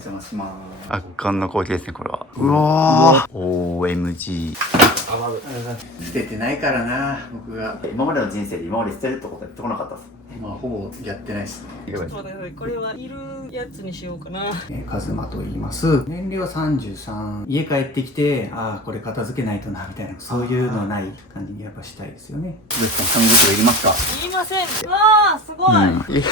邪魔します。圧巻の光景ですね、これは。うわー OMG。捨ててないからな、僕が。今までの人生で今まで捨てるってことやってこなかったっす。まあ、ほぼやってないですね。ちょっと待ってください。これはいるやつにしようかな。カズマと言います。年齢は33。家帰ってきて、ああ、これ片付けないとな、みたいな、そういうのない感じにやっぱしたいですよね。どうですか、紙袋いりますか？言いません。うわー、すごい。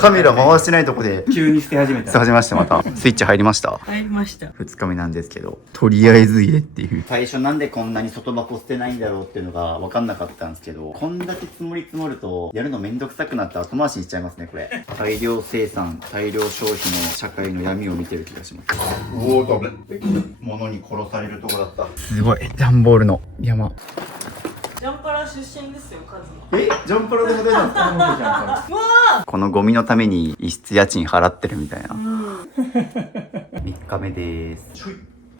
カメラ回してないとこで急に捨て始めた。始めましたまた。スイッチ入りました。入りました。2日目なんですけど、とりあえず入れっていう。最初なんでこんなに外箱捨てないんだろうっていうのが分かんなかったんですけど、こんだけ積もり積もるとやるのめんどくさくなって後回しにしちゃいますね、これ。大量生産、大量消費の社会の闇を見てる気がします。おお、飛ぶ。物に殺されるとこだった。すごい、段ボールの山。ジャンパラ出身ですよ、カズマ。ジャンプロでも出たんですか？このゴミのために一室家賃払ってるみたいな。3日目です。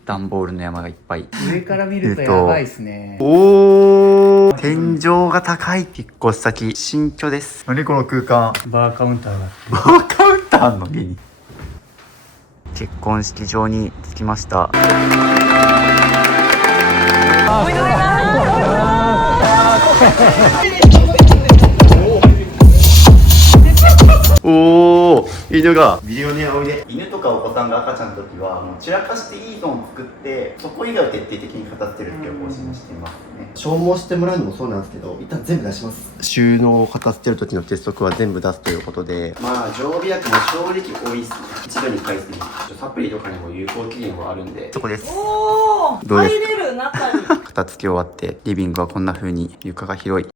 段ボールの山がいっぱい。上から見るとやばいっすね。おー、天井が高い。引っ越し先新居です。何この空間。バーカウンターが。バーカウンターの家に。結婚式場に着きました。おめでとうございます。おお、犬がビデオにおいで。犬とかお子さんが赤ちゃんの時はもう散らかしていいゾーンを作って、そこ以外を徹底的に片付けるっていう方針にしていますね。消耗してもらうのもそうなんですけど、一旦全部出します。収納を片付ける時の鉄則は全部出すということで、まあ常備薬も正直多いですね。一度に買いすぎ、サプリとかにも有効期限はあるんで。そこです。おー、どうですか？入れる中に。片付け終わってリビングはこんな風に床が広い。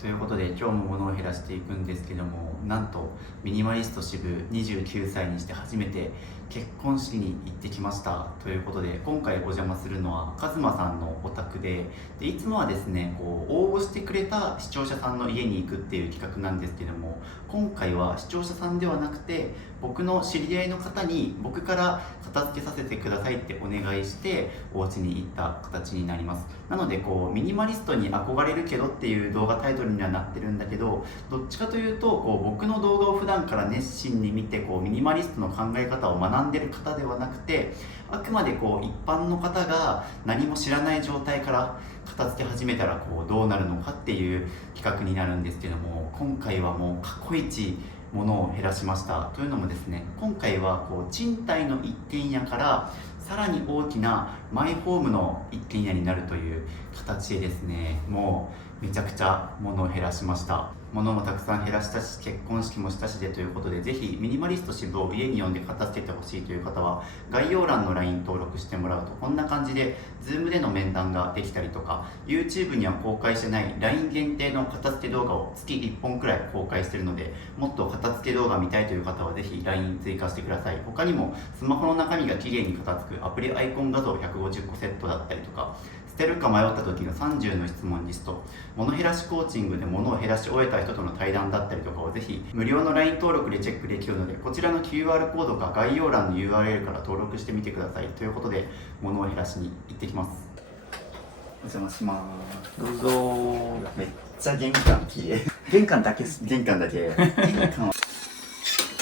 ということで今日も物を減らしていくんですけども、なんとミニマリスト支部29歳にして初めて結婚式に行ってきましたということで、今回お邪魔するのはカズマさんのお宅で、いつもはですねこう応募してくれた視聴者さんの家に行くっていう企画なんですけども、今回は視聴者さんではなくて僕の知り合いの方に僕から片付けさせてくださいってお願いしてお家に行った形になります。なのでこうミニマリストに憧れるけどっていう動画タイトルにはなってるんだけど、どっちかというとこう僕の動画を普段から熱心に見てこうミニマリストの考え方を学んでる方ではなくて、あくまでこう一般の方が何も知らない状態から片付け始めたらこうどうなるのかっていう企画になるんですけども、今回はもう過去一物を減らしました。というのもですね、今回はこう賃貸の一軒家からさらに大きなマイホームの一軒家になるという形でですね、もうめちゃくちゃ物を減らしました。物もたくさん減らしたし、結婚式もしたしでということで、ぜひミニマリスト支部を家に呼んで片付けてほしいという方は概要欄の LINE 登録してもらうと、こんな感じで Zoom での面談ができたりとか、 YouTube には公開してない LINE 限定の片付け動画を月1本くらい公開しているので、もっと片付け動画見たいという方はぜひ LINE 追加してください。他にもスマホの中身がきれいに片付くアプリアイコン画像150個セットだったりとか、捨てるか迷った時の30の質問リスト、物減らしコーチングで物を減らし終えた人との対談だったりとかをぜひ無料の LINE 登録でチェックできるので、こちらの QR コードか概要欄の URL から登録してみてください。ということで物を減らしに行ってきます。お邪魔します。どうぞ。めっちゃ玄関綺麗。玄関だけっすね。玄関だけ。玄関は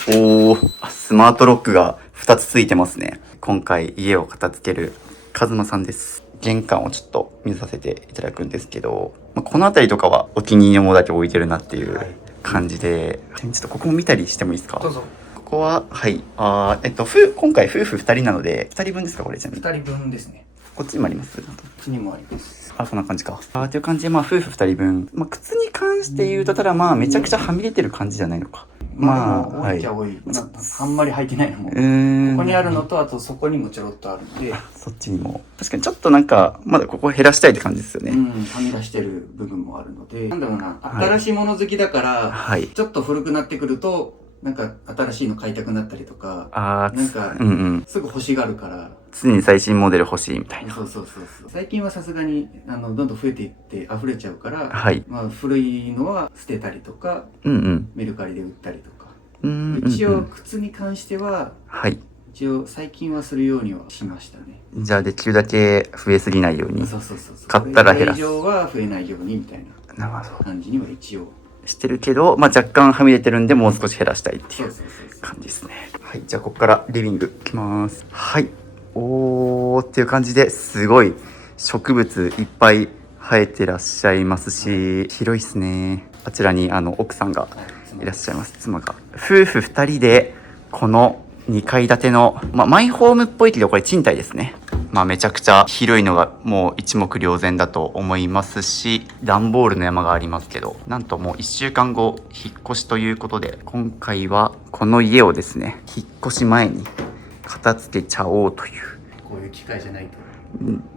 おー、スマートロックが2つついてますね。今回家を片付けるカズマさんです。玄関をちょっと見させていただくんですけど、この辺りとかはお気に入りのものだけ置いてるなっていう感じで、ちょっとここも見たりしてもいいですか？どうぞ。ここは、はい。今回夫婦2人なので、2人分ですかこれちなみに。2人分ですね。こっちにもあります？こっちにもあります。こんな感じか。という感じで、夫婦2人分。靴に関して言うと、ただめちゃくちゃはみ出てる感じじゃないのか。多いっちゃ多い。あんまり履いてないのも。ここにあるのと、あとそこにもちょろっとあるんで。そっちにも。確かにちょっとまだここ減らしたいって感じですよね。はみ出してる部分もあるので。なんだろうな、新しいもの好きだから、ちょっと古くなってくると、なんか新しいの買いたくなったりとか、なんか、すぐ欲しがるから。常に最新モデル欲しいみたいな。そう。最近はさすがに、どんどん増えていって溢れちゃうから、古いのは捨てたりとか、メルカリで売ったりとか。一応、靴に関しては、一応最近はするようにはしましたね。じゃあできるだけ増えすぎないように。そう買ったら減らす。以上は増えないようにみたいな感じには一応してるけど、まあ若干はみ出てるんで、もう少し減らしたいっていう感じですね。はい、じゃあここからリビング行きます。はい。おーっていう感じですごい植物いっぱい生えてらっしゃいますし、広いですね。あちらに奥さんがいらっしゃいます。妻が。夫婦2人でこの2階建ての、マイホームっぽいけどこれ賃貸ですね。めちゃくちゃ広いのがもう一目瞭然だと思いますし、段ボールの山がありますけど、なんともう1週間後引っ越しということで、今回はこの家をですね、引っ越し前に片付けちゃおうという、こういう機会じゃないと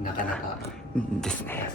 なかなかですね。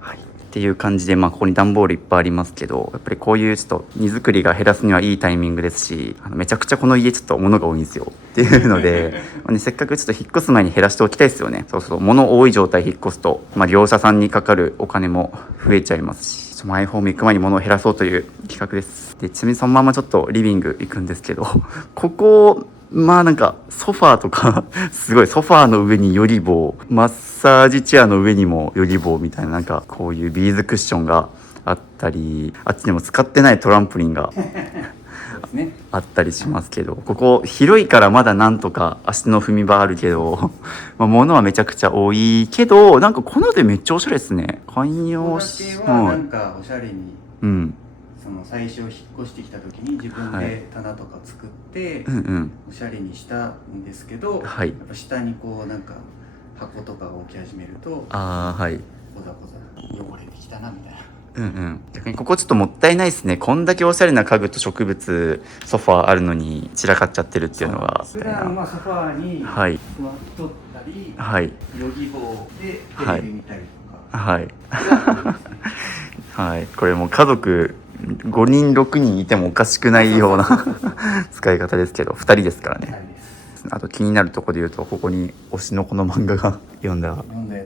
はい、っていう感じで、ここに段ボールいっぱいありますけど、やっぱりこういうちょっと荷造りが減らすにはいいタイミングですし、めちゃくちゃこの家ちょっと物が多いんですよっていうのでせっかくちょっと引っ越す前に減らしておきたいですよね。そう物多い状態引っ越すと、業者さんにかかるお金も増えちゃいますし、マイホーム行く前に物を減らそうという企画です。で、ちなみにそのままちょっとリビング行くんですけど、ここなんかソファーとかすごいソファーの上にヨギボー、マッサージチェアの上にもヨギボーみたいな、なんかこういうビーズクッションがあったり、あっちにも使ってないトランポリンがあったりしますけど、ここ広いからまだなんとか足の踏み場あるけど物はめちゃくちゃ多いけど、なんかこのでめっちゃおしゃれですね。観葉植物はなんかおしゃれに、その最初引っ越してきた時に自分で棚とか作って、おしゃれにしたんですけど、やっぱ下にこうなんか箱とかが置き始めると、こざこざ汚れてきたなみたいな。逆にここちょっともったいないですね。こんだけおしゃれな家具と植物ソファーあるのに散らかっちゃってるっていうのが、普段はソファーに座っとったり、ヨギボーでテレビ見たりとか、これもう家族5人6人いてもおかしくないような使い方ですけど、2人ですからね。あと気になるところで言うと、ここに推しの子の漫画が読んだや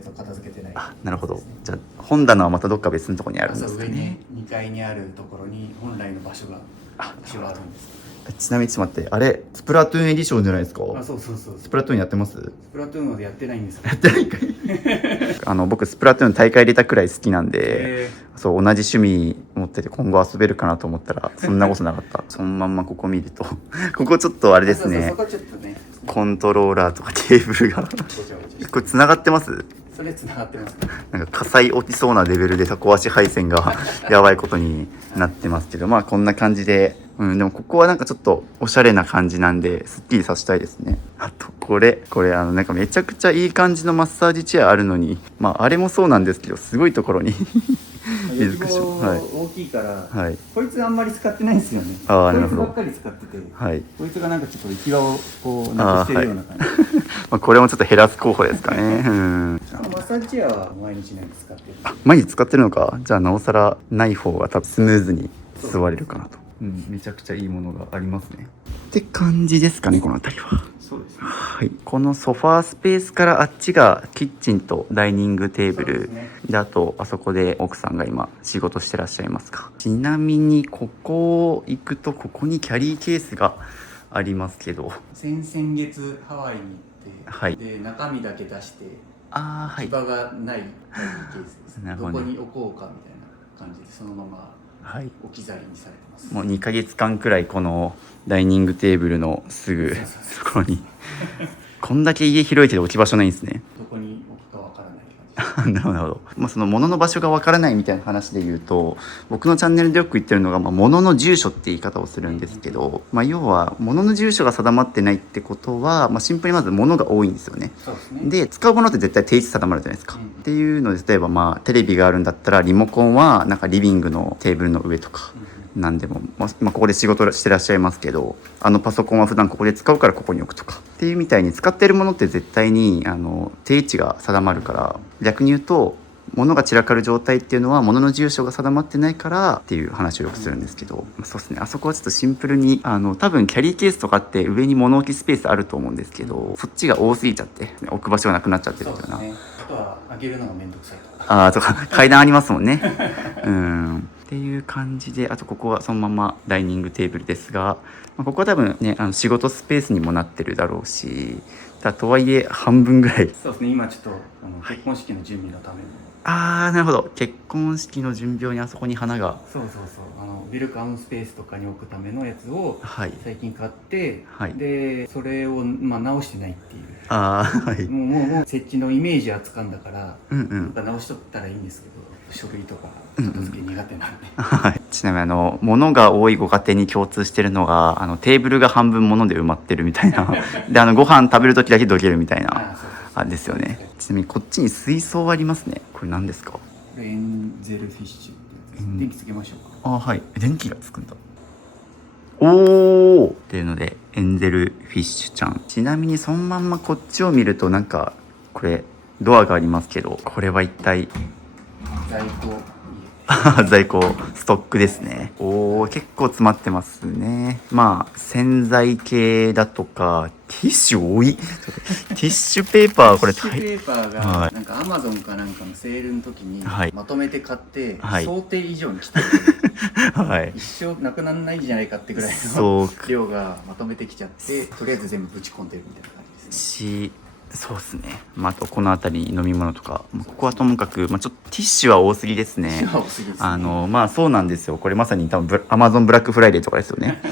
つを片付けてない。なるほど。じゃあ本棚はまたどっか別のところにあるんですかね。上に2階にあるところに本来の場所があるんです。ちなみにちょっと待って、あれスプラトゥーンエディションじゃないですか。そうスプラトゥーンやってます？スプラトゥーンはやってないんですよ。やってないかい僕スプラトゥーン大会出たくらい好きなんで、同じ趣味持ってて今後遊べるかなと思ったらそんなことなかったそのまんまここ見るとここちょっとあれですね、コントローラーとかテーブルがこれ繋がってます？それ繋がってます。なんか火災起きそうなレベルでタコ足配線がやばいことになってますけど、こんな感じで、でもここはなんかちょっとおしゃれな感じなんですっきりさせたいですね。あとこれなんかめちゃくちゃいい感じのマッサージチェアあるのに、あれもそうなんですけどすごいところにヨギボー大きいから、こいつあんまり使ってないんですよね。こいつばっかり使ってて、こいつがなんかちょっと行き場をこうなくしてるような感じ。これもちょっと減らす候補ですかね。マッサージチェアは毎日なんか使ってる。毎日使ってるのか。じゃあなおさらない方が多分スムーズに座れるかなと。めちゃくちゃいいものがありますね。って感じですかね、この辺りは。そうですね。このソファースペースからあっちがキッチンとダイニングテーブルで、あとあそこで奥さんが今仕事してらっしゃいますか。ちなみにここ行くとここにキャリーケースがありますけど、先月ハワイに行って、で中身だけ出して行き場がないキャリーケースです。どこに置こうかみたいな感じでそのまま置き去りにされてます。もう2ヶ月間くらいこのダイニングテーブルのすぐそこにこんだけ家広いけど置き場所ないんですね。どこに置くかわからない感じ。なるほど。その物の場所がわからないみたいな話で言うと、僕のチャンネルでよく言ってるのが、物の住所って言い方をするんですけど、要は物の住所が定まってないってことは、シンプルにまず物が多いんですよね。で使うものって絶対定位置定まるじゃないですか。っていうので、例えばテレビがあるんだったらリモコンはなんかリビングのテーブルの上とか。なんでも、ここで仕事してらっしゃいますけど、パソコンは普段ここで使うからここに置くとかっていうみたいに、使っているものって絶対に定位置が定まるから、逆に言うと物が散らかる状態っていうのは物の住所が定まってないからっていう話をよくするんですけど、そうですね、あそこはちょっとシンプルに多分キャリーケースとかって上に物置きスペースあると思うんですけど、そっちが多すぎちゃって置く場所がなくなっちゃってるっていうな。あとは上げるのがめんどくさいとか。とか階段ありますもんね。っていう感じで、あとここはそのままダイニングテーブルですが、ここは多分ね仕事スペースにもなってるだろうし、とはいえ半分ぐらい。そうですね、今ちょっと結婚式の準備のために。なるほど、結婚式の準備用にあそこに花が。そうそうそう、ウェルカムスペースとかに置くためのやつを最近買って、でそれを直してないっていう。もう設置のイメージはつかんだから、直しとったらいいんですけど、書類とか片付け苦手なんで。ちなみに物が多いご家庭に共通してるのがテーブルが半分物で埋まってるみたいなでご飯食べる時だけどけるみたいなですよね。ちなみにこっちに水槽ありますね。これ何ですか？エンゼルフィッシュってやつ。電気つけましょうか。はい、電気がつくんだ。おーっていうのでエンゼルフィッシュちゃん。ちなみにそのまんまこっちを見るとなんかこれドアがありますけど、これは一体在庫在庫ストックですね。結構詰まってますね。洗剤系だとかティッシュ多いティッシュペーパー、これティッシュペーパーがなんかAmazonかなんかのセールの時にまとめて買って、想定以上に来てる、一生なくならないんじゃないかってぐらいの量がまとめてきちゃって、とりあえず全部ぶち込んでるみたいな感じですね。そうですね。あとこの辺り飲み物とか、ここはともかく、ちょっとティッシュは多すぎですね。そうなんですよ。これまさに多分Amazonブラックフライデーとかですよね。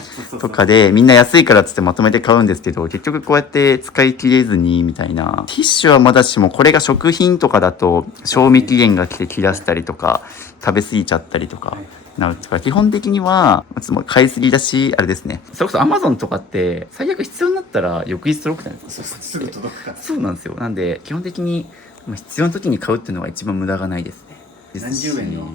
とかでみんな安いからっつってまとめて買うんですけど、結局こうやって使い切れずにみたいな。ティッシュはまだしも、これが食品とかだと賞味期限が来て切らしたりとか食べ過ぎちゃったりとか。基本的には買いすぎだし、あれですね、それこそ Amazon とかって最悪必要になったら翌日届くじゃないですか。すぐ届くから。そうなんですよ。なんで基本的に必要な時に買うっていうのが一番無駄がないですね。何十円の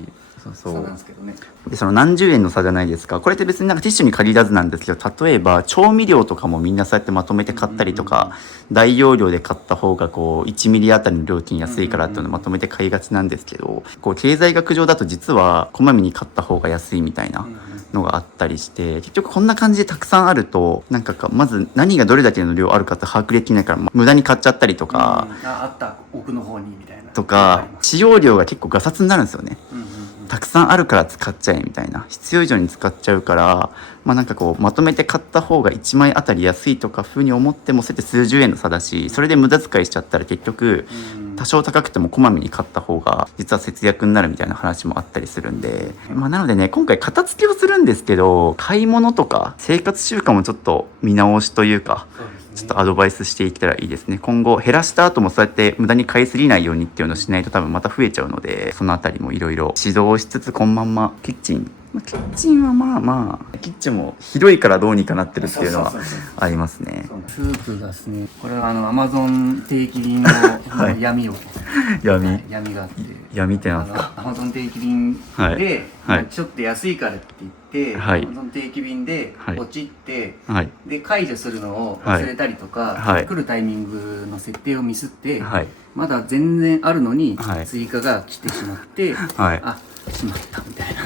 差なんですけどね。でその何十円の差じゃないですか。これって別になんかティッシュに限らずなんですけど、例えば調味料とかもみんなそうやってまとめて買ったりとか、大容量で買った方が1ミリあたりの料金安いからっていうのをまとめて買いがちなんですけど、経済学上だと実はこまめに買った方が安いみたいなのがあったりして、結局こんな感じでたくさんあるとまず何がどれだけの量あるかって把握できないから、無駄に買っちゃったりとか、あった奥の方にみたいなとか、使用量が結構ガサツになるんですよね。たくさんあるから使っちゃえみたいな、必要以上に使っちゃうから、まとめて買った方が1枚あたり安いとか風に思っても、そうやって数十円の差だし、それで無駄遣いしちゃったら結局多少高くてもこまめに買った方が実は節約になるみたいな話もあったりするんで、なのでね、今回片付けをするんですけど、買い物とか生活習慣もちょっと見直しというか、ちょっとアドバイスしていけたらいいですね。今後減らした後もそうやって無駄に買いすぎないようにっていうのをしないと多分また増えちゃうので、そのあたりもいろいろ指導しつつ、このまんまキッチンはキッチンも広いからどうにかなってるっていうのはありますね。スープがですね、これはAmazon定期便の闇を闇があって、闇ってなんですか？Amazon定期便でちょっと安いからって言って、Amazon定期便でポチって、で解除するのを忘れたりとか、来るタイミングの設定をミスって、まだ全然あるのに追加が来てしまって、あ、しまったみたいな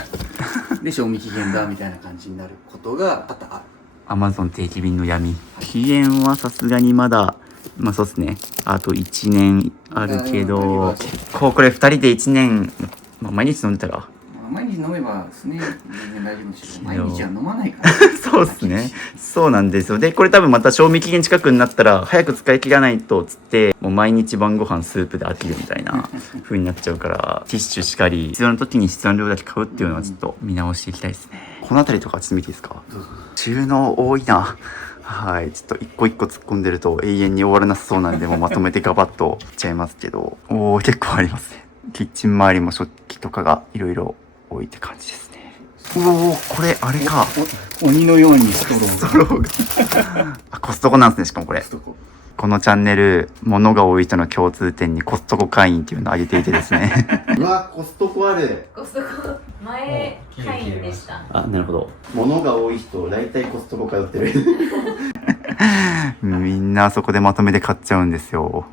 で賞味期限だみたいな感じになることが多々ある。Amazon 定期便の闇。期限はさすがにまだそうですね、あと1年あるけど、結構これ2人で1年、毎日飲んでたら毎日飲めばですね、全然大丈夫ですけど、毎日は飲まないからそうですね、そうなんですよ。でこれ多分また賞味期限近くになったら早く使い切らないとっつって、もう毎日晩ご飯スープで飽きるみたいな風になっちゃうから、ティッシュしかり必要な時に必要な量だけ買うっていうのはちょっと見直していきたいですね。この辺りとかちょっと見ていいですか？収納多いな。はい、ちょっと一個一個突っ込んでると永遠に終わらなさそうなんで、もうまとめてガバッといっちゃいますけど、結構ありますね。キッチン周りも食器とかがいろいろ置いて感じですね。これあれか、鬼のようにストローがコストコなんですね。しかもこれこのチャンネル、物が多い人の共通点にコストコ会員っていうのを挙げていてですねうわ、コストコある。コストコ前会員でした。なるほど。物が多い人大体コストコ通ってるみんなあそこでまとめて買っちゃうんですよ。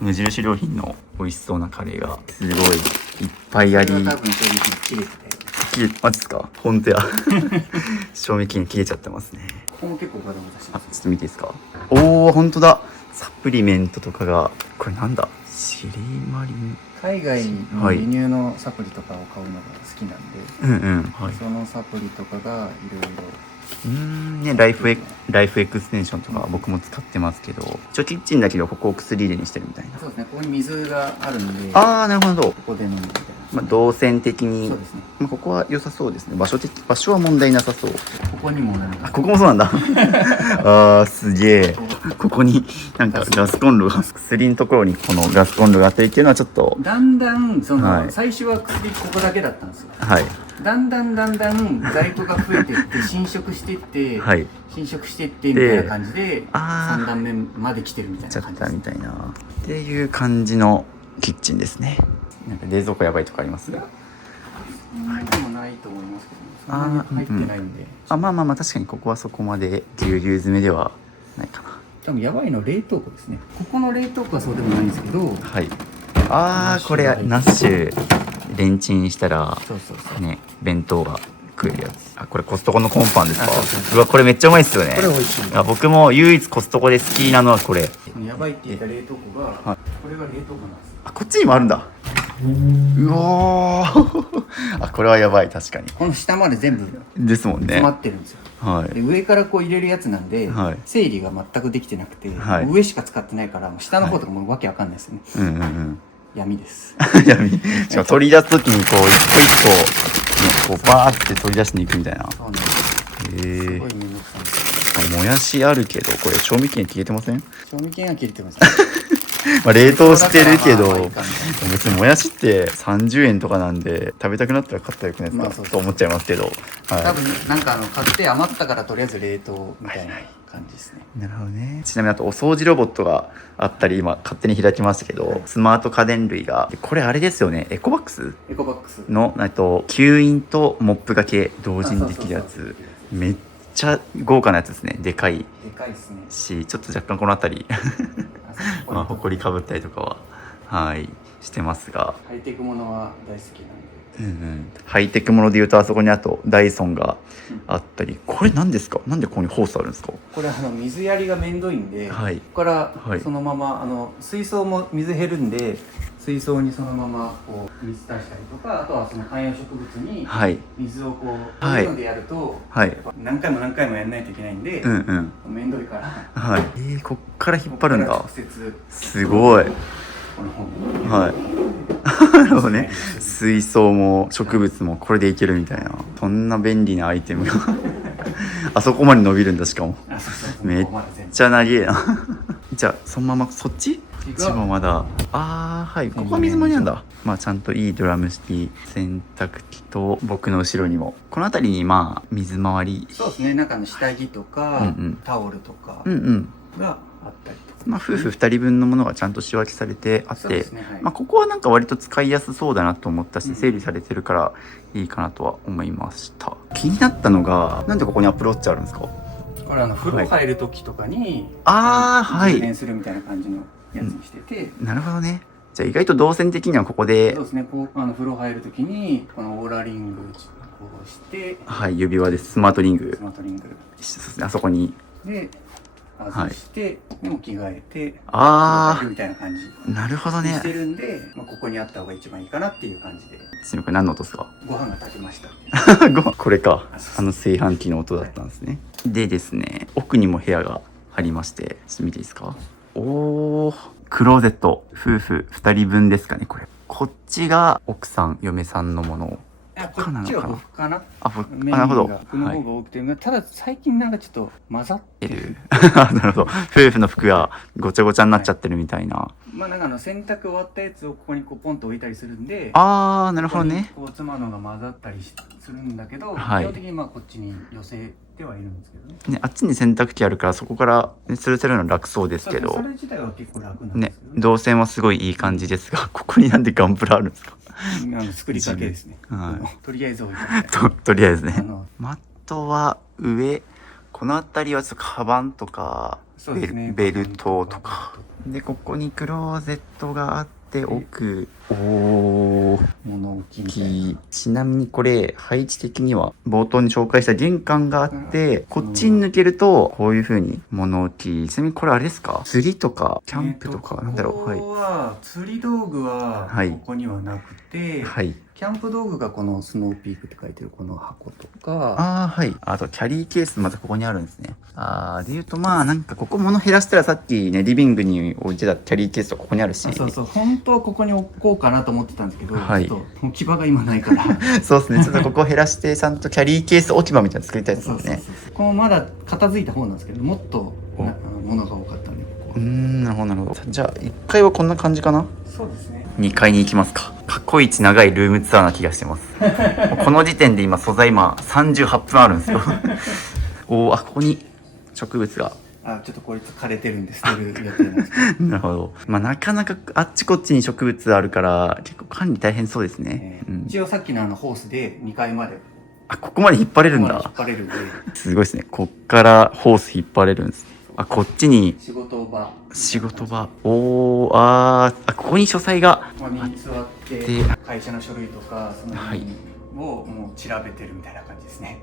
無印良品の美味しそうなカレーがすごいいっぱいあり、多分賞味期限切れてて、マジですか？本当や賞味期限切れちゃってますね。ここも結構ガタガタしてます。ちょっと見ていいですか？本当だ。サプリメントとかが、これなんだ？シリマリン。海外の輸入のサプリとかを買うのが好きなんで、うんうん。はい。そのサプリとかがいろいろね、ライフエクステンションとか僕も使ってますけど、一応キッチンだけどここを薬入れにしてるみたいな。そうですね、ここに水があるんで、ああ、なるほど。ここで飲むみたいな。動線的に、そうですね。ここは良さそうですね。場所は問題なさそう。ここにもあ、ここもそうなんだ。あー、すげえ。ここになんかガスコンロが、薬のところにこのガスコンロがあったりっていうのはちょっと。だんだんはい最初は薬ここだけだったんですよ。はい。だんだん在庫が増えていって侵食していって、はい。侵食していってみたいな感じであー3段目まで来てるみたいちゃっな感じです。たみたいな。っていう感じのキッチンですね。なんか冷蔵庫やばいとかあります？そんなにもないと思いますけど、そんなに入ってないんで。まあ確かにここはそこまでぎゅうぎゅう詰めではないかな。多分やばいの冷凍庫ですね。ここの冷凍庫はそうでもないんですけど、はい。ああ、これナッシュレンチンしたらそうそうそう。ね、弁当が食えるやつ。あ、これコストコのコンパンですか？あそうそううわ、これめっちゃうまいっすよね。これ美味しい。僕も唯一コストコで好きなのはこれ。やばいって言った冷凍庫が、はいこれが冷凍庫なんですよ。あ、こっちにもあるんだ。うおーあ、これはやばい、確かに。この下まで全部ですもんね。詰まってるんですよ。はで上からこう入れるやつなんで、はい整理が全くできてなくて、はい上しか使ってないからもう下の方とかもうわけわかんないですよね。い。うんうんうん。闇です。闇。しかも取り出すときにこう一個一個、ね、こうバーって取り出しに行くみたいな。そうなんです。すごいめんどくさいです。もやしあるけど、これ賞味期限切れてません？賞味期限が切れてます。冷凍してるけど、まあまあいいかみたいな別にもやしって30円とかなんで食べたくなったら買ったらよくないですか、まあそうそうと思っちゃいますけど、多分なんか買って余ったからとりあえず冷凍みたいな感じですね。なるほどね。ちなみにあとお掃除ロボットがあったり、今勝手に開きましたけど、スマート家電類がこれあれですよね、エコバックスエコバックスの吸引とモップがけ同時にできるやつ、そうそうそうめっちゃ豪華なやつですね。でかいでかいですね。し、ちょっと若干この辺りまあ埃かぶったりとかははいしてますが、ハイテクものは大好きなんで。ハイテクものでいうと、あそこにあとダイソンがあったり、これ何ですか？なんでここにホースあるんですか？これ水やりがめんどいんで、はいここからはいそのまま水槽も水減るんで、水槽にそのままこう水足したりとか、あとはその観葉植物にはい水をこう、はいこういうのでやると、はいやっぱ何回も何回もやらないといけないんで、めんどいからはいこっから引っ張るんだ。ここから直接すごい。この方にはいなるほどね。水槽も植物もこれでいけるみたいな、そんな便利なアイテムがあそこまで伸びるんだ。しかもあそうそうそうめっここまで全部ちゃ長えなじゃあそのままそっちもまだはい、ここは水回りなんだ。まあちゃんといいドラム式洗濯機と、僕の後ろにもこの辺りにまあ水回り、そうですね、中の下着とか、うんうんタオルとかがあったりとか、まあ夫婦2人分のものがちゃんと仕分けされてあって、そうですね、はい。まあここはなんか割と使いやすそうだなと思ったし、うん整理されてるからいいかなとは思いました。気になったのが、なんでここにアップルウォッチあるんですか？これ風呂入る時とかに、はい充電するみたいな感じのやつにしてて、なるほどね。じゃあ意外と動線的にはここで、そうですね、こう風呂入る時にこのオーラリングこうしてはい指輪でスマートリングスマートリングそうですね、あそこにで外して、でも着替えてみたいな感じなるほどね。してるんで、まあ、ここにあった方が一番いいかなっていう感じで。ちなみにこれ何の音ですか？ご飯が炊けましたこれか、そう炊飯器の音だったんですね。でですね、奥にも部屋がありまして、ちょっと見ていいですか？クローゼット、夫婦2人分ですかね、これ。こっちが奥さん、嫁さんのものを。こっちは僕かな。なるほど。服の方が多くて、ただ最近なんかちょっと混ざってる。なるほど。夫婦の服がごちゃごちゃになっちゃってるみたいな。まあなんか洗濯終わったやつをここにこうポンと置いたりするんで、なるほどね。こう妻のが混ざったりするんだけど、はい、基本的にまあこっちに寄せてはいるんですけどね。あっちに洗濯機あるから、そこからスルスルの楽そうですけど。それ自体は結構楽なんですけどね。動線はすごいいい感じですが、ここになんでガンプラあるんですか？作りかけですね。とりあえず置いてとりあえずね。マットは上、この辺りはちょっとカバンとか、ベルトとか。で、ここにクローゼットがあっで奥おー物置みたいいい。ちなみにこれ配置的には冒頭に紹介した玄関があってこっちに抜けるとこういう風に物置。ちなみにこれあれですか、釣りとかキャンプとか、なんだろう。ここは釣り道具はここにはなくて、はい。キャンプ道具がこのスノーピークって書いてるこの箱とか、ああ、はい。あとキャリーケースまたここにあるんですね。で言うとまあなんかここ物減らしたらさっきねリビングに置いてたキャリーケースとかここにあるし、そうそう、本当はここに置こうかなと思ってたんですけど、はい、ちょっと置き場が今ないからそうですね、ちょっとここ減らしてちゃんとキャリーケース置き場みたいなの作りたいですもんね。ここもまだ片付いた方なんですけど、もっと物が多かったんで、ここはなるほどなるほど。じゃあ1階はこんな感じかな。そうですね。2階に行きますか。過去一長いルームツアーな気がしてますこの時点で今素材38分あるんですよここに植物がちょっとこいつ枯れてるんで捨てる予定なんですけどなるほど。なかなかあっちこっちに植物あるから結構管理大変そうですね、一応さっきのホースで2階までここまで引っ張れるんだ。引っ張れるんで、すごいですね。こっからホース引っ張れるんですね。こっちに仕事場ここに書斎がに座って会社の書類とかその辺をもう調べてるみたいな感じですね。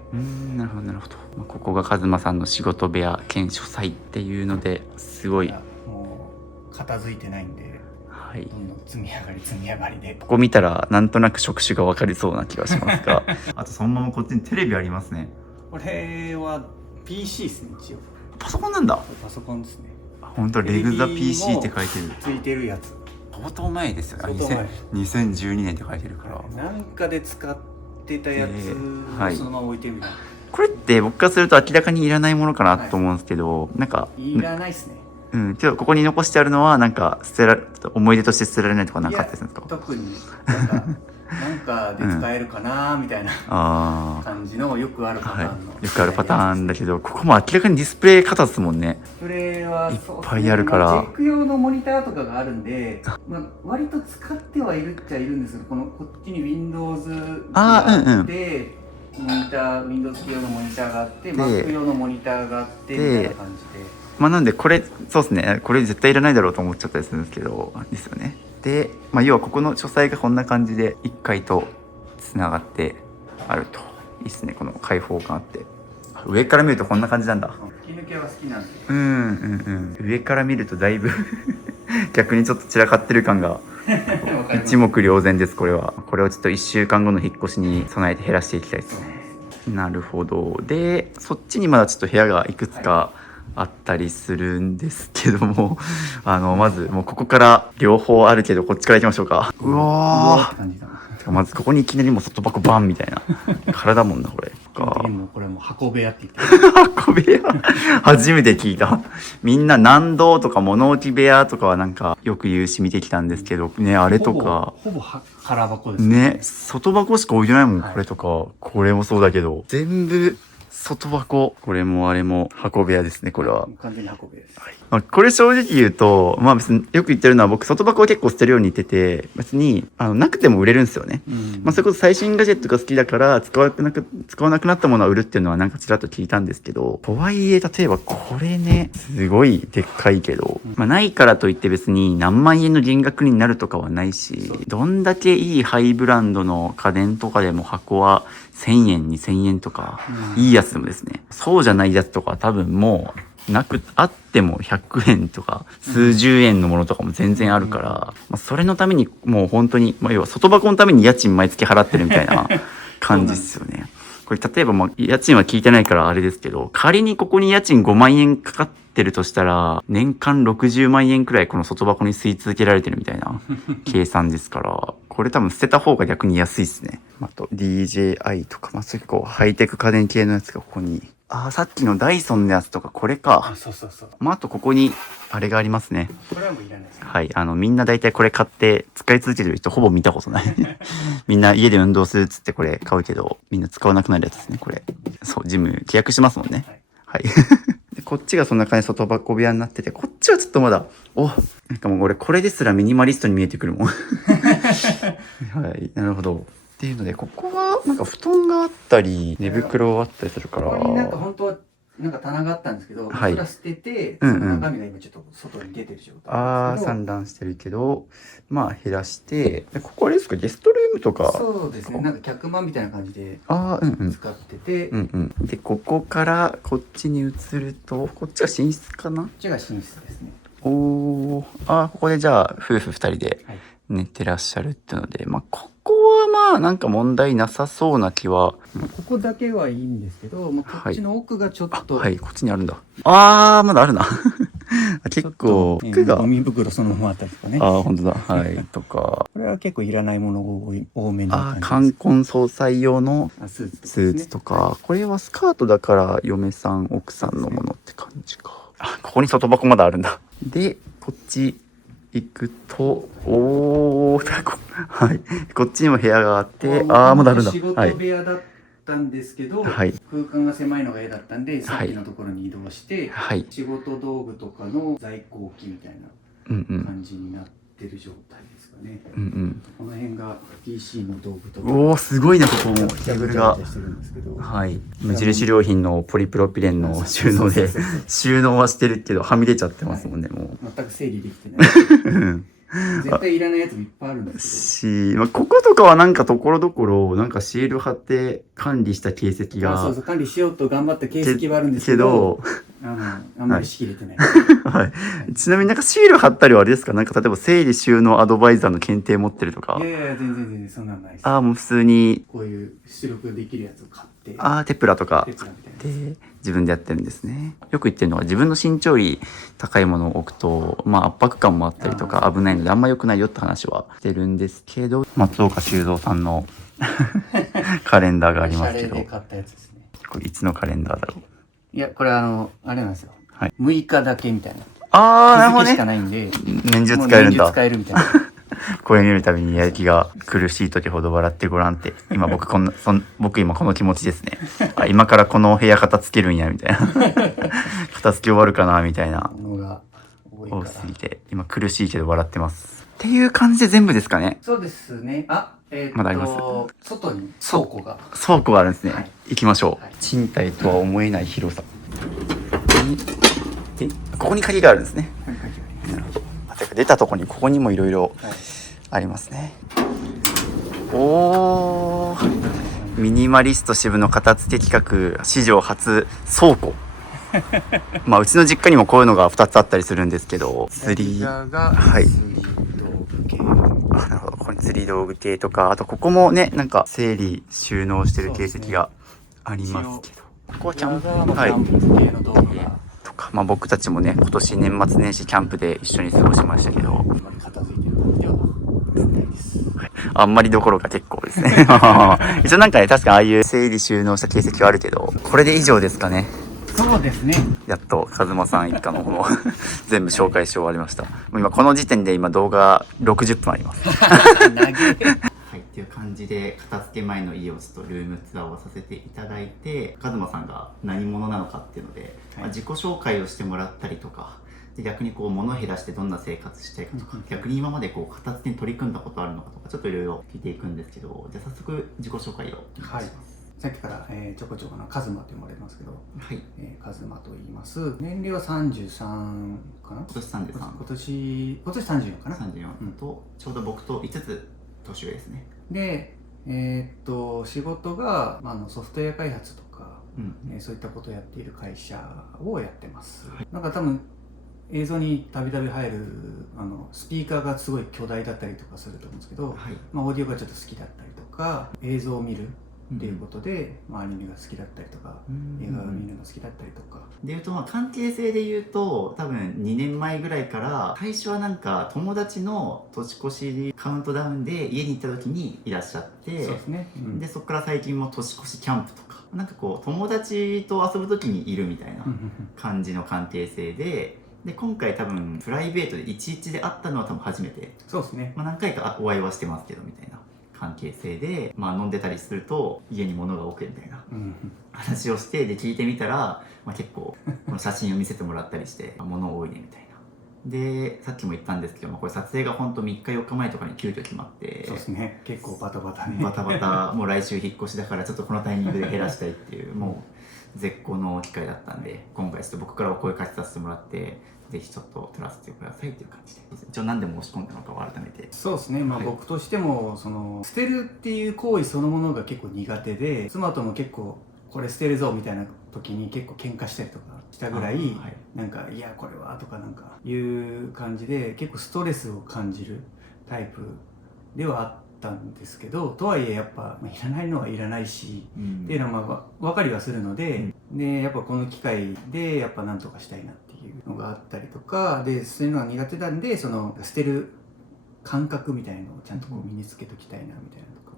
なるほどなるほど。ここがカズマさんの仕事部屋兼書斎っていうのですごいもう片付いてないんで、どんどん積み上がりで、ここ見たらなんとなく職種が分かりそうな気がしますがあとそのままこっちにテレビありますね。これは PC ですね。一応パソコンなんだ。パソコンですね。本当レグザ PC って書いてる。ついてるやつ。相当前ですよね。2012年って書いてるから。なんかで使ってたやつをそのまま置いてみたいな。これって僕からすると明らかにいらないものかなと思うんですけど、なんかいらないっすね。けどここに残してあるのはなんか思い出として捨てられないとかなかったりするんですか？特になんかで使えるかなみたいな感じのよくあるパターンの、よくあるパターンだけど、ここも明らかにディスプレイ型ですもんね。ディスプレイはいっぱいあるから、チェック用のモニターとかがあるんで、割と使ってはいるっちゃいるんですけど、こっちに Windows があって、Windows 系用のモニターがあって、Mac 用のモニターがあってみたいな感じで。なんでこれそうですね、これ絶対いらないだろうと思っちゃったりするんですけどですよね。で、要はここの書斎がこんな感じで1階とつながってあるといいですね。この開放感あって、上から見るとこんな感じなんだ。吹き抜けは好きなんで、上から見るとだいぶ逆にちょっと散らかってる感が一目瞭然です。これをちょっと1週間後の引っ越しに備えて減らしていきたいですね。なるほど。でそっちにまだちょっと部屋がいくつかあったりするんですけどもまずもうここから両方あるけどこっちから行きましょうか。うわー、まずここにいきなりもう外箱バンみたいな体もんなこれ。これも箱部屋って言ってる。箱部屋初めて聞いた。みんな南道とか物置部屋とかはなんかよく言うし見てきたんですけどね、あれとかほぼ空箱ですね。外箱しか置いてないもん、これとかこれもそうだけど全部外箱。これもあれも箱部屋ですね。これは完全に箱部屋です。これ正直言うと別によく言ってるのは、僕外箱を結構捨てるように言ってて、別になくても売れるんですよね。それこそ最新ガジェットが好きだから使わなくなったものは売るっていうのはなんかちらっと聞いたんですけど、とはいえ例えばこれねすごいでっかいけど、ないからといって別に何万円の減額になるとかはないし、どんだけいいハイブランドの家電とかでも箱は1000円2000円とか、いいやつでもですね、そうじゃないやつとか多分もうあっても100円とか数十円のものとかも全然あるから、それのためにもう本当に、要は外箱のために家賃毎月払ってるみたいな感じですよね。これ例えば家賃は聞いてないからあれですけど、仮にここに家賃5万円かかってるとしたら年間60万円くらいこの外箱に吸い続けられてるみたいな計算ですから、これ多分捨てた方が逆に安いですね。あと DJI とかそういうハイテク家電系のやつがここに、さっきのダイソンのやつとかこれか。そうあとここにあれがありますね。これはもういらないですね。はい、みんな大体これ買って使い続けてる人ほぼ見たことないみんな家で運動するっつってこれ買うけど、みんな使わなくなるやつですね。これジム契約しますもんね。はいでこっちがそんな感じで外箱部屋になってて、こっちはちょっとまだなんかもう俺これですらミニマリストに見えてくるもんはい、なるほど。っていうので、ここはなんか布団があったり寝袋があったりするから、ここになんか本当はなんか棚があったんですけど、はいそれは捨てて、うんうんその中身が今ちょっと外に出てる状態ああ、ですけど。散乱してるけど、まあ減らして、でここあれですか、ゲストルームとか。そうですね。なんか客間みたいな感じでああ、うんうん。使ってて、うんうん。で、ここからこっちに移ると、こっちが寝室かな？こっちが寝室ですね。おお、ああ、ここでじゃあ夫婦2人ではい。寝てらっしゃるっていうので、まあここはまあなんか問題なさそうな気は。ここだけはいいんですけど、もうこっちの奥がちょっと、はい、こっちにあるんだ。ああ、まだあるな。結構、服が。ゴミ袋そのままあったりとかね。ああ、本当だ。はい。とか。これは結構いらないものを多めに。ああ、冠婚葬祭用のスーツとかですスね、ーツとか。これはスカートだから嫁さん、奥さんのものって感じか。あ、ここに外箱まだあるんだ。で、こっち行くと、おー、はい。こっちにも部屋があって、ああ、まだあるんだ。仕事部屋だったんですけど、はい。空間が狭いのが嫌だったんで、さっきのところに移動して、はい。仕事道具とかの在庫置きみたいなうんうん。感じになってる状態ですかね。うんうん。この辺が PC の道具とか。おー、すごいね、ここも。テーブルが。してるんですけど、はい。無印良品のポリプロピレンの収納で、収納はしてるけど、はみ出ちゃってますもんね、もう。全く整理できてない。絶対いらないやつもいっぱいあるんですまあ、こことかはなんかところどころ、なんかシール貼って管理した形跡けど。が。そうそう、管理しようと頑張った形跡はあるんですけど、あんまりしきれてない。はい。ちなみになんかシール貼ったりはあれですか？なんか例えば整理収納アドバイザーの検定持ってるとか。いやいや、全然そんなんないです。ああ、もう普通に。こういう出力できるやつを買って。ああ、テプラとか。テプラみたいなやつ。で、自分でやってるんですね。よく言ってるのは自分の身長より高いものを置くと、まあ圧迫感もあったりとか危ないのであんま良くないよって話はしてるんですけど、松岡修造さんのカレンダーがありますけど。シャレで買ったやつですね。これいつのカレンダーだろう。いや、これあれなんですよ。はい。6日だけみたいな。ああ、なるほど日付しかね。ないんで。年中使えるんだ。年中使えるみたいな。これ見るたびにやる気が苦しい時ほど笑ってごらんって。今僕今この気持ちですね。あ、今からこの部屋片付けるんやみたいな。片付け終わるかなみたいな。ものが多すぎて今苦しいけど笑ってます。っていう感じで全部ですかね。そうですね。まだあります外に倉庫が。倉庫があるんですね。はい、行きましょう、はい。賃貸とは思えない広さ。で、ここに鍵があるんですね。なるほど。出たとこにここにもいろいろありますね。おー、ミニマリスト支部の片付け企画史上初倉庫。まあうちの実家にもこういうのが2つあったりするんですけど、釣りがはい。釣り道具系。あ、なるほど。ここに釣り道具系とか、あとここもね、なんか整理収納してる形跡がありますけど、ここはキャンプ、はい。キャンプ系の道具がとか、まあ僕たちもね、今年年末年始キャンプで一緒に過ごしましたけど、あんまり片付いてる感じではないです。あんまりどころか結構ですね。一応なんかね、確かああいう整理収納した形跡はあるけど、これで以上ですかね。そうですね。やっとカズマさん一家の方も全部紹介し終わりました。もう今この時点で今動画60分あります。投げ。はい、っていう感じで片付け前の家をちょっとルームツアーをさせていただいて、カズマさんが何者なのかっていうので、はい、まあ、自己紹介をしてもらったりとか、で逆にこう物を減らしてどんな生活してるかとか、逆に今までこう片付けに取り組んだことあるのかとか、ちょっといろいろ聞いていくんですけど、じゃあ早速自己紹介をお願いします。さっきから、ちょこちょこカズマと呼ばれてますけど、はい、カズマと言います。年齢は33かな。今年33。今年34かな。34と、ちょうど僕と5つ年上ですね。で、仕事が、ソフトウェア開発とか、そういったことをやっている会社をやってます。はい、なんか多分映像にたびたび入るスピーカーがすごい巨大だったりとかすると思うんですけど、はい、オーディオがちょっと好きだったりとか、映像を見るっていうことで、アニメが好きだったりとか、映画を見るの好きだったりとか。でいうと、関係性で言うと、多分2年前ぐらいから最初はなんか友達の年越しカウントダウンで家に行った時にいらっしゃって、そうですね、でそこから最近も年越しキャンプとか、なんかこう友達と遊ぶ時にいるみたいな感じの関係性で。で今回多分プライベートで11で会ったのは多分初めて。そうですね。何回かお会いはしてますけどみたいな関係性で、飲んでたりすると家に物が置くみたいな話をして、で聞いてみたら、結構この写真を見せてもらったりして物多いねみたいな。でさっきも言ったんですけど、これ撮影が本当3日4日前とかに急遽決まって。そうですね、結構バタバタね。バタバタもう来週引っ越しだからちょっとこのタイミングで減らしたいっていうもう絶好の機会だったんで、今回ちょっと僕からお声かけさせてもらって、ぜひちょっと撮らせてくださいっていう感じで、一応何で申し込んだのかを改めて。そうですね、まあ、はい、僕としても捨てるっていう行為そのものが結構苦手で、妻とも結構これ捨てるぞみたいな時に結構喧嘩したりとかしたぐらい、はい、なんかいやこれはとかなんかいう感じで結構ストレスを感じるタイプではあったんですけど、とはいえやっぱいらないのはいらないし、っていうのはまあ分かりはするので、でやっぱこの機会でやっぱなんとかしたいなっていうのがあったりとかで、そういうのが苦手なんで捨てる感覚みたいなのをちゃんとこう身につけときたいなみたいなとか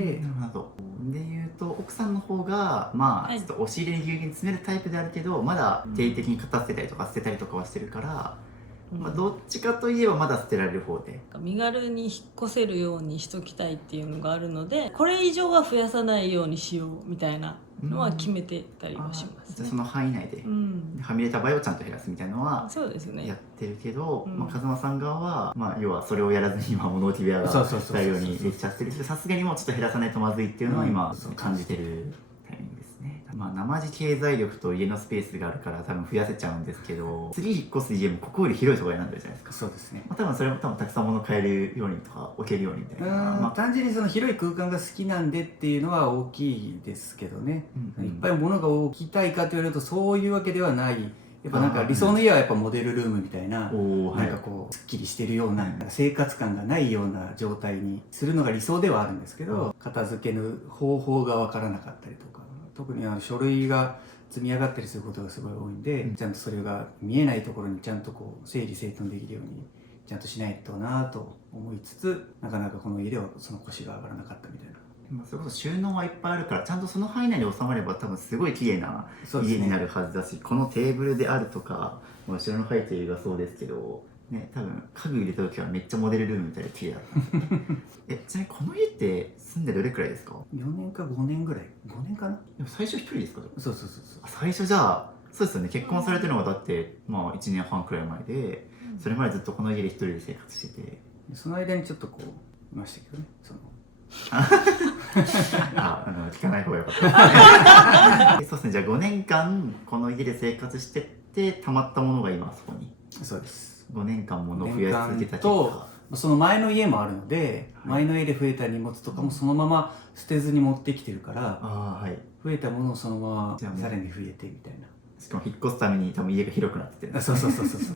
で、なるほど。でいうと奥さんの方がまあちょっと押し入れにぎゅうぎゅうに詰めるタイプであるけど、まだ定期的に片捨てたりとか捨てたりとかはしてるから、まあ、どっちかといえばまだ捨てられる方で、身軽に引っ越せるようにしときたいっていうのがあるので、これ以上は増やさないようにしようみたいなのは決めてたりはしますね。その範囲内で、はみ出た場合をちゃんと減らすみたいなのはそうですね、やってるけど、まあ、風間さん側は、まあ、要はそれをやらずに今物置部屋が大量にできちゃってるけど、さすがにもうちょっと減らさないとまずいっていうのは今感じてるタイミングですね。まあ、生地経済力と家のスペースがあるから多分増やせちゃうんですけど、次引っ越す家もここより広いところになってるじゃないですか。そうですね、まあ、多分それもたくさん物買えるようにとか置けるようにみたいな、まあ、単純に広い空間が好きなんでっていうのは大きいですけどね、いっぱい物が置きたいかと言われるとそういうわけではない。やっぱなんか理想の家はやっぱモデルルームみたいな、なんかこうすっきりしてるような、生活感がないような状態にするのが理想ではあるんですけど、片付ける方法が分からなかったりとか、特に書類が積み上がったりすることがすごい多いんで、ちゃんとそれが見えないところにちゃんとこう整理整頓できるようにちゃんとしないとなと思いつつ、なかなかこの家ではその腰が上がらなかったみたいな。それこそ収納はいっぱいあるからちゃんとその範囲内に収まれば多分すごい綺麗な家になるはずだし、このテーブルであるとか後ろの背景がそうですけど、ね、多分家具入れた時はめっちゃモデルルームみたいで綺麗だったんですちなみにこの家って住んでどれくらいですか？4年か5年ぐらい、5年かな。でも最初一人ですか？そうそう。最初じゃあそうですよね、結婚されてるのがだってまあ1年半くらい前で、それまでずっとこの家で一人で生活してて、その間にちょっとこういましたけどね、聞かない方がよかったそうですね、じゃあ5年間この家で生活してってたまったものが今そこに。そうです。5年間物を増やし続けた結果、その前の家もあるので、前の家で増えた荷物とかもそのまま捨てずに持ってきてるから、増えたものをそのままさらに増えてみたいな。しかも引っ越すために多分家が広くなってて、そう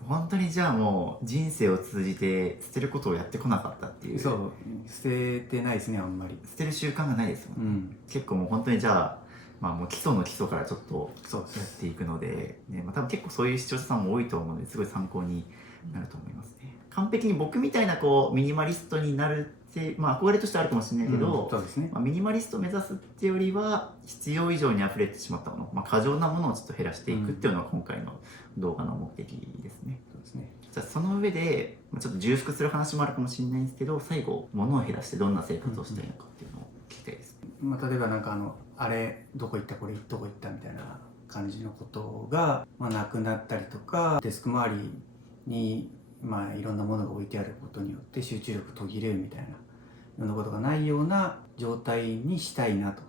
本当にじゃあもう人生を通じて捨てることをやってこなかったっていう。そう、捨ててないですね、あんまり捨てる習慣がないですもんね、結構もう本当にじゃあまあもう基礎の基礎からちょっとやっていくので、ね、まあ、多分結構そういう視聴者さんも多いと思うのですごい参考になると思いますね。完璧に僕みたいなこうミニマリストになるって、まあ憧れとしてあるかもしれないけど、そうですね、まあ、ミニマリストを目指すってよりは必要以上に溢れてしまったもの、まあ、過剰なものをちょっと減らしていくっていうのが今回の動画の目的ですね。そうですね。じゃあその上でちょっと重複する話もあるかもしれないんですけど、最後物を減らしてどんな生活をしたいのかっていうのを聞きたいです。まあ、例えばなんかあれどこ行ったこれどこ行ったみたいな感じのことが、まあ、なくなったりとか、デスク周りにまあいろんなものが置いてあることによって集中力途切れるみたいなようなことがないような状態にしたいなと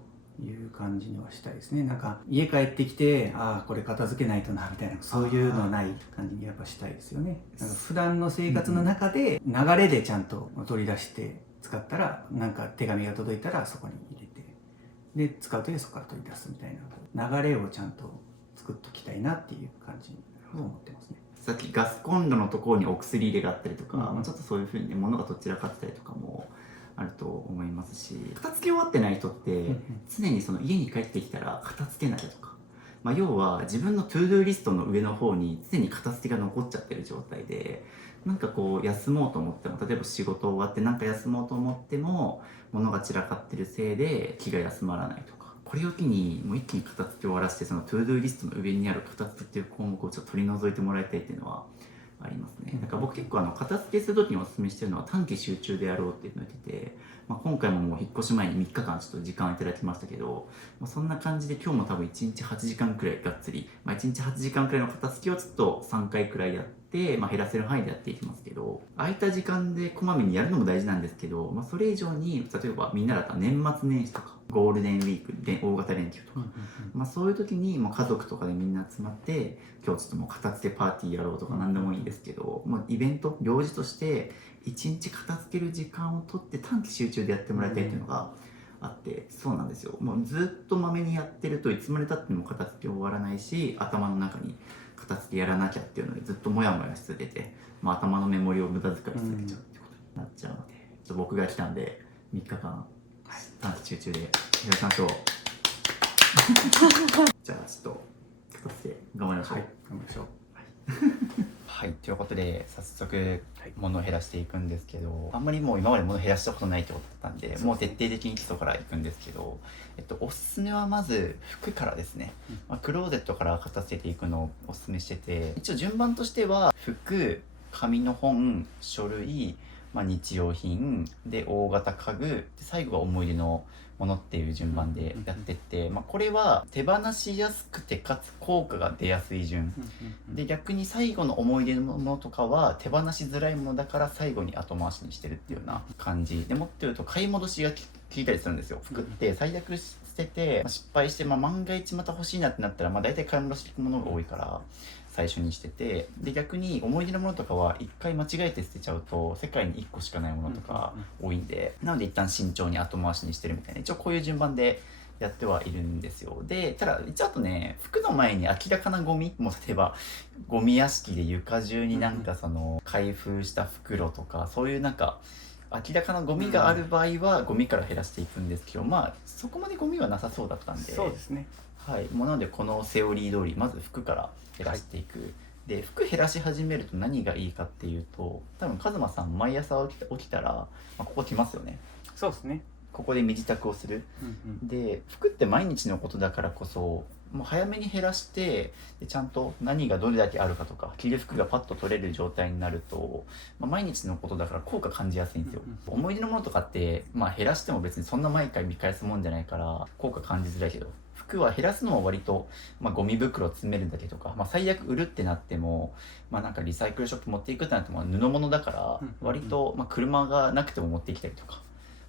いう感じにはしたいですね。なんか家帰ってきてこれ片付けないとなみたいな、そういうのはない感じにやっぱしたいですよね。なんか普段の生活の中で流れでちゃんと取り出して使ったら、なんか手紙が届いたらそこに入れて、で使うときはそこから取り出すみたいな流れをちゃんと作っときたいなっていう感じを思ってますね。さっきガスコンロのところにお薬入れがあったりとか、まあ、ちょっとそういうふうに物がどちらかってたりとかもあると思いますし、片付け終わってない人って常にその家に帰ってきたら片付けないとか、まあ、要は自分のトゥードゥーリストの上の方に常に片付けが残っちゃってる状態で、なんかこう休もうと思っても、例えば仕事終わってなんか休もうと思っても物が散らかってるせいで気が休まらないとか、これを機にもう一気に片付け終わらせて、そのトゥードゥーリストの上にある片付けっていう項目をちょっと取り除いてもらいたいっていうのはありますね。だから僕結構片付けする時にお勧めしてるのは短期集中でやろうっていうのを言ってて、まあ、今回ももう引っ越し前に3日間ちょっと時間をいただきましたけど、まあ、そんな感じで今日も多分1日8時間くらいがっつり、まあ、1日8時間くらいの片付けをちょっと3回くらいやって、減らせる範囲でやっていきますけど、空いた時間でこまめにやるのも大事なんですけど、それ以上に例えばみんなだったら年末年始とかゴールデンウィークで大型連休とか、そういう時に家族とかでみんな集まって今日ちょっともう片付けパーティーやろうとか何でもいいんですけど、イベント行事として一日片付ける時間を取って短期集中でやってもらいたいっていうのがあって、そうなんですよ。もうずっとまめにやってるといつまでたっても片付け終わらないし、頭の中に片付けやらなきゃっていうのでずっとモヤモヤし続けて、頭のメモリを無駄遣いし続けちゃうってことになっちゃうので、ちょっと僕が来たんで3日間短期集中でやりましょう。じゃあちょっと片付け頑張りましょう。頑張りましょう。はい、ということで早速物を減らしていくんですけど、あんまりもう今まで物を減らしたことないってことだったんで、もう徹底的に基礎からいくんですけど、おすすめはまず服からですね、クローゼットから片付けていくのをおすすめしてて、一応順番としては服、紙の本、書類、日用品で大型家具で最後が思い出のものっていう順番でやってって、これは手放しやすくてかつ効果が出やすい順で、逆に最後の思い出のものとかは手放しづらいものだから最後に後回しにしてるっていうような感じで、もってると買い戻しが効いたりするんですよ。服って最悪捨てて失敗して、万が一また欲しいなってなったら、大体買い戻していくものが多いから最初にしてて、で逆に思い出のものとかは一回間違えて捨てちゃうと世界に1個しかないものとか多いんで、なので一旦慎重に後回しにしてるみたいな、一応こういう順番でやってはいるんですよ。でただ一応あとね、服の前に明らかなゴミも、例えばゴミ屋敷で床中にその開封した袋とか、そういう明らかなゴミがある場合はゴミから減らしていくんですけど、そこまでゴミはなさそうだったんで、そうですね。はい、もうなのでこのセオリー通りまず服から減らしていく、で服減らし始めると何がいいかっていうと、多分カズマさん毎朝起きたら、ここ来ますよね。そうですね。ここで身支度をする、で服って毎日のことだからこそ、もう早めに減らして、でちゃんと何がどれだけあるかとか、着る服がパッと取れる状態になると、毎日のことだから効果感じやすいんですよ。思い出のものとかって、減らしても別にそんな毎回見返すもんじゃないから効果感じづらいけど、服は減らすのは割と、ゴミ袋詰めるだけとか、最悪売るってなっても、リサイクルショップ持っていくってなっても布物だから割と、車がなくても持ってきたりとか、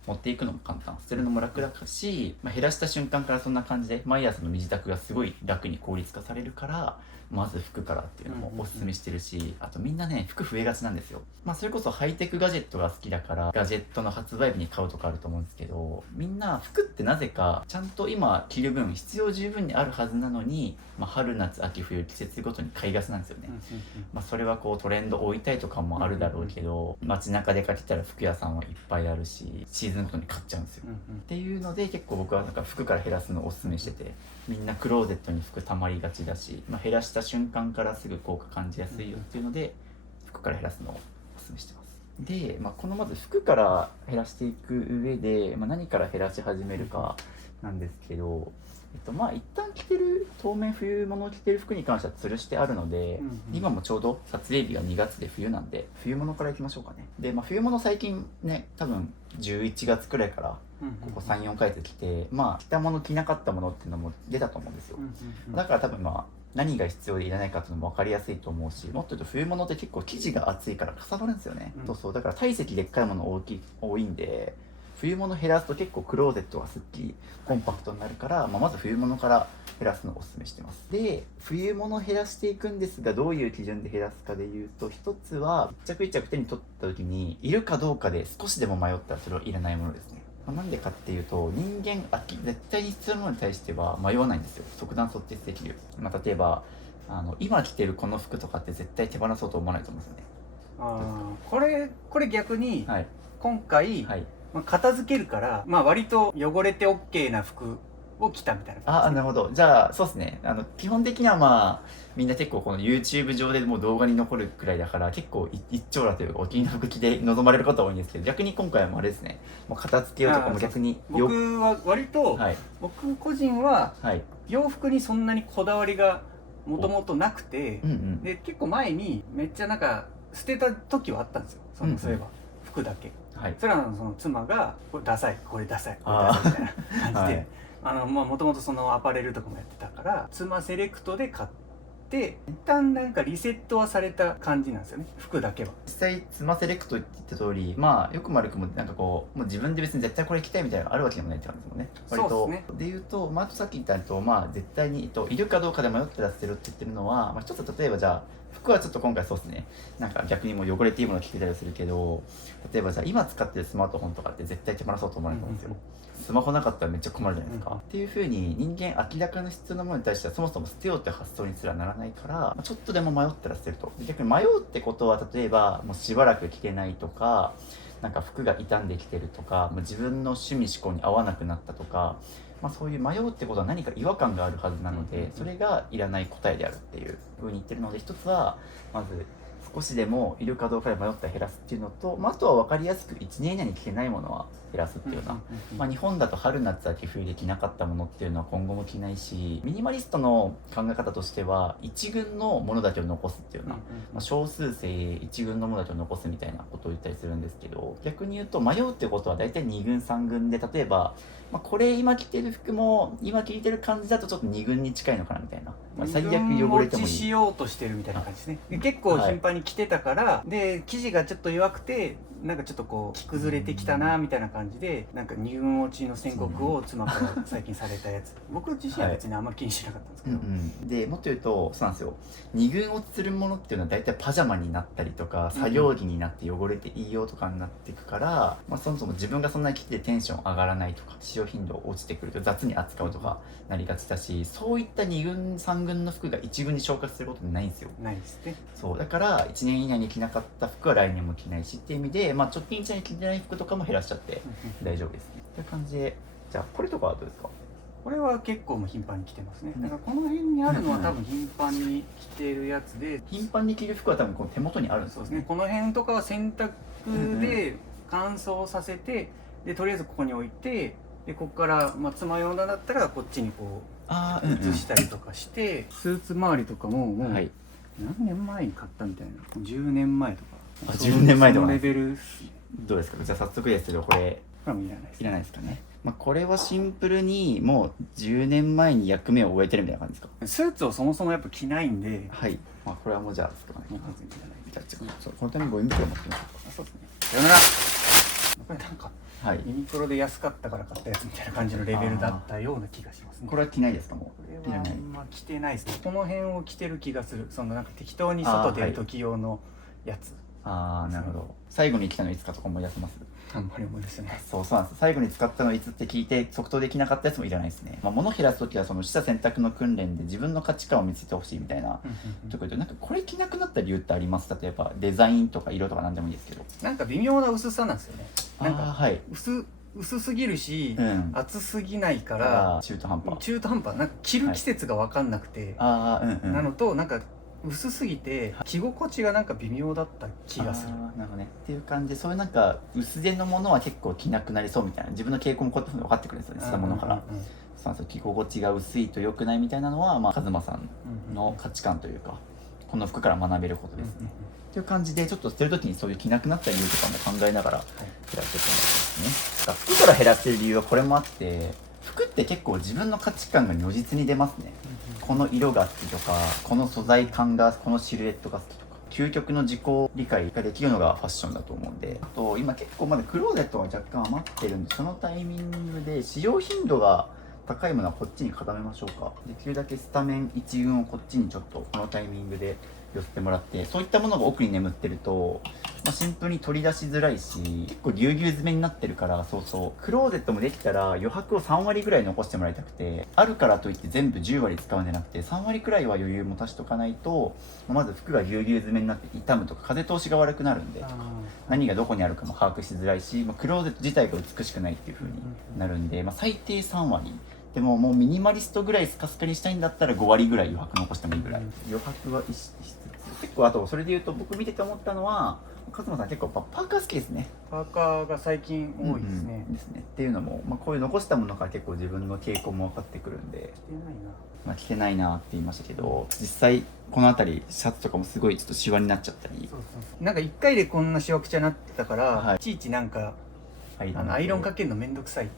持っていくのも簡単、捨てるのも楽だし、減らした瞬間からそんな感じで毎朝の身支度がすごい楽に効率化されるから、まず服からっていうのもおすすめしてるし、あとみんなね、服増えがちなんですよ。それこそハイテクガジェットが好きだからガジェットの発売日に買うとかあると思うんですけど、みんな服ってなぜかちゃんと今着る分必要十分にあるはずなのに、春夏秋冬季節ごとに買いがちなんですよね。それはこうトレンド追いたいとかもあるだろうけど、街中出かけたら服屋さんはいっぱいあるし、シーズンごとに買っちゃうんですよ。っていうので結構僕は服から減らすのをおすすめしてて、みんなクローゼットに服たまりがちだし、減らした瞬間からすぐ効果感じやすいよっていうので、服から減らすのをおすすめしてます。で、このまず服から減らしていく上で、何から減らし始めるかなんですけど、一旦着てる当面冬物を着てる服に関しては吊るしてあるので、今もちょうど撮影日が2月で冬なんで冬物からいきましょうかね。で、冬物最近ね、多分11月くらいからここ 3,4 回で着て、着たもの着なかったものっていうのも出たと思うんですよ。だから多分何が必要でいらないかっていうのも分かりやすいと思うし、もっと言うと冬物って結構生地が厚いからかさばるんですよね。そうだから体積でっかいもの多いんで、冬物減らすと結構クローゼットがすっきりコンパクトになるから、まず冬物から減らすのをおすすめしてます。で、冬物減らしていくんですが、どういう基準で減らすかでいうと、一つは一着一着手に取った時にいるかどうかで少しでも迷ったらそれはいらないものですね。なんでかっていうと、人間絶対に必要なものに対しては迷わないんですよ。即断即決できる。例えば今着てるこの服とかって絶対手放そうと思わないと思うんですよね。これ逆に、はい、今回、はい、片付けるから、割と汚れて OK な服を着たみたいな感じ。なるほど。じゃあそうですね、基本的にはみんな結構この YouTube 上でもう動画に残るくらいだから、結構一長羅というかお気に入りの服着で臨まれることは多いんですけど、逆に今回はあれですね、もう片付けようとかも逆に僕は割と、はい、僕個人は洋服にそんなにこだわりがもともとなくて、で結構前にめっちゃ捨てた時はあったんですよ。そういえば服だけ、はい、それはその妻がこれダサいこれダサいこれダサいみたいな感じで、もともとそのアパレルとかもやってたから妻セレクトで買って一旦なんかリセットはされた感じなんですよね、服だけは。実際スマセレクトって言った通り、まあよくも悪くもなんかこうもう自分で別に絶対これ着たいみたいなのがあるわけでもないって感じですもんね。割とそうですね。で言うと、まあ、あとさっき言ったと、まあ絶対に、いるかどうかで迷ってら捨てるって言ってるのは、まあ、一つ例えばじゃあ服はちょっと今回そうですね、なんか逆にもう汚れていいものを着てたりするけど、例えばじゃあ今使ってるスマートフォンとかって絶対手放そうと思わないと思うんですよ。スマホなかったらめっちゃ困るじゃないですか。っていう風に人間明らかに必要なものに対してはそもそも捨てようって発想にすらならないから、ちょっとでも迷ったら捨てると。逆に迷うってことは、例えばもうしばらく着てないとか、なんか服が傷んできてるとか、もう自分の趣味思考に合わなくなったとか、まあ、そういう迷うってことは何か違和感があるはずなので、それがいらない答えであるっていう風に言ってるので、一つはまず少しでもいるかどうかで迷ったら減らすっていうのと、まあ、あとは分かりやすく1年以内に着てないものは減らすっていうような、まあ、日本だと春夏秋冬で着なかったものっていうのは今後も着ないし、ミニマリストの考え方としては一軍のものだけを残すっていうような、まあ、少数生一軍のものだけを残すみたいなことを言ったりするんですけど、逆に言うと迷うってことは大体2軍3軍で、例えば、まあ、これ今着てる服も今着てる感じだとちょっと2軍に近いのかなみたいな、まあ、最悪汚れてもいい持ちしようとしてるみたいな感じですね。で結構頻繁に着てたから、で生地がちょっと弱くてなんかちょっとこう着崩れてきたなみたいな感じで、なんか2軍落ちの宣告を妻から最近されたやつ僕自身は別にあんま気にしなかったんですけど、でもっと言うとそうなんですよ、2軍落ちするものっていうのは大体パジャマになったりとか作業着になって汚れていいよとかになっていくから、まあ、そもそも自分がそんなに着てテンション上がらないとか使用頻度落ちてくると雑に扱うとかなりがちだし、そういった2軍3軍の服が1軍に昇格することってないんですよ。ないですね。そうだから1年以内に着なかった服は来年も着ないしっていう意味で、まあ、直近1年に着てない服とかも減らしちゃって大丈夫ですね。という感じで、じゃあこれとかはどうですか？これは結構もう頻繁に着てますね。だからこの辺にあるのは多分頻繁に着てるやつで、頻繁に着る服は多分この手元にあるんですよね。そうですね。この辺とかは洗濯で乾燥させて、でとりあえずここに置いて、でここからまあ爪用だったらこっちにこう移したりとかして、スーツ周りとかももう何年前に買ったみたいな、10年前とか。あ、10年前とかそのレベル。どうですか？じゃあ早速ですけど、これこれもいらないです。いらないですかね。まあ、これはシンプルにもう10年前に役目を終えてるみたいな感じですか？スーツをそもそもやっぱ着ないんで、はい。まあ、これはもうじゃあですかね。もう全然いらない。じゃあそう、このためにゴミ袋持ってみましょうか。そうですね。さよなら。これなんかはい。ユニクロで安かったから買ったやつみたいな感じのレベルだったような気がしますね。これは着ないですか？もこう。れはあいらない。んま着てないですね。この辺を着てる気がする。そのなんか適当に外出る時用のやつ。ああ、なるほど。最後に着たのいつかとか思い出せます？あんまり思い出せない。そうなんです。最後に使ったのいつって聞いて即答できなかったやつもいらないですね。まあ、物減らすときはその取捨選択の訓練で自分の価値観を見つけてほしいみたいなところで、なんかこれ着なくなった理由ってあります？例えばデザインとか色とか何でもいいですけど。なんか微妙な薄さなんですよね。なんかはい。薄すぎるし、厚すぎないから中途半端。なんか着る季節が分かんなくて、なのとなんか薄すぎて着心地がなんか微妙だった気がする。なるほどね。っていう感じで、そういうなんか薄手のものは結構着なくなりそうみたいな、自分の傾向もこうやって分かってくるんですよね、したものから。そうなんですよ。着心地が薄いと良くないみたいなのは、まあ、カズマさんの価値観というか、この服から学べることですね。っていう感じで、ちょっと捨てるときにそういう着なくなった理由とかも考えながら減らしていくんですね。服から減らしてる理由はこれもあって、服って結構自分の価値観が如実に出ますね。この色が好きとか、この素材感が、このシルエットが好きとか、究極の自己理解ができるのがファッションだと思うんで、あと今結構まだクローゼットが若干余ってるんで、そのタイミングで使用頻度が高いものはこっちに固めましょうか。できるだけスタメン1軍をこっちにちょっとこのタイミングで寄せてもらって、そういったものが奥に眠ってると、まあ、シンプルに取り出しづらいし、結構ぎゅうぎゅう詰めになってるから、クローゼットもできたら余白を3割ぐらい残してもらいたくて、あるからといって全部10割使うんじゃなくて、3割くらいは余裕も足しとかないと、まず服がぎゅうぎゅう詰めになって傷むとか風通しが悪くなるんでとか、何がどこにあるかも把握しづらいし、クローゼット自体が美しくないっていう風になるんで、最低3割でも、もうミニマリストぐらいスカスカにしたいんだったら5割ぐらい余白残してもいいぐらい、余白は意識しつつ、結構あとそれで言うと僕見てて思ったのは、勝間さん結構パーカー好きですね。パーカーが最近多いですね。っていうのも、こういう残したものから結構自分の傾向も分かってくるんで、着てないなって言いましたけど、実際この辺りシャツとかもすごいちょっとシワになっちゃったり、なんか1回でこんなシワくちゃになってたから、いちいちなんかアイロンかけるのめんどくさい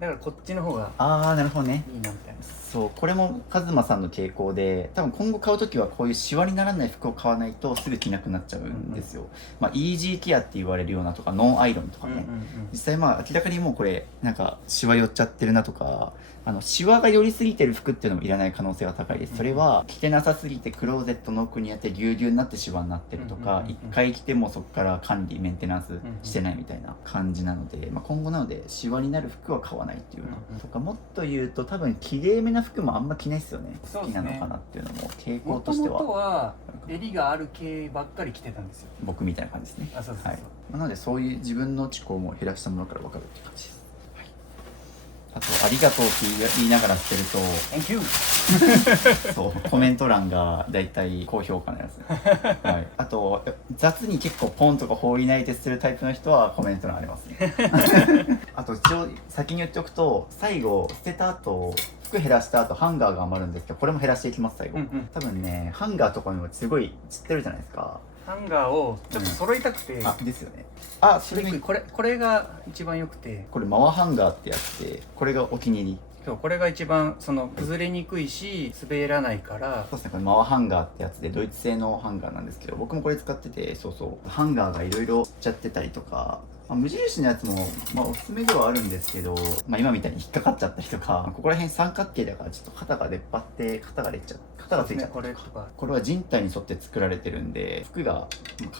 だからこっちの方がああなるほどね。いいなみたいな。そうこれもカズマさんの傾向で、多分今後買う時はこういうシワにならない服を買わないとすぐ着なくなっちゃうんですよ。まあイージーケアって言われるようなとかノンアイロンとかね、実際まあ明らかにもうこれなんかシワ寄っちゃってるなとか、シワが寄りすぎてる服っていうのもいらない可能性が高いです。それは着てなさすぎてクローゼットの奥にあってぎゅうぎゅうになってシワになってるとか、一回着てもそこから管理メンテナンスしてないみたいな感じなので、まあ、今後なのでシワになる服は買わないっていうのとか、もっと言うと多分きれいめな服もあんま着ないですよね。好きなのかなっていうのも傾向としては。元々は襟がある系ばっかり着てたんですよ。僕みたいな感じですね。あ、そうそうそう。はい、なのでそういう自分の思考も減らしたものから分かるっていう感じです。あと「ありがとう」って言いながら捨てると Thank you そうコメント欄がだいたい高評価のやつ、はい、あと雑に結構ポンとか放り投げて捨てるタイプの人はコメント欄ありますねあと一応先に言っておくと、最後捨てた後服減らした後ハンガーが余るんですけど、これも減らしていきます最後、多分ねハンガーとかにもすごい散ってるじゃないですか。ハンガーをちょっと揃いたくて、あですよね。あそれにこれが一番良くて、これマワハンガーってやつで、これがお気に入り。そうこれが一番崩れにくいし滑らないから。そうですね、これマワハンガーってやつでドイツ製のハンガーなんですけど、僕もこれ使ってて、そうそうハンガーがいろいろちゃってたりとか、まあ、無印のやつも、まあ、おすすめではあるんですけど、まあ、今みたいに引っかかっちゃったりとか、ここら辺三角形だからちょっと肩が出っ張って肩がついちゃったりとか、これは人体に沿って作られてるんで服が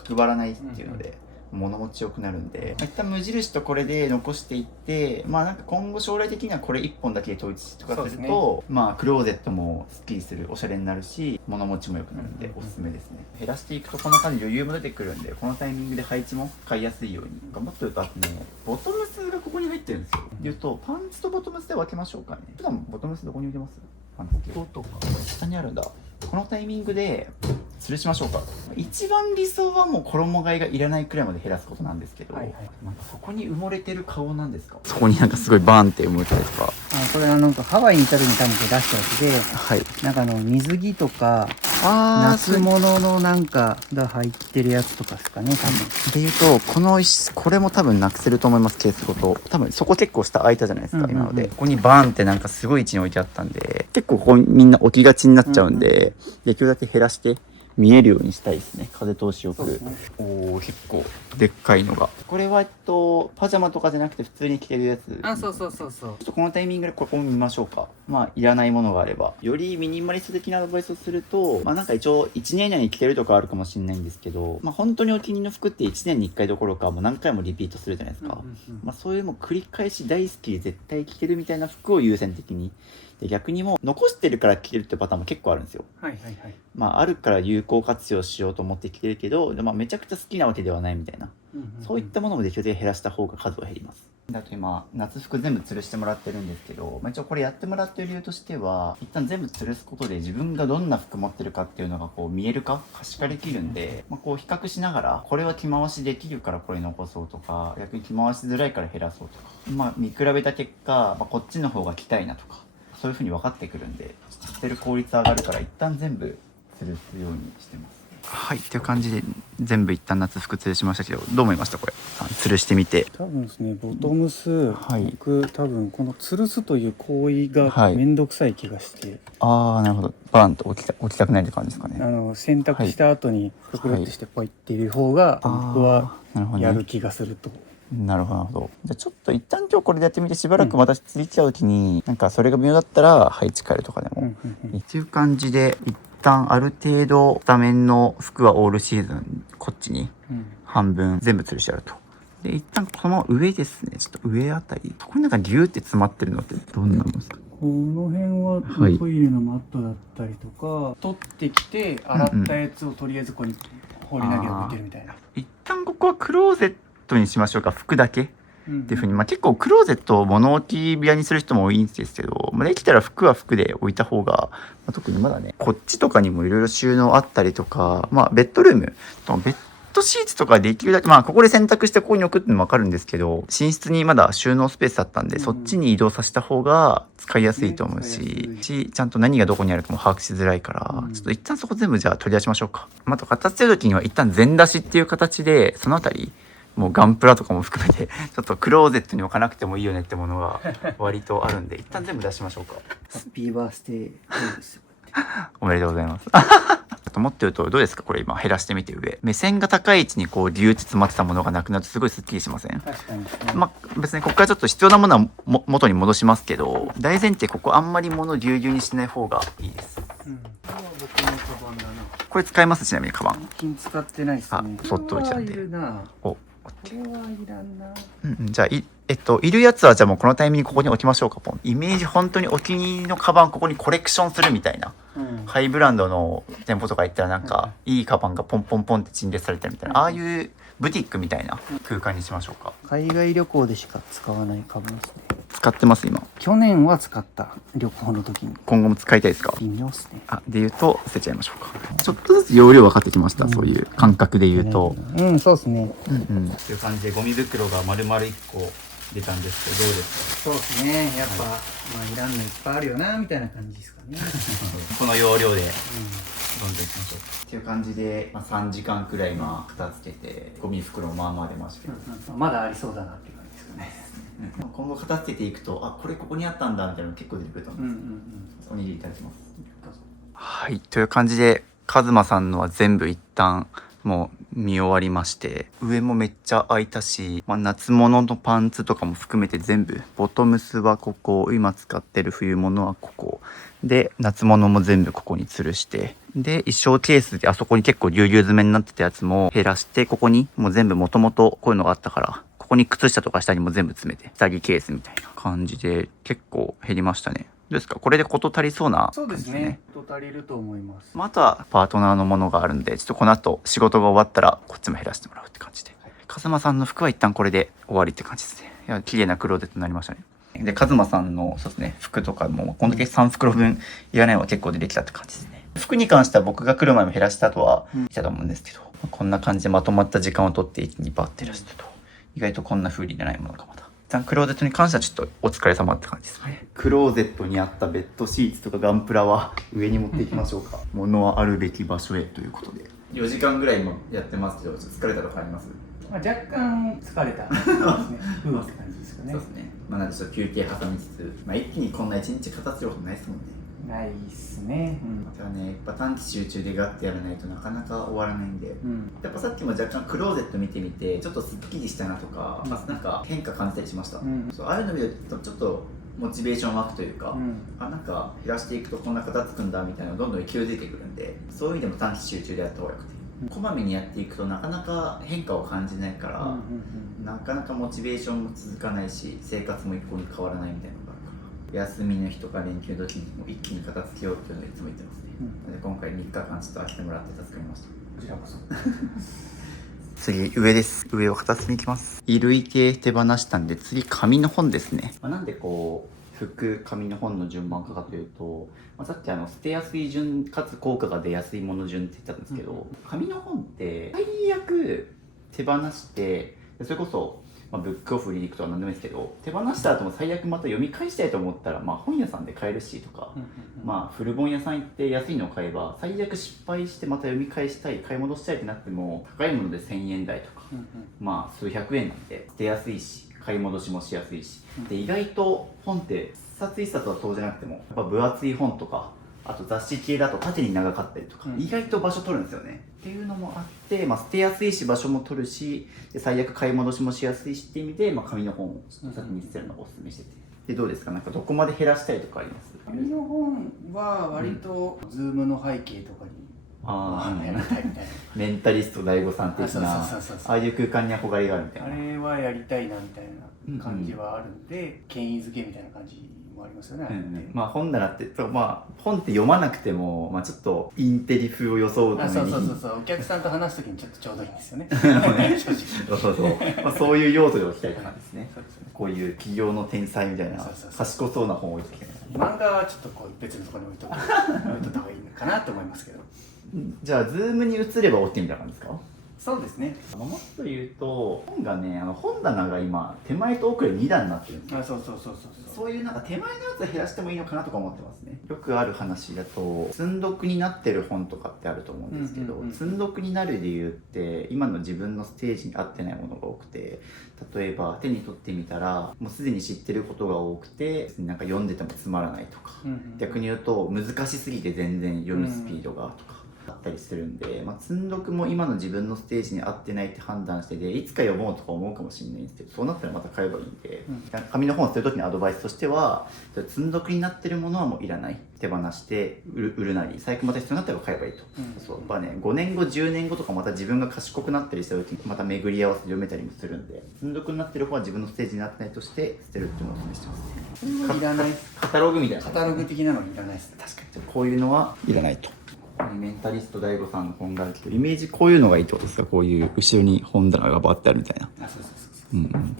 角張らないっていうので、物持ちよくなるんで、一旦無印とこれで残していって、まあなんか今後将来的にはこれ1本だけで統一とかすると、まあクローゼットもスッキリする、おしゃれになるし物持ちも良くなるんでおすすめですね。減らしていくとこんな感じで余裕も出てくるんで、このタイミングで配置も買いやすいように。もっと言うとあとね、ボトムスがここに入ってるんですよ。言うとパンツとボトムスで分けましょうかね。普段ボトムスどこに置いてます？パンツとか下にあるんだ。このタイミングで吊るしましょうか。一番理想はもう衣替えがいらないくらいまで減らすことなんですけど、なんかそこに埋もれてる顔なんですか？そこになんかすごいバーンって埋もれたりとか。これはなんかハワイにいた時に多分出したやつで、はい、なんか水着とか夏物のなんかが入ってるやつとかですかね、多分。でいうとこれも多分なくせると思います、ケースごと。多分そこ結構下空いたじゃないですか、今ので。ここにバーンってなんかすごい位置に置いてあったんで、結構ここみんな置きがちになっちゃうんで、できるだけ減らして見えるようにしたいですね、風通しよく。おお、結構でっかいのが。これはパジャマとかじゃなくて普通に着てるやつ。あ、そうそうそうそう。ちょっとこのタイミングでここを見ましょうか。まあいらないものがあれば、よりミニマリスト的なアドバイスをすると、まあなんか一応1年以内に着てるとかあるかもしれないんですけど、まあ本当にお気に入りの服って1年に1回どころかもう何回もリピートするじゃないですか。まあそういうもう繰り返し大好きで絶対着てるみたいな服を優先的に。で逆にもう残してるから着てるってパターンも結構あるんですよ。まああるから有効活用しようと思って着てるけど、まあめちゃくちゃ好きなわけではないみたいな、そういったものもできるだけ減らした方が数は減ります。だと今夏服全部吊るしてもらってるんですけど、まあ、一応これやってもらってる理由としては、一旦全部吊るすことで自分がどんな服持ってるかっていうのがこう見える化可視化できるんで、まあ、こう比較しながらこれは着回しできるからこれ残そうとか、逆に着回しづらいから減らそうとか、まあ見比べた結果、まあ、こっちの方が着たいなとか、そういう風に分かってくるんで、捨てる効率上がるから一旦全部吊るすようにしてます。はい、という感じで全部一旦夏服吊るしましたけど、どう思いました？これ吊るしてみて。多分ですね、ボトムス、僕多分この吊るすという行為が面倒くさい気がして、ああなるほど、バーンと置きたくないって感じですかね。洗濯した後にくるってしてポイっていう方が僕はやる気がすると。なるほどなるほど。じゃあちょっと一旦今日これでやってみて、しばらくまた吊りちゃう時に、なんかそれが微妙だったら配置変えるとかでも、っていう感じで一旦ある程度スタメンの服はオールシーズンこっちに半分全部吊るしてやると。で一旦このまま上ですね、ちょっと上あたり、そこになんかギューって詰まってるのってどんなのですか？この辺はトイレのマットだったりとか、取ってきて洗ったやつをとりあえずここに放り投げ置いてるみたいな。一旦ここはクローゼットにしましょうか、服だけっていうふうに、まあ、結構クローゼットを物置部屋にする人も多いんですけど、まあ、できたら服は服で置いた方が、まあ、特にまだねこっちとかにもいろいろ収納あったりとか、まあ、ベッドルームベッドシーツとかできるだけ、まあここで洗濯してここに置くってのも分かるんですけど、寝室にまだ収納スペースあったんで、そっちに移動させた方が使いやすいと思うし、ちゃんと何がどこにあるかも把握しづらいから、ちょっと一旦そこ全部じゃあ取り出しましょうか。あと片付ける時には一旦全出しっていう形でそのあたりもうガンプラとかも含めてちょっとクローゼットに置かなくてもいいよねってものが割とあるんで一旦全部出しましょうか。ハッピーバースデーですよ。おめでとうございますと思ってるとどうですかこれ今減らしてみて上目線が高い位置にこうギューって詰まってたものがなくなるとすごいスッキリしません？確かに、まあ別にここからちょっと必要なものは元に戻しますけど大前提ここあんまり物ぎゅうぎゅうにしない方がいいです。うん、これは僕のカバンだな。これ使います？ちなみにカバン最近使ってないですね。そっと置いちゃってこれはいるな。おこれはいらんな。じゃあいるやつはじゃあもうこのタイミングここに置きましょうか。ポンイメージ本当にお気に入りのカバンここにコレクションするみたいな、ハイブランドの店舗とか行ったらなんか、いいカバンがポンポンポンって陳列されてるみたいな、ああいうブティックみたいな空間にしましょうか。海外旅行でしか使わないカバンですね。使ってます今？去年は使った旅行の時に。今後も使いたいですか？微妙ですね。で言うと捨てちゃいましょうか。ちょっとずつ容量分かってきました、そういう感覚で言うと。そうですね。という感じでゴミ袋が丸々1個出たんですけどどうですそうですね。やっぱ、いらんのいっぱいあるよなみたいな感じですかね。か？この要領でどんどんいきましょう。っていう感じで、3時間くらい片付けてゴミ袋もまあまあ出ましたけど、まだありそうだなっていう感じですかね。今後片付けていくとこれここにあったんだみたいなの結構出てくると思います。おにぎりいただきます。はいという感じでカズマさんのは全部一旦もう見終わりまして、上もめっちゃ開いたし、夏物のパンツとかも含めて全部ボトムスはここ、今使ってる冬物はここで、夏物も全部ここに吊るして、で衣装ケースであそこに結構ぎゅうぎゅう詰めになってたやつも減らして、ここにもう全部もともとこういうのがあったからここに靴下とか下にも全部詰めて下着ケースみたいな感じで結構減りましたね。どうですかこれで事足りそうなそう感じですね。ですね。事足りると思います。あとはパートナーのものがあるんで、ちょっとこの後仕事が終わったらこっちも減らしてもらうって感じで、カズマさんの服は一旦これで終わりって感じですね。いや綺麗なクローゼットになりましたね。でカズマさんのそうですね服とかもこんだけ3袋分いらないのは結構出てきたって感じですね。服に関しては僕が来る前も減らしたとは言ったと思うんですけど、こんな感じでまとまった時間を取って一気にバッて減らしたと、意外とこんな風にいらないものがまた。一旦クローゼットに関してはちょっとお疲れ様って感じですね。クローゼットにあったベッドシーツとかガンプラは上に持っていきましょうか。物はあるべき場所へということで。4時間ぐらい今やってますけど、ちょっと疲れたとかあります？若干疲れたですね。って感じですかね。そうですね。なんでちょっと休憩挟みつつ、一気にこんな一日片付けることないですもんね。ないっすね。だからね、やっぱ短期集中でガッてやらないとなかなか終わらないんで、やっぱさっきも若干クローゼット見てみてちょっとすっきりしたなとか、なんか変化感じたりしました。ああいうの見るとちょっとモチベーション湧くというか、なんか減らしていくとこんな片付くんだみたいなのどんどん勢いづいてくるんで、そういう意味でも短期集中でやった方がよくて、こまめにやっていくとなかなか変化を感じないから、なかなかモチベーションも続かないし生活も一向に変わらないみたいなのがあるから、休みの日とか連休の時にも一気に片付けようっていうのをいつも言ってますね。で今回3日間ちょっと飽きてもらって助かりました。こちらこそ次上です。上を片付けに行きます。衣類系手放したんで次紙の本ですね。なんでこう服紙の本の順番かというと、さっき捨てやすい順かつ効果が出やすいもの順って言ったんですけど、紙の本って最悪手放してそれこそブックオフリークとか何でもいいですけど、手放した後も最悪また読み返したいと思ったら、本屋さんで買えるしとか、古本屋さん行って安いのを買えば最悪失敗してまた読み返したい買い戻したいってなっても高いもので1000円台とか、数百円なんで捨てやすいし買い戻しもしやすいし、で意外と本って一冊一冊はそうじゃなくてもやっぱ分厚い本とかあと雑誌系だと縦に長かったりとか、意外と場所取るんですよねっていうのもあって、捨てやすいし場所も取るし、で最悪買い戻しもしやすいしっていう意味で、紙の本を先に捨てるのをおすすめしてて、でどうですか、なんかどこまで減らしたいとかあります？紙の本は割とズームの背景とかにやりたいみたいなメンタリスト大悟さん的なああいう空間に憧れがあるみたいな、あれはやりたいなみたいな感じはあるんで、権威づけみたいな感じもありますよね。本棚って本って読まなくても、ちょっとインテリ風を装うためにお客さんと話すときにちょっとちょうどいいんですよね。そういう用途で置きたいからですね。こういう企業の天才みたいな賢そうな本を置いてきて、漫画はちょっとこう別のところに置いといた方がいいのかなと思いますけど。じゃあズームに移れば OK みたいな感じですか？そうですね。もっと言うと本がね、本棚が今手前と奥で2段になってるんですよ。そういうなんか手前のやつは減らしてもいいのかなとか思ってますね。よくある話だと積んどくになってる本とかってあると思うんですけど、積んどくになる理由って今の自分のステージに合ってないものが多くて、例えば手に取ってみたらもうすでに知ってることが多くてなんか読んでてもつまらないとか、逆に言うと難しすぎて全然読むスピードがとかあったりするんで、積んどくも今の自分のステージに合ってないって判断してでいつか読もうとか思うかもしれないんですけど、そうなったらまた買えばいいんで、紙の本を捨てる時のアドバイスとしては積んどくになってるものはもういらない、手放して売るなり最悪また必要になったら買えばいいと、そうね、5年後10年後とかまた自分が賢くなったりした時にまた巡り合わせで読めたりもするんで、積んどくになってる方は自分のステージになってないとして捨てるっていうのをお勧めしてますね。いらない。カタログみたいな、カタログ的なのいらないです。確かにこういうのはいらないと。メンタリスト DAIGO さんの本があるけど、イメージこういうのがいいってことですか？こういう後ろに本棚がバーってあるみたいな。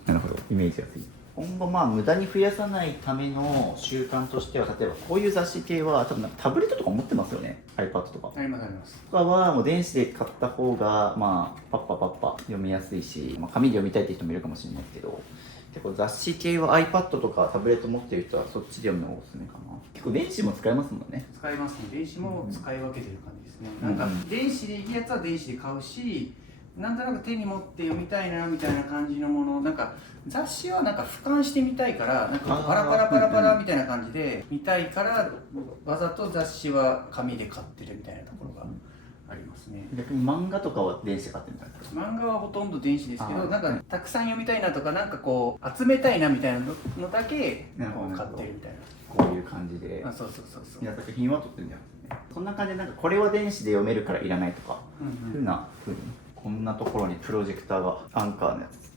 なるほど、イメージがついて、今後無駄に増やさないための習慣としては、例えばこういう雑誌系は多分タブレットとか持ってますよね、 iPad とか。ありますあります。とかはもう電子で買った方がパッパ読みやすいし、紙で読みたいって人もいるかもしれないけど、結構雑誌系は iPad とかタブレット持ってる人はそっちで読むのがおすすめかな。結構電子も使えますもんね。使いますね。電子も使い分けてる感じですね。なんか電子でいいやつは電子で買うし、なんとなく手に持って読みたいなみたいな感じのもの、なんか雑誌はなんか俯瞰してみたいから、なんかパラパラみたいな感じで見たいから、わざと雑誌は紙で買ってるみたいなところがありますね。逆に漫画とかは電子で買ってるみたいな。漫画はほとんど電子ですけど、なんかたくさん読みたいなとか、なんかこう集めたいなみたいなのだけ買ってるみたいな。こういう感じで。そう。いや作品は撮ってるんじゃないですね。そんな感じでなんかこれは電子で読めるからいらないとか、ふうにこんなところにプロジェクターがアンカーのやつ。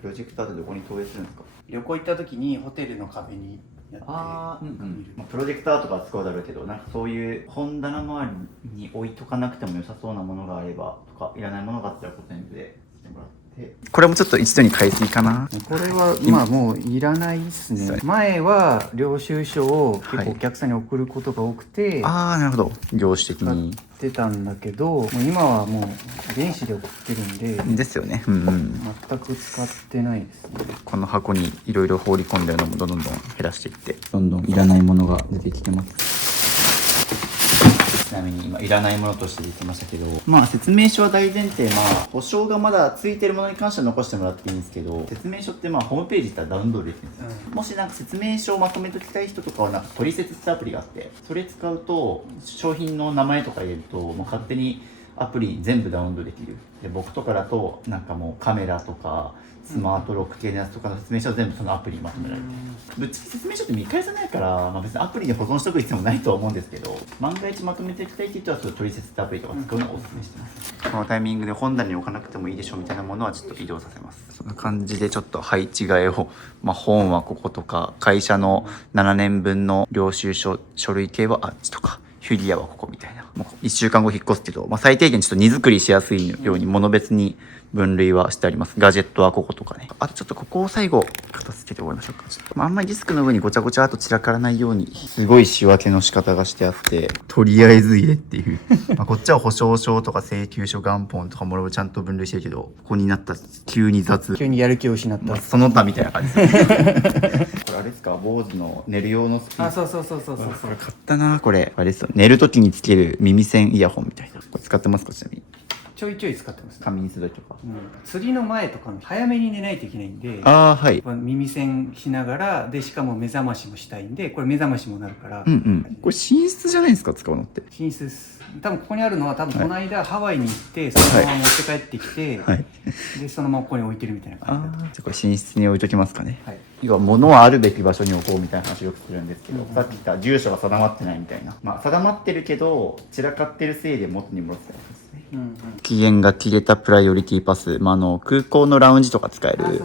プロジェクターってどこに投影するんですか？旅行行った時にホテルの壁にやって見る。プロジェクターとか使うだろうけど、なんかそういう本棚周りに置いとかなくても良さそうなものがあればとか、いらないものがあったら古典でしてもらって。これもちょっと一度に買いすぎかな。これはもういらないですね。前は領収書を結構お客さんに送ることが多くて、なるほど、業種的に買ってたんだけど、もう今はもう電子で送ってるんでですよね。全く使ってないですね。この箱にいろいろ放り込んだのもどんどん減らしていって、どんどんいらないものが出てきてます。ちなみに今いらないものとして言ってましたけど、説明書は大前提、保証がまだついてるものに関しては残してもらっていいんですけど、説明書ってホームページからダウンロードできるんですよ。もしなんか説明書をまとめときたい人とかはなんか取説ってアプリがあって、それ使うと商品の名前とか入れるともう勝手にアプリ全部ダウンロードできる。で僕とかだとなんかもうカメラとかスマートロック系のやつとかの説明書は全部そのアプリにまとめられてる。ぶっちゃけ説明書って見返さないから、別にアプリで保存しておく必要もないとは思うんですけど、万が一まとめていきたいって人はそういう取説ってアプリとか使うのをおすすめしてます。このタイミングで本棚に置かなくてもいいでしょみたいなものはちょっと移動させます。そんな感じでちょっと配置替えを、本はこことか、会社の7年分の領収書書類系はあっちとか、フィギュアはここみたいな。もう1週間後引っ越すけど、最低限ちょっと荷造りしやすいように物別に分類はしてあります。ガジェットはこことかね。あとちょっとここを最後片付けて終わりましょうか。ちょっとあんまりディスクの上にごちゃごちゃと散らからないようにすごい仕分けの仕方がしてあって、とりあえず入れっていうこっちは保証書とか請求書元本とかもろちゃんと分類してるけど、ここになった急にやる気を失った、その他みたいな感じですこれあれですか、坊主の寝る用のスピーカー。そうこれ買ったな。これあれですよ、寝る時につける耳栓イヤホンみたいな。これ使ってますか？ちなみにちょいちょい使ってます、仮眠する時とか。釣りの前とか早めに寝ないといけないんで、はい。耳栓しながらで、しかも目覚ましもしたいんで、これ目覚ましもなるから。これ寝室じゃないですか、使うのって。寝室です。多分ここにあるのはこの間ハワイに行ってそのまま持って帰ってきて、でそのままここに置いてるみたいな感じだと。じゃあこれ寝室に置いときますかね。要は物はあるべき場所に置こうみたいな話をよくするんですけど、さっき言った住所が定まってないみたいな、定まってるけど散らかってるせいで元に戻せたりですね。期限が切れたプライオリティパス、空港のラウンジとか使える、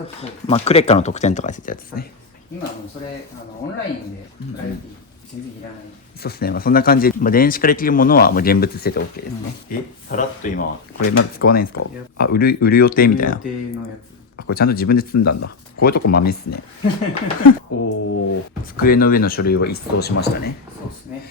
クレカの特典とかについたやつですね。今もうそれオンラインでプライオリティ全然いらない。そうですね、そんな感じで、電子化できるものはもう現物捨てて OK ですね。さらっと今これまだ使わないんですか？売る予定みたいな。売る予定のやつ。これちゃんと自分で積んだんだ。こういうとこ豆っすね机の上の書類を一掃しましたね。そうですね。